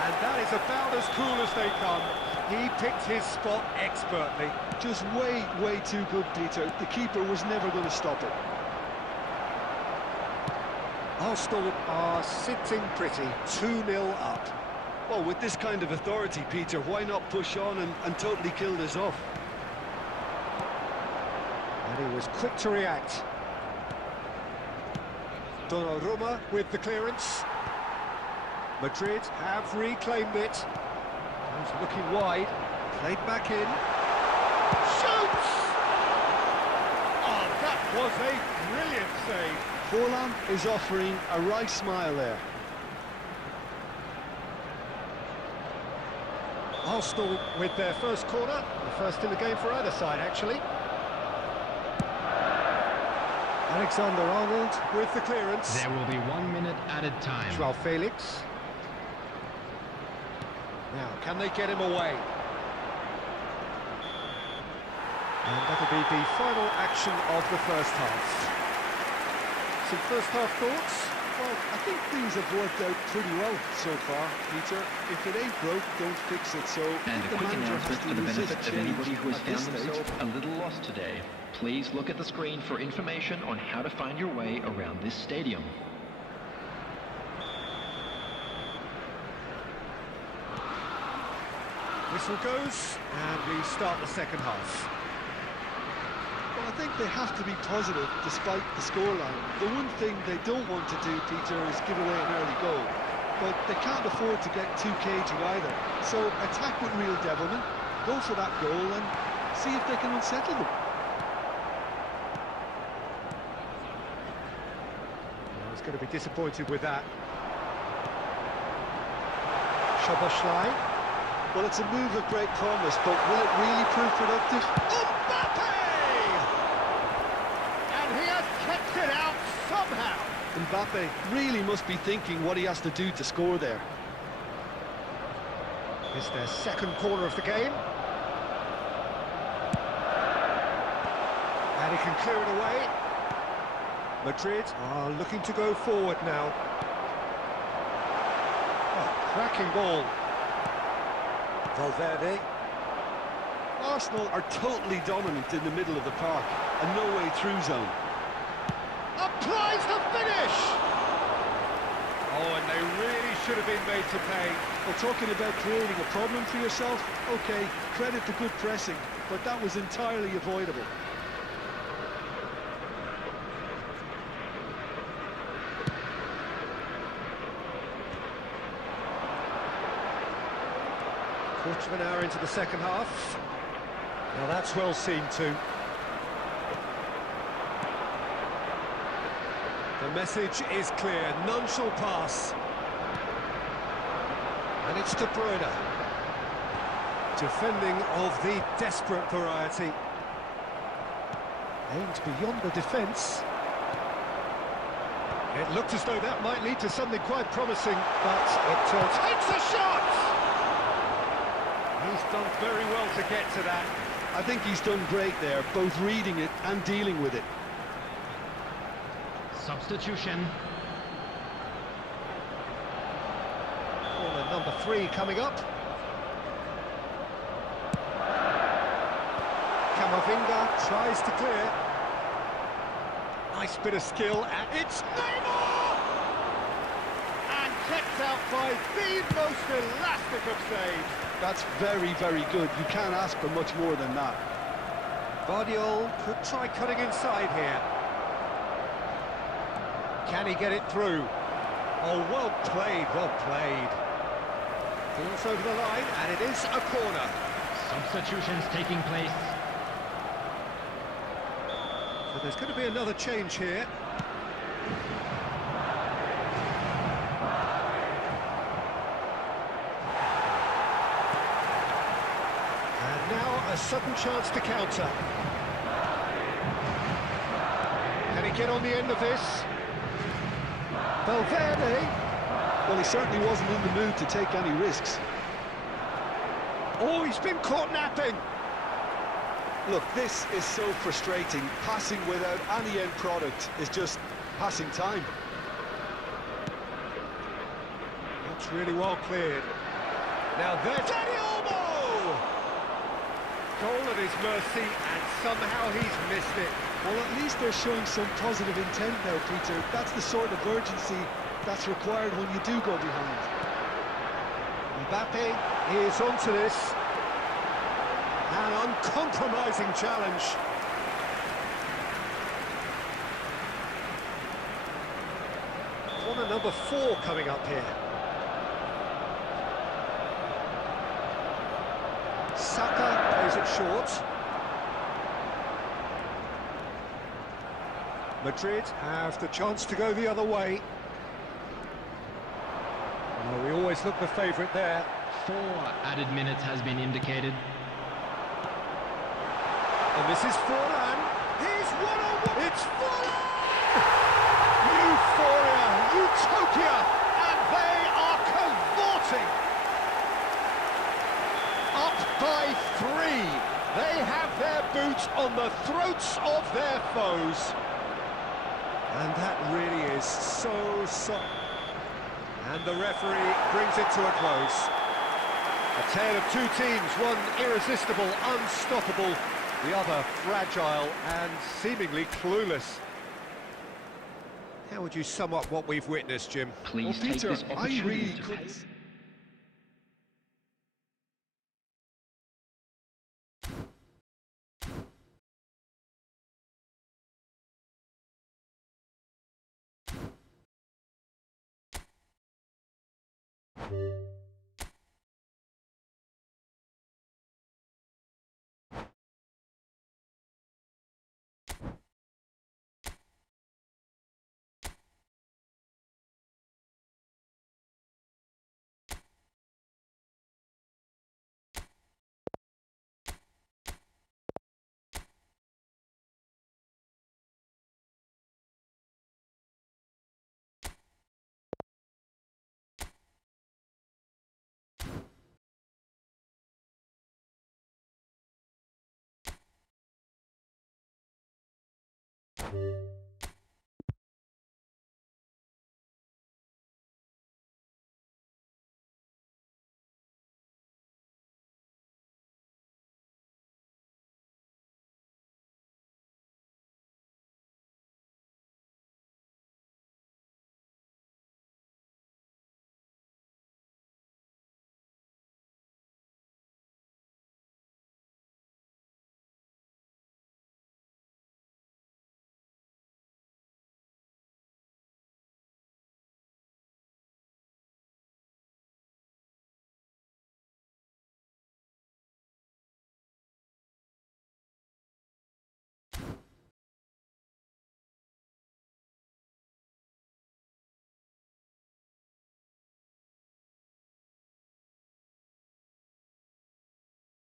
And that is about as cool as they come. He picked his spot expertly. Just way too good, Peter. The keeper was never going to stop it. Arsenal are sitting pretty, 2-0 up. Well, with this kind of authority, Peter, why not push on and totally kill this off? And he was quick to react. Donnarumma with the clearance. Madrid have reclaimed it. He's looking wide. Played back in. Shoots! Oh, that was a brilliant save. Forlan is offering a right smile there. Arsenal with their first corner. The first in the game for either side, actually. Alexander-Arnold with the clearance. There will be 1 minute added time. Joao Felix. Now, can they get him away? And that'll be the final action of the first half. Some first half thoughts? Well, I think things have worked out pretty well so far, Peter. If it ain't broke, don't fix it. So And a the quick manager announcement has to for the resist benefit of change anybody who has at this found stage. themselves a little lost today. Please look at the screen for information on how to find your way around this stadium. Whistle goes, and we start the second half. Well, I think they have to be positive despite the scoreline. The one thing they don't want to do, Peter, is give away an early goal. But they can't afford to get too cagey either. So attack with real devilment, go for that goal and see if they can unsettle them. I was going to be disappointed with that. Szoboszlai. Well, it's a move of great promise, but will it really prove productive? Mbappe! And he has kept it out somehow. Mbappe really must be thinking what he has to do to score there. It's their second corner of the game. And he can clear it away. Madrid are looking to go forward now. Oh, cracking ball. Valverde. Arsenal are totally dominant in the middle of the park, and no way through zone. Applies the finish! Oh, and they really should have been made to pay. Well, talking about creating a problem for yourself, okay, credit to good pressing, but that was entirely avoidable. Quarter of an hour into the second half. Now that's well seen too. The message is clear, none shall pass. And it's De Bruyne. Defending of the desperate variety. Aimed beyond the defence. It looked as though that might lead to something quite promising, but it takes a shot! He's done very well to get to that. I think he's done great there, both reading it and dealing with it. Substitution. Corner number 3 coming up. Camavinga tries to clear. Nice bit of skill, and it's Neymar! And kept out by the most elastic of saves. That's very, very good. You can't ask for much more than that. Guardiola could try cutting inside here. Can he get it through? Oh, well played, well played. Falls over the line, and it is a corner. Substitutions taking place. So there's going to be another change here. And now a sudden chance to counter. Can he get on the end of this? Valverde. Well, he certainly wasn't in the mood to take any risks. Oh, he's been caught napping. Look, this is so frustrating. Passing without any end product is just passing time. That's really well cleared. Now there's Dani Olmo! Goal at his mercy, and somehow he's missed it. Well, at least they're showing some positive intent now, Peter. That's the sort of urgency that's required when you do go behind. Mbappe is onto this. An uncompromising challenge. Corner number 4 coming up here. Saka plays it short. Madrid have the chance to go the other way. Well, we always look the favourite there. 4 added minutes has been indicated. And this is Forlan. He's one-on-one. It's Forlan! Euphoria, utopia, and they are cavorting. Up by 3. They have their boots on the throats of their foes. And that really is so... And the referee brings it to a close. A tale of two teams, one irresistible, unstoppable, the other fragile and seemingly clueless. How would you sum up what we've witnessed, Jim? Please Well, take Peter, this I opportunity really to couldn't...